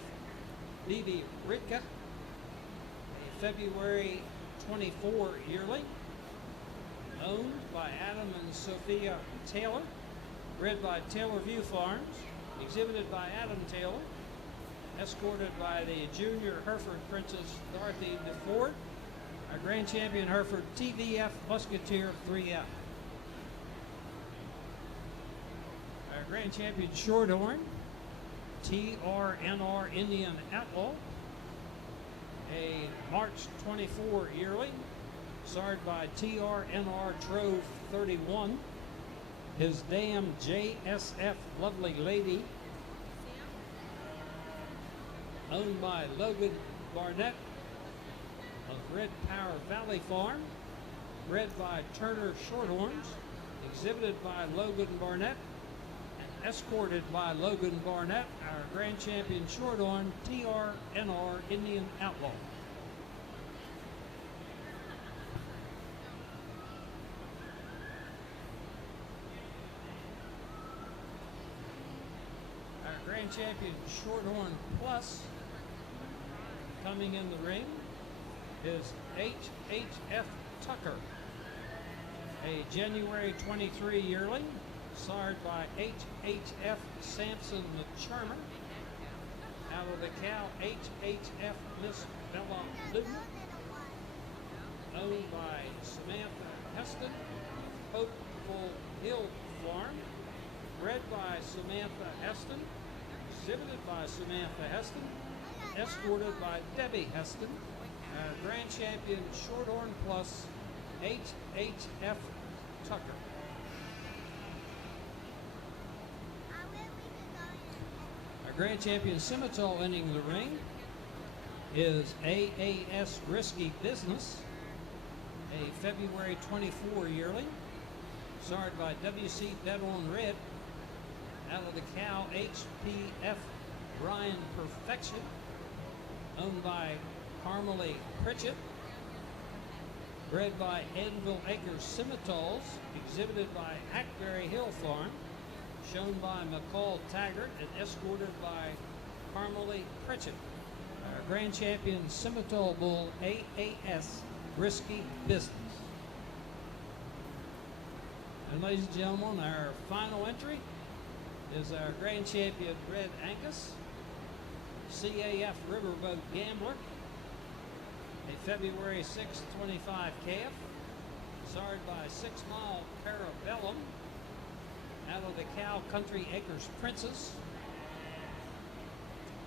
BB Ritka, a February 24 yearling, owned by Adam and Sophia Taylor, bred by Taylor View Farms, exhibited by Adam Taylor, escorted by the Junior Hereford Princess Dorothy DeFord. Our Grand Champion Hereford TVF Musketeer 3F. Our Grand Champion Shorthorn TRNR Indian Outlaw, a March 24 yearling, sired by TRNR Trove 31. His dam JSF Lovely Lady, owned by Logan Barnett of Red Power Valley Farm, bred by Turner Shorthorns, exhibited by Logan Barnett, and escorted by Logan Barnett, our Grand Champion Shorthorn TRNR Indian Outlaw. Our Grand Champion Shorthorn Plus, coming in the ring, is HHF Tucker, a January 23 yearling, sired by HHF Sampson McCharmer, out of the Cal HHF Miss Bella Lubner, owned by Samantha Heston, Hopeful Hill Farm, bred by Samantha Heston, exhibited by Samantha Heston, escorted by Debbie Heston. Our grand champion Shorthorn plus HHF Tucker. Our grand champion Scimitar entering the ring is AAS Risky Business, a February 24 yearling, starred by WC Dead on Red. Out of the cow, HPF Brian Perfection, owned by Carmelie Pritchett. Bred by Edville Acres Scimitars, exhibited by Hackberry Hill Farm, shown by McCall Taggart and escorted by Carmelie Pritchett. Our grand champion Scimitar Bull AAS Risky Business. And ladies and gentlemen, our final entry is our grand champion Red Angus, CAF Riverboat Gambler, a February 6, 25 calf, starred by 6 Mile Parabellum, out of the cow Country Acres Princess,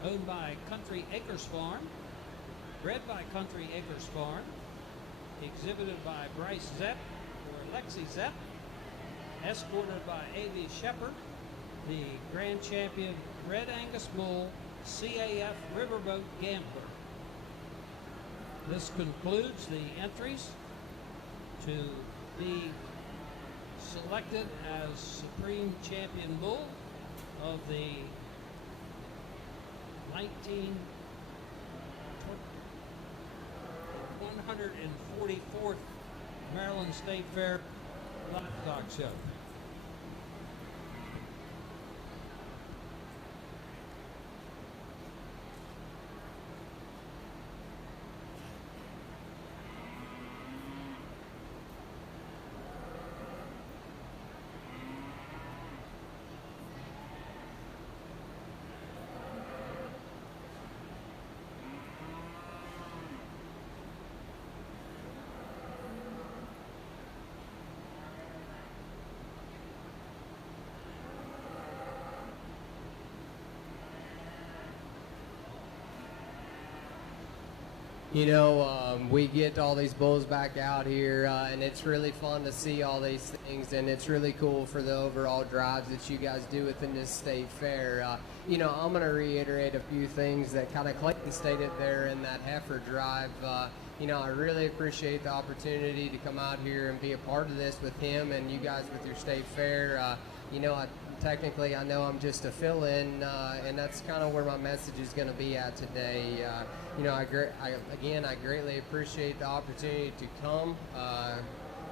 owned by Country Acres Farm, bred by Country Acres Farm, exhibited by Bryce Zepp or Lexi Zepp, escorted by A.V. Shepard, the grand champion Red Angus Bull CAF Riverboat Gambler. This concludes the entries to be selected as Supreme Champion Bull of the 144th Maryland State Fair Livestock Show. You know, we get all these bulls back out here, and it's really fun to see all these things, and it's really cool for the overall drives that you guys do within this state fair. You know, I'm going to reiterate a few things that kind of Clayton stated there in that heifer drive. You know, I really appreciate the opportunity to come out here and be a part of this with him and you guys with your state fair. You know, technically I know I'm just a fill-in, and that's kind of where my message is going to be at today. You know, I greatly appreciate the opportunity to come,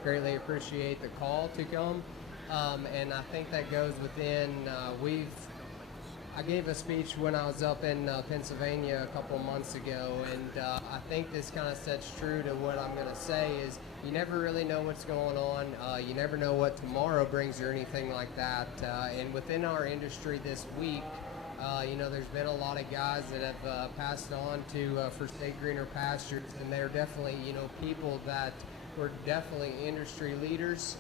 greatly appreciate the call to come, and I think that goes within, I gave a speech when I was up in Pennsylvania a couple months ago, and I think this kind of sets true to what I'm going to say is you never really know what's going on. You never know what tomorrow brings or anything like that. And within our industry this week, you know, there's been a lot of guys that have passed on to for state greener pastures, and they're definitely, you know, people that were definitely industry leaders.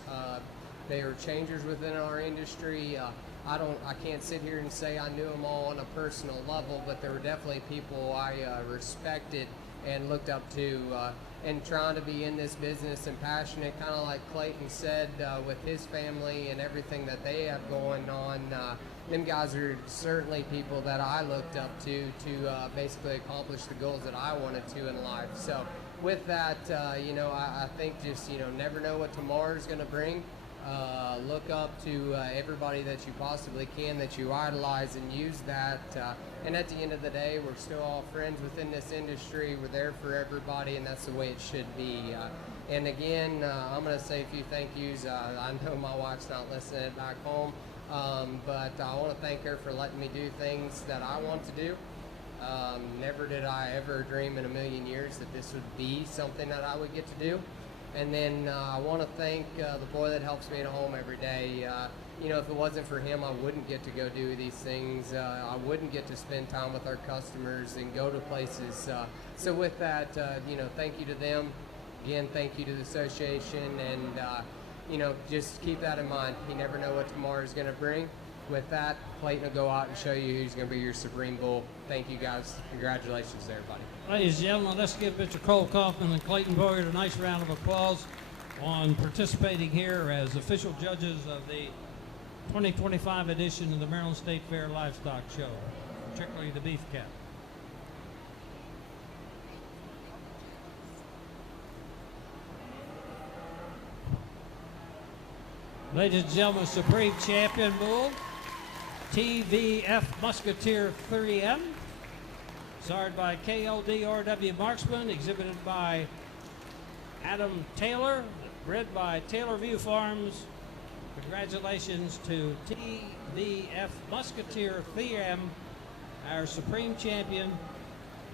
They are changers within our industry. I can't sit here and say I knew them all on a personal level, but there were definitely people I respected and looked up to, and trying to be in this business and passionate, kind of like Clayton said, with his family and everything that they have going on. Them guys are certainly people that I looked up to basically accomplish the goals that I wanted to in life. So with that, you know, I think just, you know, never know what tomorrow's going to bring. Look up to everybody that you possibly can, that you idolize, and use that. And at the end of the day, we're still all friends within this industry. We're there for everybody, and that's the way it should be. And again, I'm going to say a few thank yous. I know my wife's not listening back home, but I want to thank her for letting me do things that I want to do. Never did I ever dream in a million years that this would be something that I would get to do. And then I want to thank the boy that helps me at home every day. You know, if it wasn't for him, I wouldn't get to go do these things. I wouldn't get to spend time with our customers and go to places. So with that, you know, thank you to them. Again, thank you to the association. And, you know, just keep that in mind. You never know what tomorrow is going to bring. with that, Clayton will go out and show you who's going to be your Supreme Bull. Thank you guys. Congratulations to everybody. Ladies and gentlemen, let's give Mr. Cole Kaufman and Clayton Boyd a nice round of applause on participating here as official judges of the 2025 edition of the Maryland State Fair Livestock Show, particularly the beef cattle. Ladies and gentlemen, Supreme Champion Bull, TVF Musketeer 3M, sired by KLDRW Marksman, exhibited by Adam Taylor, bred by Taylor View Farms. Congratulations to TVF Musketeer 3M, our Supreme Champion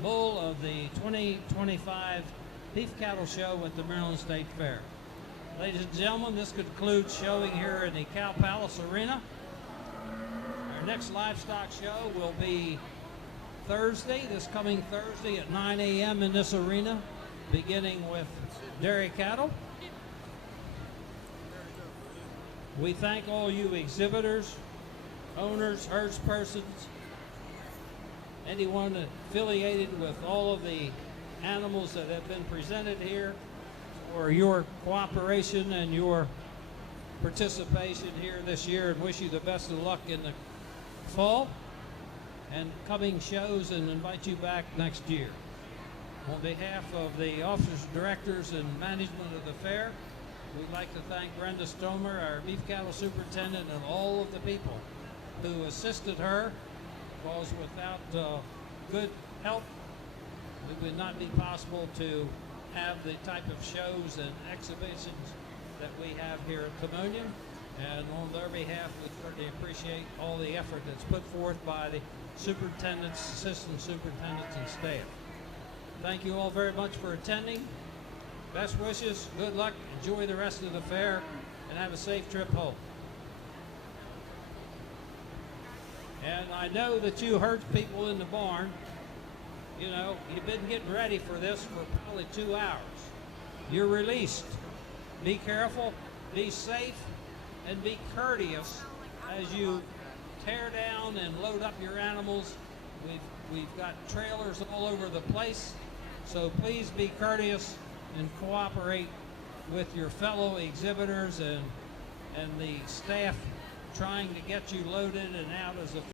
Bull of the 2025 Beef Cattle Show at the Maryland State Fair. Ladies and gentlemen, this concludes showing here in the Cow Palace Arena. Our next livestock show will be Thursday, this coming Thursday at 9 a.m. in this arena, beginning with dairy cattle. We thank all you exhibitors, owners, herdspersons, anyone affiliated with all of the animals that have been presented here, for your cooperation and your participation here this year, and wish you the best of luck in the fall and coming shows, and invite you back next year. On behalf of the officers, directors, and management of the fair, we'd like to thank Brenda Stomer, our beef cattle superintendent, and all of the people who assisted her, because without good help, it would not be possible to have the type of shows and exhibitions that we have here at Timonium. And on their behalf, we certainly appreciate all the effort that's put forth by the superintendents, assistant superintendents, and staff. Thank you all very much for attending. Best wishes, good luck, enjoy the rest of the fair, and have a safe trip home. And I know that you heard people in the barn. You know, you've been getting ready for this for probably 2 hours. You're released. Be careful, be safe, and be courteous as you tear down and load up your animals. We've got trailers all over the place, so please be courteous and cooperate with your fellow exhibitors and the staff trying to get you loaded and out as efficiently